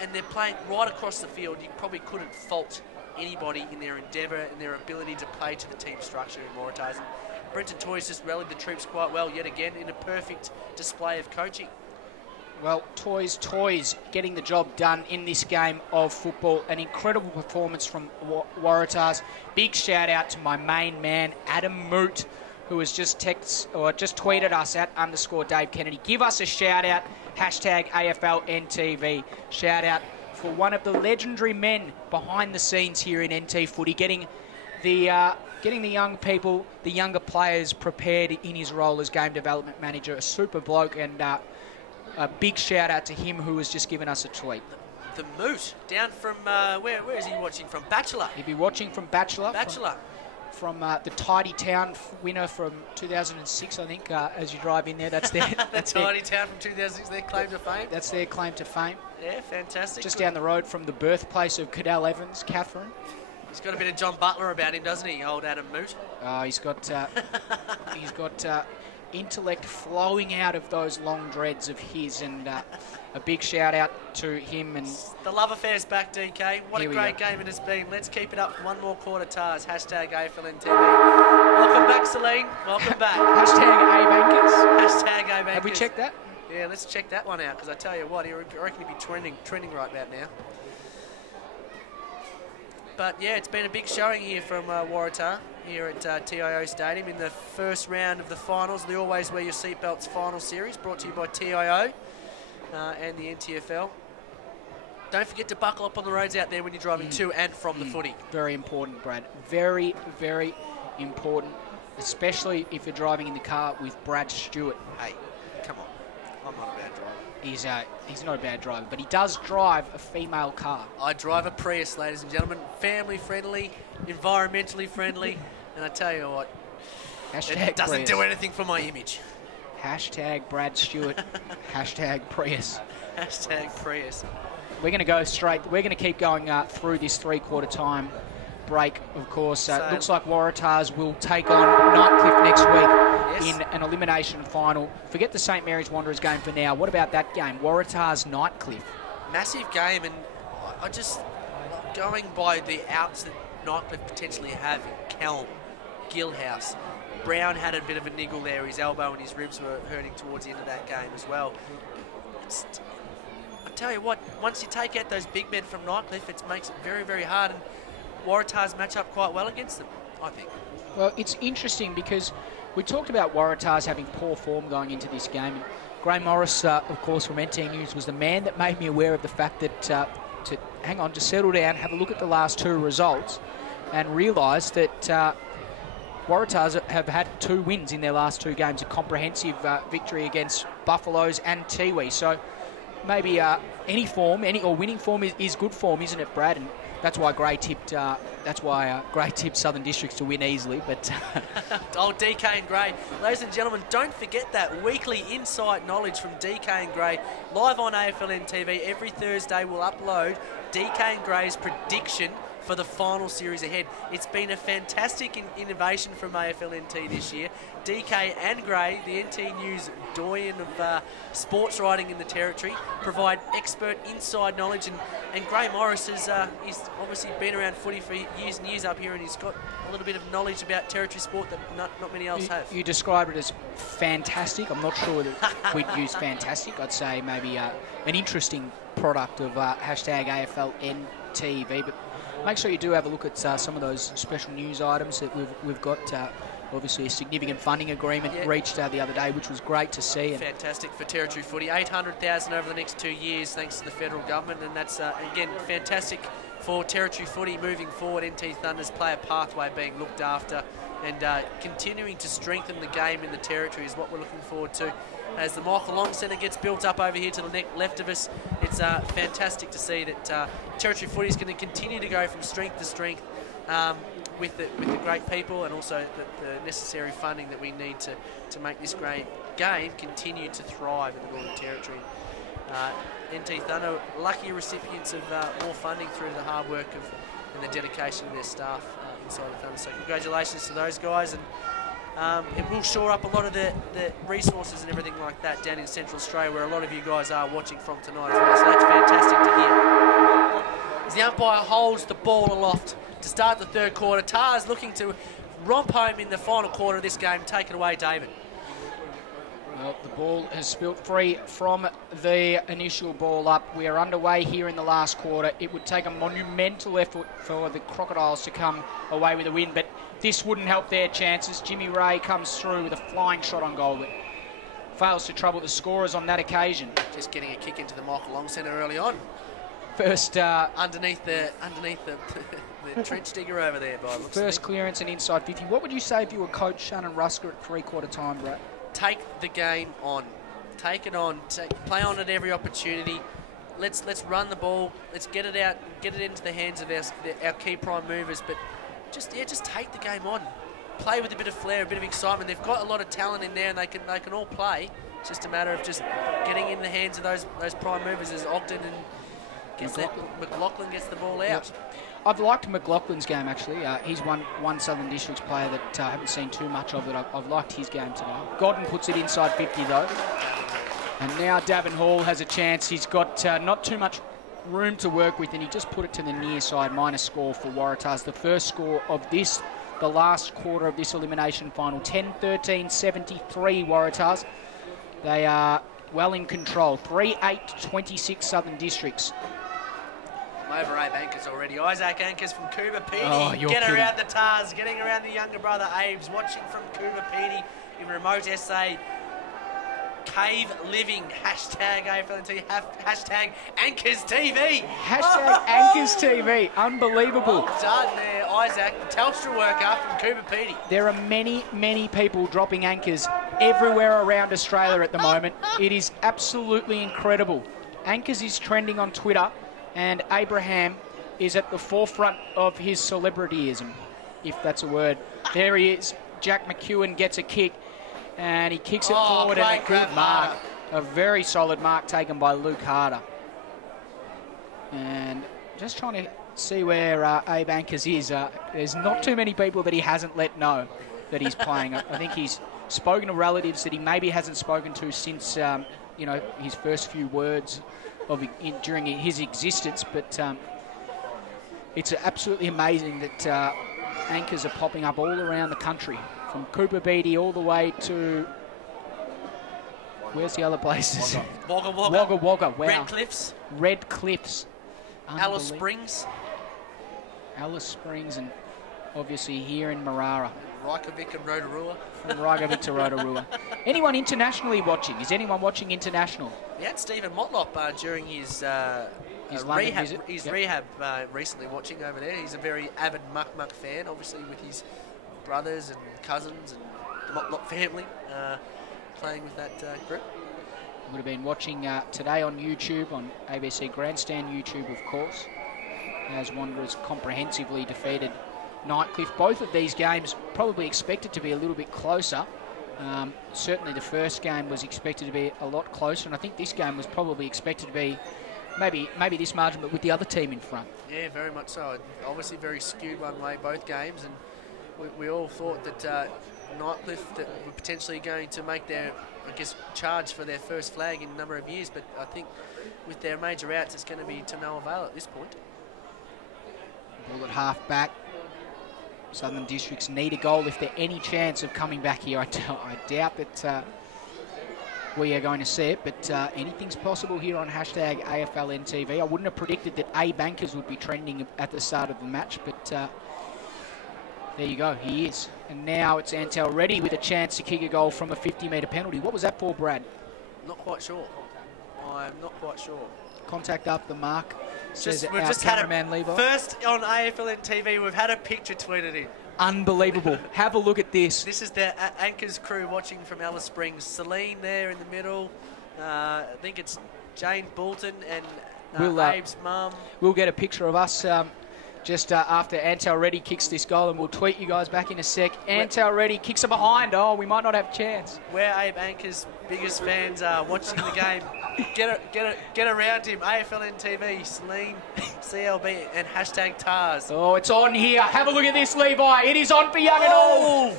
And they're playing right across the field. You probably couldn't fault anybody in their endeavour and their ability to play to the team structure in Waratahs. Brenton Toy's just rallied the troops quite well yet again in a perfect display of coaching. Well, Toys getting the job done in this game of football. An incredible performance from Waratahs. Big shout out to my main man, Adam Moot, who has just tweeted us at _Dave Kennedy. Give us a shout out, hashtag AFLNTv. Shout out for one of the legendary men behind the scenes here in NT Footy, getting the young people, the younger players prepared in his role as game development manager. A super bloke, and a big shout out to him who has just given us a tweet. The Moot, down from, where is he watching from? Bachelor. He'd be watching from Bachelor. Bachelor. From the Tidy Town winner from 2006, I think, as you drive in there. That's their... Tidy Town from 2006, their claim to fame. That's their claim to fame. Yeah, fantastic. Just down the road from the birthplace of Cadell Evans, Catherine. He's got a bit of John Butler about him, doesn't he, old Adam Moot? He's got intellect flowing out of those long dreads of his, and a big shout out to him. And the love affair's back, DK. What a great game it has been. Let's keep it up for one more quarter, Tars. Hashtag AFLNTv. Welcome back, Celine. Welcome back. Hashtag ABankers. Hashtag ABankers. Have we checked that? Yeah, let's check that one out, because I tell you what, I reckon he'd be trending right about now. But yeah, it's been a big showing here from Waratah here at TIO Stadium in the first round of the finals, the Always Wear Your Seatbelts final series, brought to you by TIO and the NTFL. Don't forget to buckle up on the roads out there when you're driving to and from the footy. Very important, Brad. Very, very important, especially if you're driving in the car with Brad Stewart. Hey, come on. I'm not a bad driver. He's not a bad driver, but he does drive a female car. I drive a Prius, ladies and gentlemen. Family friendly, environmentally friendly, and I tell you what, it doesn't do anything for my image. Hashtag Brad Stewart. Hashtag Prius. Hashtag Prius. We're going to go straight. We're going to keep going through this three-quarter time break, of course. It looks like Waratahs will take on Nightcliff next week in an elimination final. Forget the St Mary's Wanderers game for now. What about that game? Waratahs Nightcliff. Massive game, and I just, going by the outs that Nightcliff potentially have in Kelm, Gilhouse. Brown had a bit of a niggle there. His elbow and his ribs were hurting towards the end of that game as well. I tell you what, once you take out those big men from Nightcliff, it makes it very, very hard. And Waratahs match up quite well against them, I think. Well, it's interesting because We talked about Waratahs having poor form going into this game. And Gray Morris, of course, from NT News, was the man that made me aware of the fact that to hang on, just settle down, have a look at the last two results, and realise that Waratahs have had 2 wins in their last 2 games, a comprehensive victory against Buffaloes and Tiwi. So maybe any form, or winning form is good form, isn't it, Brad? And that's why Gray tipped. Gray tipped Southern Districts to win easily. But old DK and Gray, ladies and gentlemen, don't forget that weekly insight knowledge from DK and Gray live on AFLNTv every Thursday. We'll upload DK and Gray's prediction for the final series ahead. It's been a fantastic innovation from AFLNT this year. DK and Gray, the NT News doyen of sports writing in the territory, provide expert inside knowledge, and Gray Morris he's obviously been around footy for years and years up here, and he's got a little bit of knowledge about territory sport that not many else have. You described it as fantastic. I'm not sure that we'd use fantastic. I'd say maybe an interesting product of hashtag AFLNTv, but make sure you do have a look at some of those special news items that we've got. Obviously, a significant funding agreement reached the other day, which was great to see. Fantastic for territory footy. 800,000 over the next 2 years, thanks to the federal government, and that's again fantastic for territory footy moving forward. NT Thunder's player pathway being looked after, and continuing to strengthen the game in the territory is what we're looking forward to. As the Michael Long Centre gets built up over here to the left of us, it's fantastic to see that territory footy is going to continue to go from strength to strength with the great people, and also the necessary funding that we need to make this great game continue to thrive in the Northern Territory. NT Thunder, lucky recipients of more funding through the hard work and the dedication of their staff inside the Thunder. So congratulations to those guys, and it will shore up a lot of the resources and everything like that down in Central Australia, where a lot of you guys are watching from tonight as well. So that's fantastic to hear. As the umpire holds the ball aloft to start the third quarter, Tars looking to romp home in the final quarter of this game. Take it away, David. Well, the ball has spilt free from the initial ball up. We are underway here in the last quarter. It would take a monumental effort for the Crocodiles to come away with a win, but this wouldn't help their chances. Jimmy Ray comes through with a flying shot on goal, but fails to trouble the scorers on that occasion. Just getting a kick into the Michael Long Centre early on. First, underneath the trench digger over there. By looks first clearance and inside 50. What would you say if you were Coach Shannon Rusker at 3/4 time, Brett? Take the game on. Take it on. Play on at every opportunity. Let's run the ball. Let's get it out. Get it into the hands of our key prime movers. But just take the game on. Play with a bit of flair, a bit of excitement. They've got a lot of talent in there, and they can all play. It's just a matter of just getting in the hands of those prime movers as Ogden and McLaughlin gets the ball out. Yep. I've liked McLaughlin's game, actually. He's one Southern Districts player that I haven't seen too much of, but I've liked his game today. Godden puts it inside 50, though. And now Davin Hall has a chance. He's got not too much room to work with, and he just put it to the near side. Minus score for Waratahs. The first score of the last quarter of this elimination final. 10-13-73 Waratahs. They are well in control. 3-8-26 Southern Districts. Over Abe Anchors already. Isaac Anchors from Coober Petey. Oh, getting around the Tars, getting around the younger brother Abe's, watching from Coober Petey in remote SA. Cave living. Hashtag AFLNT. Hashtag Anchors TV. Hashtag Anchors TV. Unbelievable. Well done there, Isaac. Telstra worker from Coober Petey. There are many, many people dropping anchors everywhere around Australia at the moment. It is absolutely incredible. Anchors is trending on Twitter, and Abraham is at the forefront of his celebrityism, if that's a word. There he is. Jack McEwen gets a kick, and he kicks it forward, and a good mark. A very solid mark taken by Luke Harder. And just trying to see where Abe Anchors is. There's not too many people that he hasn't let know that he's playing. I think he's spoken to relatives that he maybe hasn't spoken to since his first few words during his existence. But it's absolutely amazing that anchors are popping up all around the country, from Cooper Beatty all the way to, where's the other places? Wagga Wagga. Wagga Wagga, wow. Red Cliffs. Red Cliffs. Alice Springs. Alice Springs, and obviously here in Marara. Reykjavik and Rotorua. From Reykjavik to Rotorua. Anyone internationally watching? Is anyone watching international? We had Stephen Motlop during his London visit. rehab recently watching over there. He's a very avid Muck fan, obviously with his brothers and cousins and the Motlop family playing with that group. Would have been watching today on YouTube, on ABC Grandstand YouTube, of course, as Wanderers comprehensively defeated Nightcliff. Both of these games probably expected to be a little bit closer. Certainly the first game was expected to be a lot closer, and I think this game was probably expected to be maybe this margin, but with the other team in front. Yeah, very much so. Obviously very skewed one way, both games, and we all thought that Nightcliff that were potentially going to make their, I guess, charge for their first flag in a number of years, but I think with their major outs, it's going to be to no avail at this point. Ball at half back. Southern Districts need a goal if they're any chance of coming back here. I doubt that we are going to see it, but anything's possible here on hashtag AFLNTv. I wouldn't have predicted that A Bankers would be trending at the start of the match, but there you go, he is. And now it's Antel ready with a chance to kick a goal from a 50-metre penalty. What was that for, Brad? Not quite sure. I'm not quite sure. Contact up the mark. We've just had first on AFLNTv, we've had a picture tweeted in. Unbelievable. Have a look at this. This is the Anchors crew watching from Alice Springs. Celine there in the middle. I think it's Jane Bolton and Abe's mum. We'll get a picture of us just after Antel Reddy kicks this goal, and we'll tweet you guys back in a sec. Antel Reddy kicks it behind. Oh, we might not have a chance. We're Abe Anchor's biggest fans watching the game. Get around him. AFLNTv, Celine, CLB, and hashtag TARS. Oh, it's on here. Have a look at this, Levi. It is on for young and old.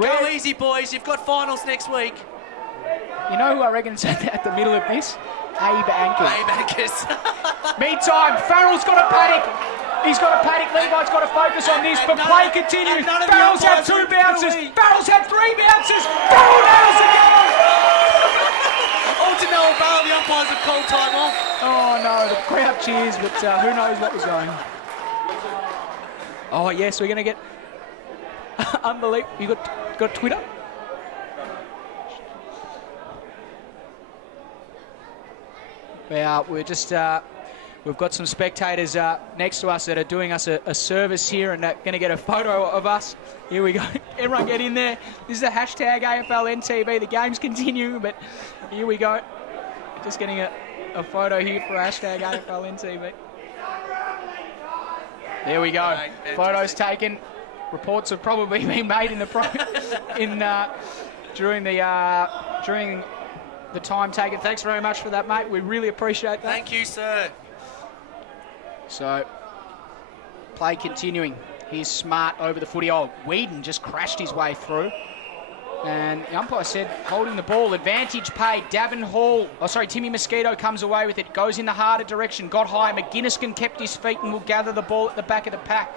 Go easy, boys. You've got finals next week. You know who I reckon's at the middle of this? Abe Anchors. Abe Anchors. Meantime, Farrell's got a panic. He's got a panic. Levi's got to focus on this, but play continues. Farrell's had 2 bounces. Farrell's had 3 bounces. Farrell nails the goal. All to no avail. The umpires have called time off. Oh no, the crowd cheers, but who knows what was going on. Oh yes, we're going to get unbelievable. You got Twitter? We're just we've got some spectators next to us that are doing us a service here, and going to get a photo of us. Here we go. Everyone get in there. This is the hashtag AFLNTv. The game's continuing, but here we go. Just getting a photo here for hashtag AFLNTv. There we go. Right, photos taken. Reports have probably been made in the during the time taken. Thanks very much for that, mate. We really appreciate that. Thank you, sir. So, play continuing. Here's Smart over the footy. Oh, Whedon just crashed his way through. And the umpire said, holding the ball, advantage paid. Timmy Mosquito comes away with it. Goes in the harder direction. Got high. McGuinnesskin kept his feet and will gather the ball at the back of the pack.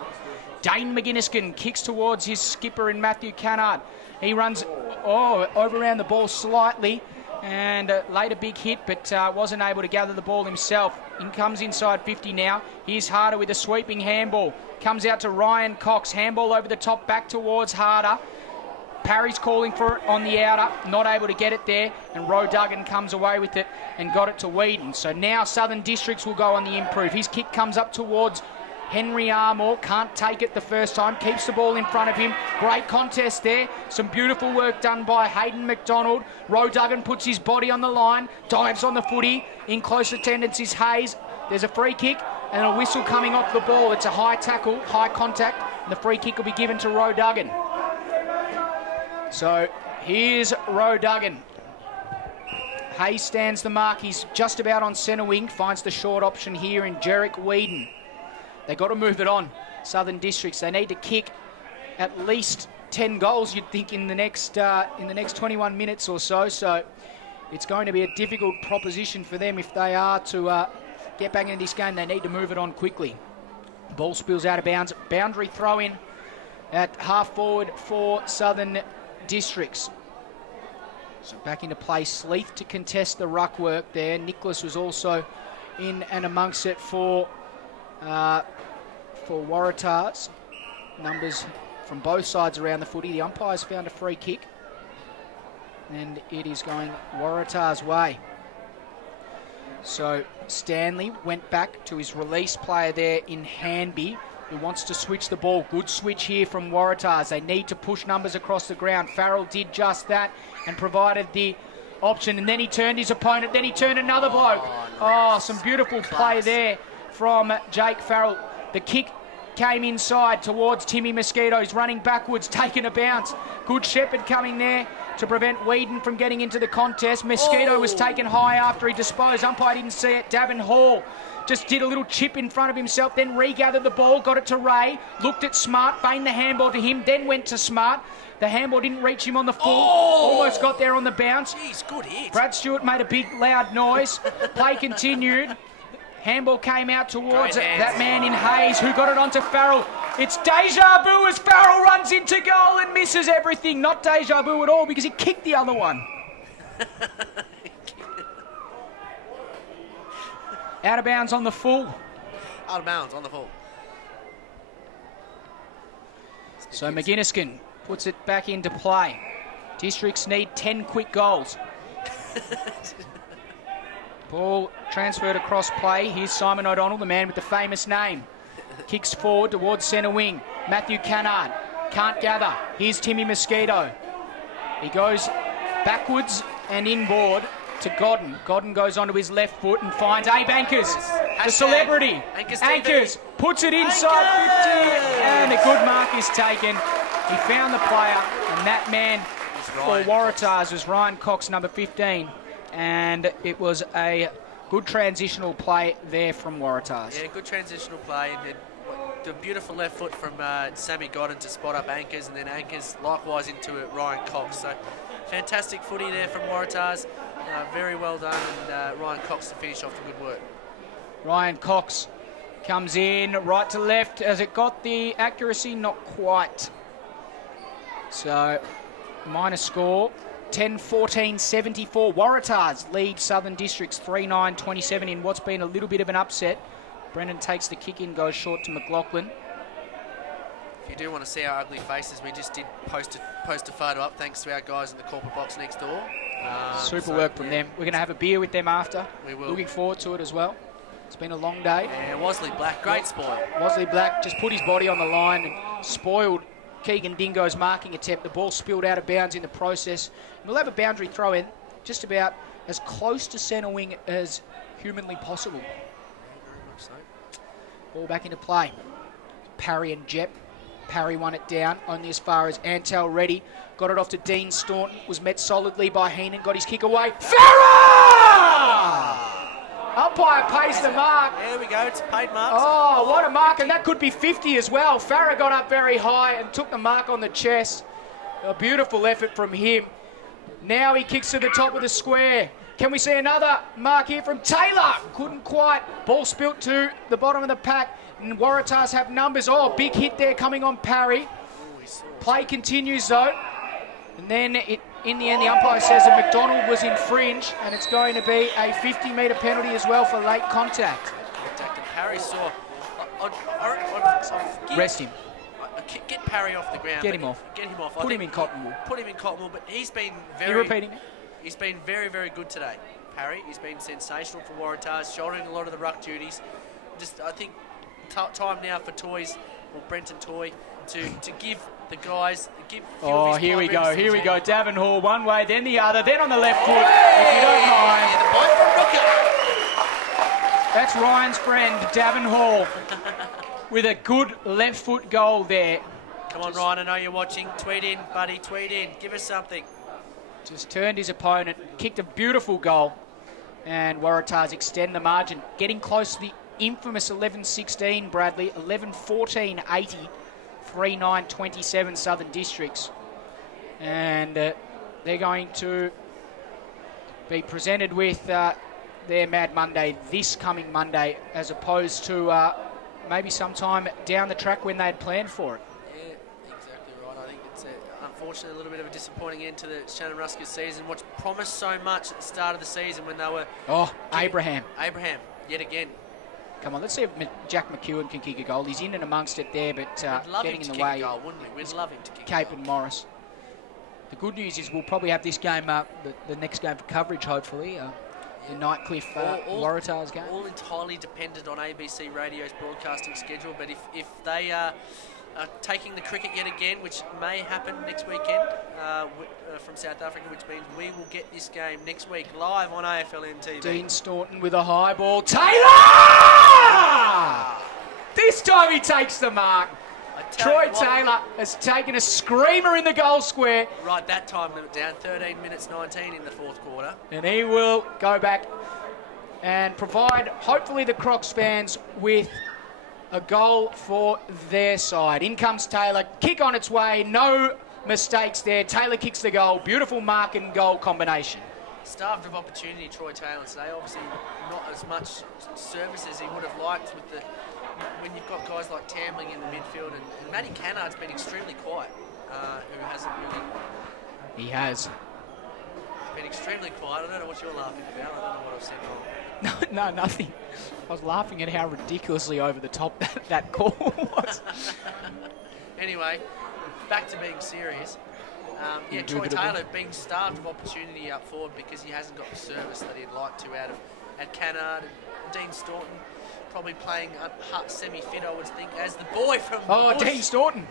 Dane McGuinnesskin kicks towards his skipper in Matthew Cannard. He runs over around the ball slightly and laid a big hit, but wasn't able to gather the ball himself. In comes inside 50 now. Here's Harder with a sweeping handball. Comes out to Ryan Cox. Handball over the top, back towards Harder. Parry's calling for it on the outer, not able to get it there, and Roe Duggan comes away with it and got it to Whedon. So now Southern Districts will go on the improve. His kick comes up towards Henry Armour, can't take it the first time, keeps the ball in front of him. Great contest there. Some beautiful work done by Hayden McDonald. Roe Duggan puts his body on the line, dives on the footy. In close attendance is Hayes. There's a free kick and a whistle coming off the ball. It's a high tackle, high contact, and the free kick will be given to Roe Duggan. So here's Roe Duggan. Hayes stands the mark. He's just about on centre wing. Finds the short option here in Jerick Whedon. They've got to move it on. Southern Districts. They need to kick at least 10 goals, you'd think, in the next 21 minutes or so. So it's going to be a difficult proposition for them if they are to get back into this game. They need to move it on quickly. Ball spills out of bounds. Boundary throw in at half forward for Southern Districts. So back into play. Sleeth to contest the ruck work there. Nicholas was also in and amongst it for Waratahs. Numbers from both sides around the footy. The umpires found a free kick, and it is going Waratah's way. So Stanley went back to his release player there in Hanby, who wants to switch the ball. Good switch here from Waratahs. They need to push numbers across the ground. Farrell did just that and provided the option, and then he turned his opponent, then he turned another bloke. Oh, some beautiful play there from Jake Farrell. The kick came inside towards Timmy Mosquito. He's running backwards, taking a bounce. Good Shepherd coming there to prevent Whedon from getting into the contest. Mosquito was taken high after he disposed. Umpire didn't see it. Davin Hall just did a little chip in front of himself, then regathered the ball, got it to Ray, looked at Smart, banged the handball to him, then went to Smart. The handball didn't reach him on the full. Almost got there on the bounce. Jeez, good hit. Brad Stewart made a big, loud noise. Play continued. Handball came out towards that man in Hayes, who got it onto Farrell. It's deja vu as Farrell runs into goal and misses everything. Not deja vu at all, because he kicked the other one. Out of bounds on the full. Out of bounds on the full. So McGuinnesskin puts it back into play. Districts need 10 quick goals. Ball transferred across play. Here's Simon O'Donnell, the man with the famous name. Kicks forward towards centre wing. Matthew Cannard can't gather. Here's Timmy Mosquito. He goes backwards and inboard to Godden. Godden goes onto his left foot and finds Abe Ankers, the celebrity. Ankers puts it inside 50, and a good mark is taken. He found the player, and that man for Waratahs was Ryan Cox, number 15. And it was a good transitional play there from Waratahs. Yeah, good transitional play. And the beautiful left foot from Sammy Godden to spot up Ankers, and then Ankers likewise into Ryan Cox. So fantastic footy there from Waratahs. Very well done, and Ryan Cox to finish off the good work. Ryan Cox comes in right to left. Has it got the accuracy? Not quite. So minor score. 10-14-74. Waratahs lead Southern Districts 3-9-27 in what's been a little bit of an upset. Brendan takes the kick in, goes short to McLaughlin. If you do want to see our ugly faces, we just did post a photo up thanks to our guys in the corporate box next door. Super work from them. We're going to have a beer with them after. We will. Looking forward to it as well. It's been a long day. Yeah, Wasley Black, great spoil. Wasley Black just put his body on the line and spoiled Keegan Dingo's marking attempt. The ball spilled out of bounds in the process. We'll have a boundary throw in just about as close to centre wing as humanly possible. Very much so. Ball back into play. Parry and Jep. Parry won it down only as far as Antel Reddy. Got it off to Dean Staunton. Was met solidly by Heenan. Got his kick away. Farah! Umpire pays the mark. There we go, it's paid marks. Oh, what a mark, and that could be 50 as well. Farah got up very high and took the mark on the chest. A beautiful effort from him. Now he kicks to the top of the square. Can we see another mark here from Taylor? Couldn't quite. Ball spilt to the bottom of the pack, and Waratahs have numbers. Oh, big hit there coming on Parry. Play continues though. And then in the end, the umpire says that McDonald was in fringe, and it's going to be a 50-metre penalty as well for late contact. Parry saw. Rest him. Get Parry off the ground. Get him off. Get him off. Put him in cotton wool. Put him in cotton wool, but he's been very... You're repeating it? He's been very, very good today. Parry, he's been sensational for Waratahs, shouldering a lot of the ruck duties. I think time now for Toys, or Brenton Toy, to give the guys... Oh, here we go. Davin Hall, one way, then the other, then on the left foot, if you don't mind. The point from Rooker. That's Ryan's friend, Davin Hall, with a good left foot goal there. Come on, Ryan, I know you're watching. Tweet in, buddy, tweet in. Give us something. Just turned his opponent, kicked a beautiful goal, and Waratahs extend the margin, getting close to the infamous 11-16, Bradley, 11-14-80. 3-9-27 Southern Districts, and they're going to be presented with their Mad Monday this coming Monday, as opposed to maybe sometime down the track when they had planned for it. Yeah, exactly right. I think it's unfortunately a little bit of a disappointing end to the Shannon Ruskers season, which promised so much at the start of the season when they were... Oh, Abraham, yet again. Come on, let's see if Jack McEwen can kick a goal. He's in and amongst it there, but We'd love getting him in to the kick way. a goal, wouldn't we? We'd love him to kick Cape a goal. and Morris. The good news is we'll probably have this game, the next game for coverage, hopefully. The Nightcliff Waratahs game. All entirely dependent on ABC Radio's broadcasting schedule, but if they are taking the cricket yet again, which may happen next weekend from South Africa, which means we will get this game next week live on AFLNTv. Dean Staunton with a high ball. Taylor! This time he takes the mark. Troy Taylor has taken a screamer in the goal square. Right, that time limit down, 13 minutes 19 in the fourth quarter. And he will go back and provide, hopefully, the Crocs fans with a goal for their side. In comes Taylor, kick on its way, no mistakes there. Taylor kicks the goal, beautiful mark and goal combination. Starved of opportunity, Troy Taylor today. Obviously, not as much service as he would have liked with the when you've got guys like Tambling in the midfield, and Matty Cannard's been extremely quiet, who hasn't really... He has. Been extremely quiet. I don't know what you're laughing about. I don't know what I've said wrong. No, nothing. I was laughing at how ridiculously over the top that call was. Anyway, back to being serious. Troy Taylor being starved of opportunity up forward because he hasn't got the service that he'd like to out of Cannard. And Dean Staunton probably playing semi-fit, I would think, as the boy from Bush. Dean Staunton.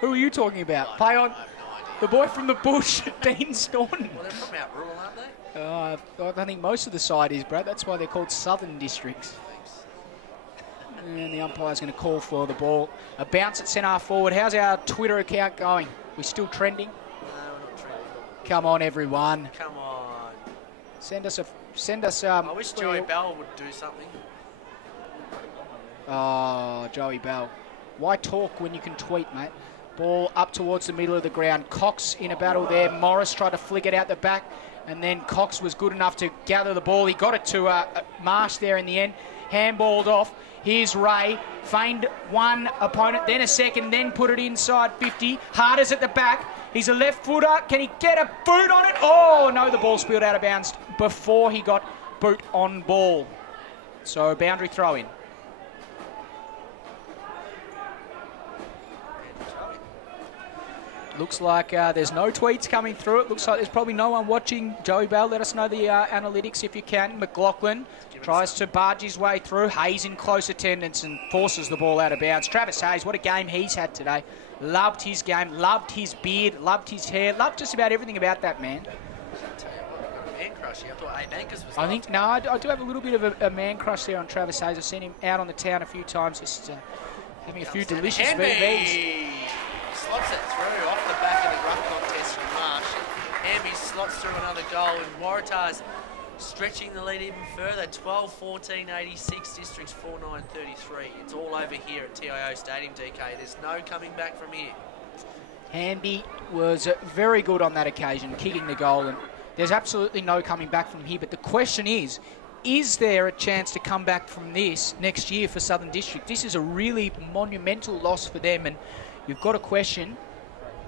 Who are you talking about? Play on. I have no idea. The boy from the bush, Dean Staunton. Well, they're from out rural, aren't they? I think most of the side is, Brad. That's why they're called Southern Districts. Thanks. And the umpire's going to call for the ball. A bounce at centre forward. How's our Twitter account going? We're still trending? No, we're not trending. Come on, everyone. Come on. Send us. I wish Joey Bell would do something. Oh, Joey Bell. Why talk when you can tweet, mate? Ball up towards the middle of the ground. Cox in a battle there. Morris tried to flick it out the back, and then Cox was good enough to gather the ball. He got it to Marsh there in the end. Handballed off. Here's Ray. Feigned one opponent, then a second, then put it inside 50. Harders at the back. He's a left footer. Can he get a boot on it? Oh, no, the ball spilled out of bounds before he got boot on ball. So, boundary throw in. Looks like there's no tweets coming through. It looks like there's probably no one watching. Joey Bell, let us know the analytics if you can. McLaughlin tries to barge his way through. Hayes in close attendance and forces the ball out of bounds. Travis Hayes, what a game he's had today. Loved his game, loved his beard, loved his hair, loved just about everything about that man. I'll tell you what, I've got a man crush here. I thought Abe Anchors was I do have a little bit of a man crush there on Travis Hayes. I've seen him out on the town a few times, just having a few delicious VVs. Slots it through off the back of the ruck contest from Marsh. Hamby slots through another goal, and Waratah's stretching the lead even further. 12-14, 86, Districts 49-33. It's all over here at TIO Stadium, DK. There's no coming back from here. Hamby was very good on that occasion, kicking the goal, and there's absolutely no coming back from here. But the question is there a chance to come back from this next year for Southern District? This is a really monumental loss for them, and you've got to question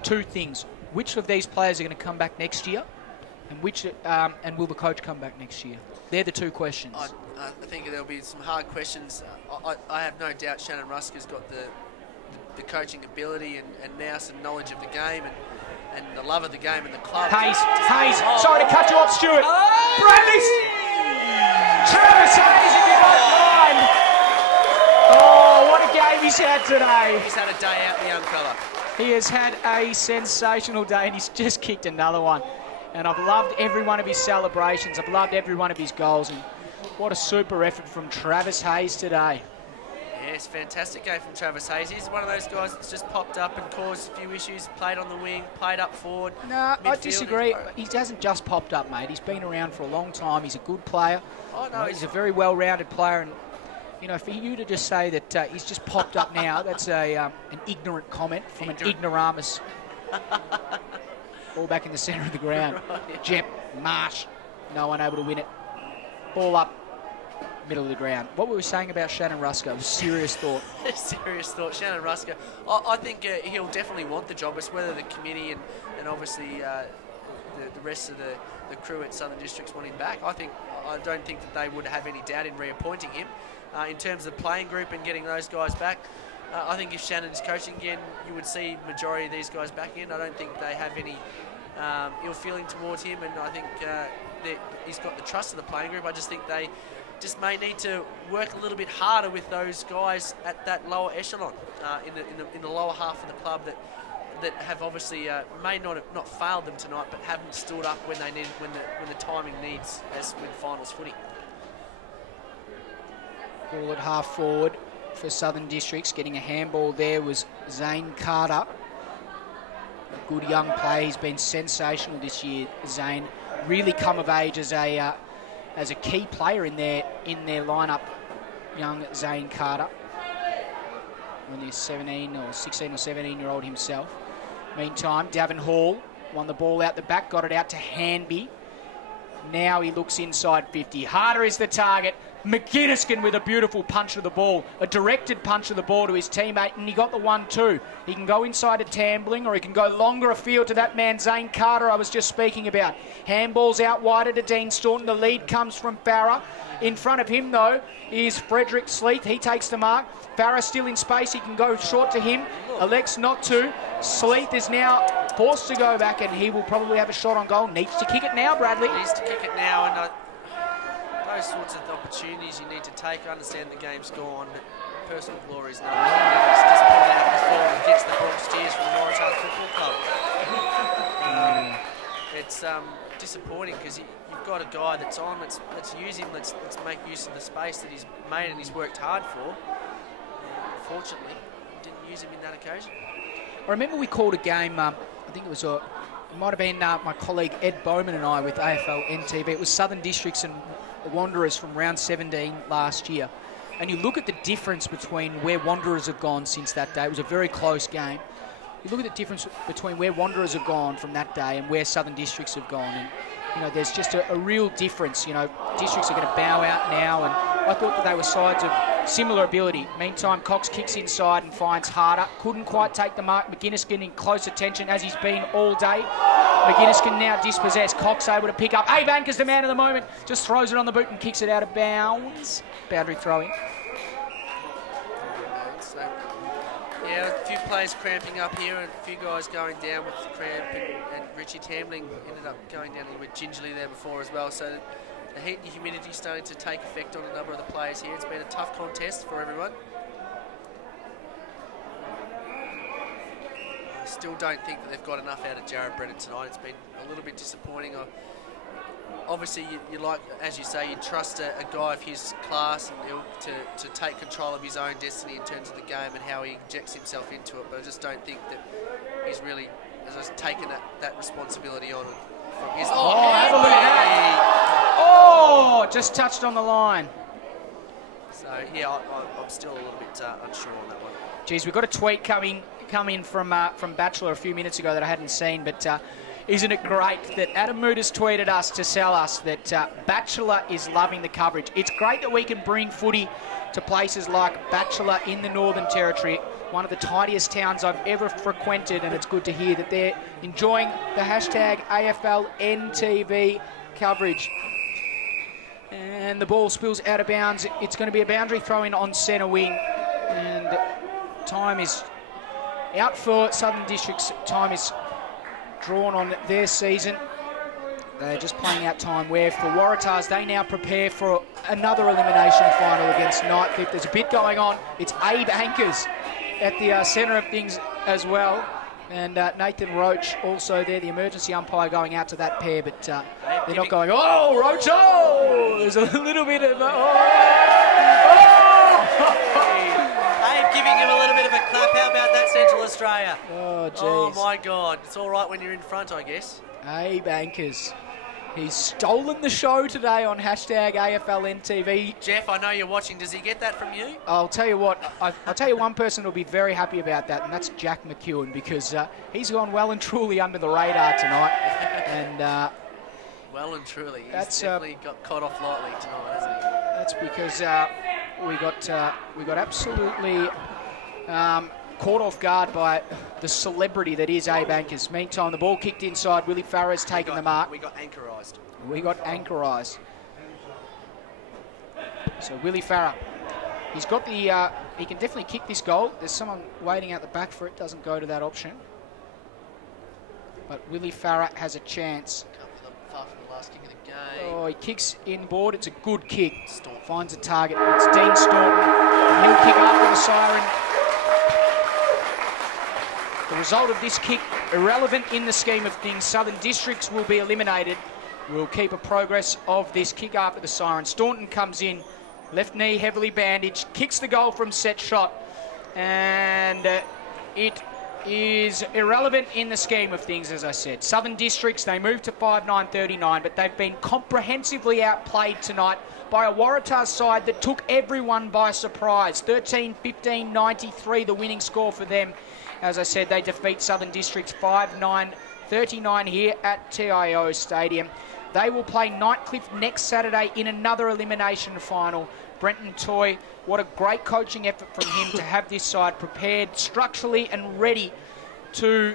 two things. Which of these players are going to come back next year? And will the coach come back next year? They're the two questions. I think there'll be some hard questions. I have no doubt Shannon Ruska's got the coaching ability and now some knowledge of the game and the love of the game and the club. Hayes, sorry to cut you off, Stuart. Bradley! Travis Hayes, if you don't mind. Oh, what a game he's had today. He's had a day out, the young fella. He has had a sensational day, and he's just kicked another one. And I've loved every one of his celebrations. I've loved every one of his goals. And what a super effort from Travis Hayes today. Yes, fantastic game from Travis Hayes. He's one of those guys that's just popped up and caused a few issues. Played on the wing, played up forward. No, I disagree. He hasn't just popped up, mate. He's been around for a long time. He's a good player. Oh, no, he's a very well-rounded player. And, you know, for you to just say that he's just popped up now, that's an ignorant comment from an ignoramus. Ball back in the centre of the ground. Right, yeah. Jep, Marsh, no one able to win it. Ball up, middle of the ground. What were we saying about Shannon Ruska? It was serious thought. Serious thought. Shannon Ruska, I think he'll definitely want the job. It's whether the committee and obviously the rest of the crew at Southern Districts want him back. I think I don't think that they would have any doubt in reappointing him. In terms of playing group and getting those guys back, I think if Shannon's coaching again, you would see majority of these guys back in. I don't think they have any ill feeling towards him, and I think he's got the trust of the playing group. I just think they just may need to work a little bit harder with those guys at that lower echelon, in the lower half of the club that have obviously may not have not failed them tonight, but haven't stood up when they need when the timing needs, as with finals footy. Ball at half forward for Southern Districts. Getting a handball there was Zane Carter. A good young player. He's been sensational this year. Zane really come of age as a key player in their lineup. Young Zane Carter, only a 17 or 16 or 17-year-old himself. Meantime, Davin Hall won the ball out the back, got it out to Hanby. Now he looks inside 50. Harder is the target. McGinniskin with a beautiful punch of the ball, a directed punch of the ball to his teammate, and he got the 1-2. He can go inside a Tambling, or he can go longer afield to that man, Zane Carter, I was just speaking about. Handballs out wider to Dean Staunton. The lead comes from Farah. In front of him, though, is Frederick Sleeth. He takes the mark. Farah still in space. He can go short to him. Elects not to. Sleeth is now forced to go back, and he will probably have a shot on goal. Needs to kick it now, Bradley. Needs to kick it now, and those sorts of opportunities you need to take. I understand the game's gone, but personal glory is not. He's just put it out before and gets the Bronx cheers from the Waratah Football Club. It's disappointing because you've got a guy that's on. Let's use him. Let's make use of the space that he's made and he's worked hard for. Unfortunately, didn't use him in that occasion. I remember we called a game. I think it was it might have been my colleague Ed Bowman and I with AFLNTv. It was Southern Districts and Wanderers from round 17 last year. And you look at the difference between where Wanderers have gone since that day. It was a very close game. You look at the difference between where Wanderers have gone from that day and where Southern Districts have gone. And, you know, there's just a real difference. You know, Districts are going to bow out now. And I thought that they were sides of similar ability. Meantime, Cox kicks inside and finds Harder. Couldn't quite take the mark. McGinniskin in close attention as he's been all day. McGinniskin now dispossessed. Cox able to pick up. Abank is the man of the moment. Just throws it on the boot and kicks it out of bounds. Boundary throw-in. So, yeah, a few players cramping up here and a few guys going down with the cramp. And Richie Tambling ended up going down a little bit gingerly there before as well. So the heat and humidity starting to take effect on a number of the players here. It's been a tough contest for everyone. I still don't think that they've got enough out of Jared Brennan tonight. It's been a little bit disappointing. Obviously, you like, as you say, you trust a guy of his class and ilk to take control of his own destiny in terms of the game and how he injects himself into it. But I just don't think that he's really taken that responsibility on from his... Oh, have a look at that! Oh, just touched on the line. So, yeah, I'm still a little bit unsure on that one. Geez, we've got a tweet coming from Bachelor a few minutes ago that I hadn't seen, but isn't it great that Adam Mood has tweeted us to tell us that Bachelor is loving the coverage. It's great that we can bring footy to places like Bachelor in the Northern Territory, one of the tidiest towns I've ever frequented, and it's good to hear that they're enjoying the hashtag AFLNTv coverage. And the ball spills out of bounds. It's going to be a boundary throw-in on centre wing, and time is out for Southern Districts. Time is drawn on their season. They're just playing out time, where for Waratahs, they now prepare for another elimination final against Nightcliff. There's a bit going on. It's Abe Anchors at the centre of things as well. And Nathan Roach also there, the emergency umpire, going out to that pair, but they're not going, oh, Roach, oh! There's a little bit of, Abe giving him a little bit of a clap. How about that, Central Australia? Oh, geez. Oh, my God. It's all right when you're in front, I guess. Abe Anchors. He's stolen the show today on hashtag AFLNTv. Jeff, I know you're watching. Does he get that from you? I'll tell you what, I'll tell you one person who'll be very happy about that, and that's Jack McEwen, because he's gone well and truly under the radar tonight. And well and truly. He's definitely got caught off lightly tonight, hasn't he? That's because we got absolutely caught off guard by the celebrity that is Abe Anchors. Meantime, the ball kicked inside. Willie Farrer's taken the mark. We got anchorised. We got anchorised. So Willie Farah, he's got the, he can definitely kick this goal. There's someone waiting out the back for it, doesn't go to that option. But Willie Farah has a chance. Can't be far from the last kick of the game. Oh, he kicks inboard. It's a good kick. Finds a target. It's Dean Staunton. And he'll kick after the siren. The result of this kick, irrelevant in the scheme of things. Southern Districts will be eliminated. We'll keep a progress of this kick after the siren. Staunton comes in, left knee heavily bandaged, kicks the goal from set shot, and it is irrelevant in the scheme of things, as I said. Southern Districts, they moved to 5-9-39, but they've been comprehensively outplayed tonight by a Waratah side that took everyone by surprise. 13-15-93, the winning score for them. As I said, they defeat Southern Districts 5-9-39 here at TIO Stadium. They will play Nightcliff next Saturday in another elimination final. Brenton Toy, what a great coaching effort from him to have this side prepared structurally and ready to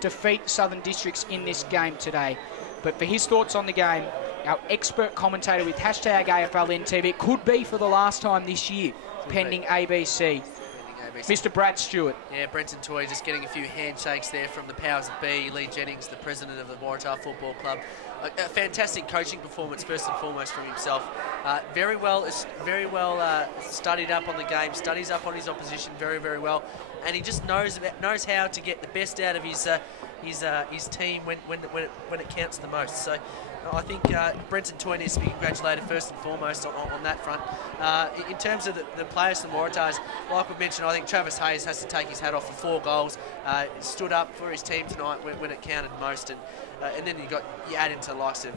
defeat Southern Districts in this game today. But for his thoughts on the game, our expert commentator with hashtag AFLNTv, it could be for the last time this year, pending ABC. Mr. Brad Stewart. Yeah, Brenton Toy just getting a few handshakes there from the powers that be. Lee Jennings, the president of the Waratah Football Club. A fantastic coaching performance, first and foremost, from himself. Very well studied up on the game, studies up on his opposition very, very well, and he just knows how to get the best out of his team when it counts the most. So I think Brenton Toy needs to be congratulated first and foremost on that front. In terms of the players from Waratahs, like we mentioned, I think Travis Hayes has to take his hat off for 4 goals. Stood up for his team tonight when it counted most, and then you add into the likes of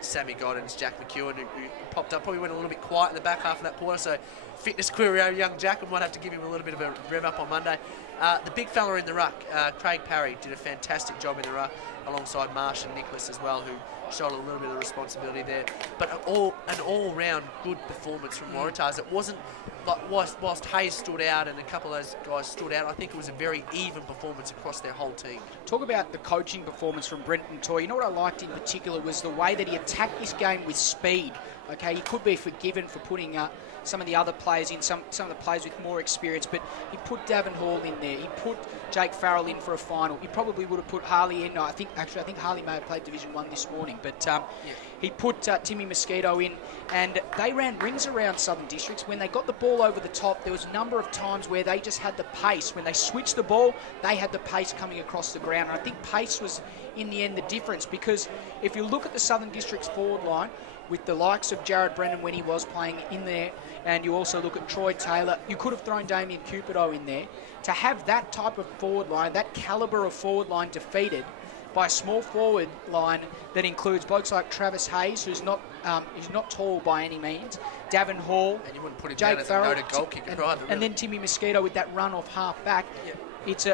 Sammy Goddins, Jack McEwen, who popped up, probably went a little bit quiet in the back half of that quarter, so fitness query young Jack, we might have to give him a little bit of a rev up on Monday. The big fella in the ruck, Craig Parry, did a fantastic job in the ruck alongside Marsh and Nicholas as well, who shouldered a little bit of responsibility there. But an all-round good performance from Waratahs. It wasn't like whilst Hayes stood out and a couple of those guys stood out, I think it was a very even performance across their whole team. Talk about the coaching performance from Brenton Toy. You know what I liked in particular was the way that he attacked this game with speed. Okay, he could be forgiven for putting some of the other players in, some of the players with more experience, but he put Davin Hall in there. He put Jake Farrell in for a final. He probably would have put Harley in. I think Harley may have played Division 1 this morning, but he put Timmy Mosquito in, and they ran rings around Southern Districts. When they got the ball over the top, there was a number of times where they just had the pace. When they switched the ball, they had the pace coming across the ground, and I think pace was, in the end, the difference, because if you look at the Southern Districts forward line, with the likes of Jared Brennan when he was playing in there, and you also look at Troy Taylor, you could have thrown Damien Cupido in there. To have that type of forward line, that calibre of forward line defeated by a small forward line that includes blokes like Travis Hayes, who's not tall by any means, Davin Hall, and you wouldn't put him Jake down as Farrell, a noted goal kicker either, really. And then Timmy Mosquito with that run off half back. Yep.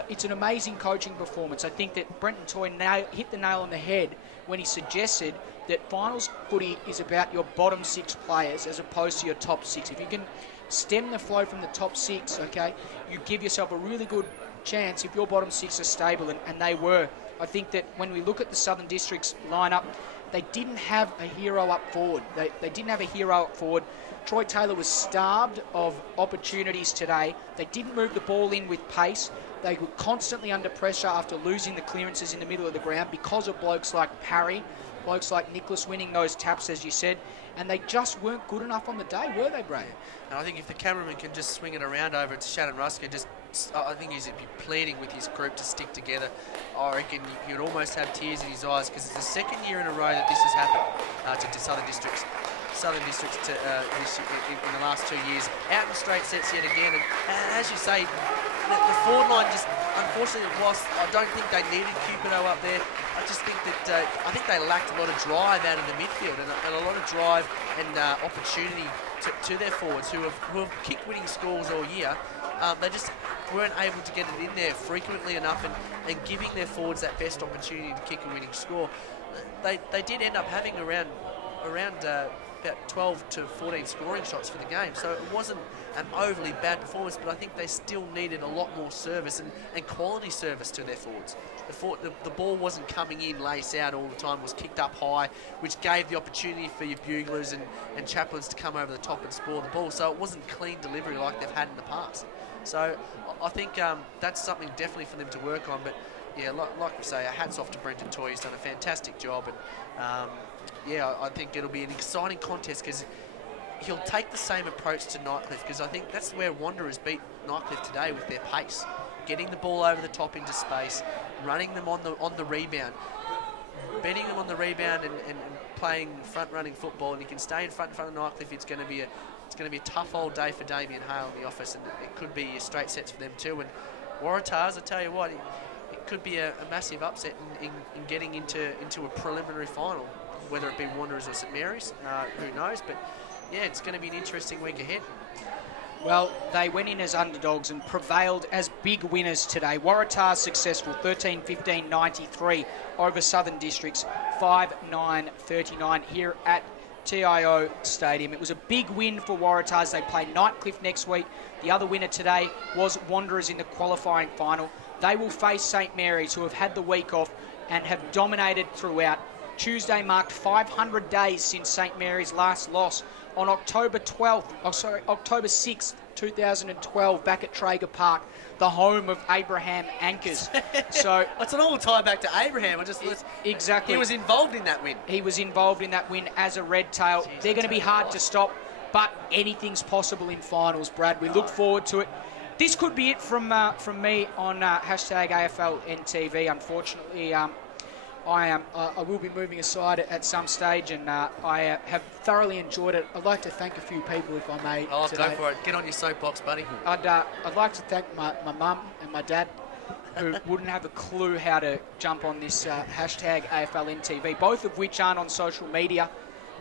It's an amazing coaching performance. I think that Brenton Toy hit the nail on the head when he suggested that finals footy is about your bottom 6 players as opposed to your top 6. If you can stem the flow from the top 6, okay, you give yourself a really good chance if your bottom 6 are stable, and they were. I think that when we look at the Southern Districts lineup, they didn't have a hero up forward. They didn't have a hero up forward. Troy Taylor was starved of opportunities today. They didn't move the ball in with pace. They were constantly under pressure after losing the clearances in the middle of the ground because of blokes like Parry, blokes like Nicholas winning those taps, as you said, and they just weren't good enough on the day, were they, Brad? And I think if the cameraman can just swing it around over to Shannon Rusker, I think he'd be pleading with his group to stick together. I reckon you'd almost have tears in his eyes, because it's the second year in a row that this has happened to Southern Districts. Southern Districts in the last 2 years, out in straight sets yet again, and as you say, the forward line just, unfortunately, whilst I don't think they needed Cupido up there, I just think that I think they lacked a lot of drive out of the midfield, and a lot of drive and opportunity to their forwards who have kicked winning scores all year. They just weren't able to get it in there frequently enough, and giving their forwards that best opportunity to kick a winning score. They did end up having around about 12 to 14 scoring shots for the game. So it wasn't an overly bad performance, but I think they still needed a lot more service and quality service to their forwards. The ball wasn't coming in lace out all the time, was kicked up high, which gave the opportunity for your buglers and chaplains to come over the top and score the ball. So it wasn't clean delivery like they've had in the past. So I think that's something definitely for them to work on. But yeah, like we say, hats off to Brenton Toy. He's done a fantastic job. And yeah, I think it'll be an exciting contest because he'll take the same approach to Nightcliff, because I think that's where Wanderers beat Nightcliff today, with their pace. Getting the ball over the top into space, running them on the rebound, betting them on the rebound and playing front-running football. And he can stay in front of Nightcliff. It's going to be a tough old day for Damien Hale in the office, and it could be straight sets for them too. And Waratahs, I tell you what, it could be a massive upset in getting into a preliminary final, whether it be Wanderers or St Mary's, who knows. But yeah, it's going to be an interesting week ahead. Well, they went in as underdogs and prevailed as big winners today. Waratah successful, 13-15-93 over Southern Districts, 5-9-39 here at TIO Stadium. It was a big win for Waratahs. They play Nightcliff next week. The other winner today was Wanderers in the qualifying final. They will face St Mary's, who have had the week off and have dominated throughout. Tuesday marked 500 days since St Mary's last loss on October 6th, 2012, back at Traeger Park, the home of Abraham Anchors. So it's an all tie back to Abraham. Exactly. He was involved in that win. He was involved in that win as a red tail. They're going to be hard to stop, but anything's possible in finals, Brad. We look forward to it. This could be it from me on hashtag AFLNTv. Unfortunately, I will be moving aside at some stage, and I have thoroughly enjoyed it. I'd like to thank a few people, if I may. Oh, today. go for it. Get on your soapbox, buddy. I'd like to thank my mum and my dad, who wouldn't have a clue how to jump on this hashtag AFLNTv, both of which aren't on social media.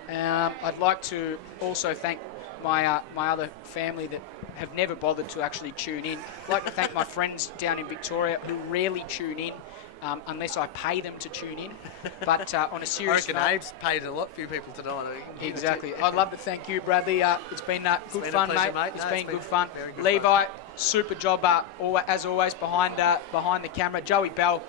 I'd like to also thank my other family that have never bothered to actually tune in. I'd like to thank my friends down in Victoria who rarely tune in, unless I pay them to tune in. But on a serious note, I reckon Abe's paid a lot few people tonight. Exactly. I'd love to thank you, Bradley. It's been good fun, pleasure, mate. It's been good fun. Good Levi, fun. super job as always behind the camera. Joey Bell,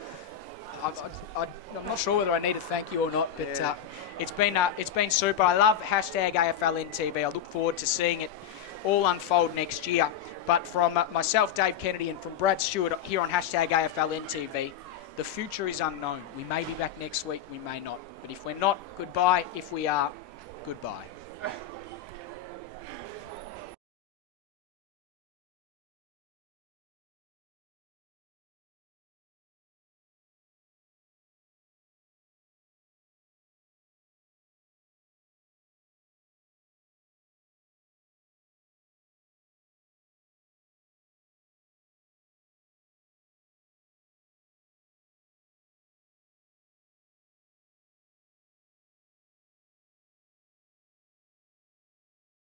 I'm not sure whether I need to thank you or not, but yeah. It's been super. I love hashtag AFLNTV. I look forward to seeing it all unfold next year. But from myself, Dave Kennedy, and from Brad Stewart here on hashtag AFLNTV, the future is unknown. We may be back next week, we may not. But if we're not, goodbye. If we are, goodbye.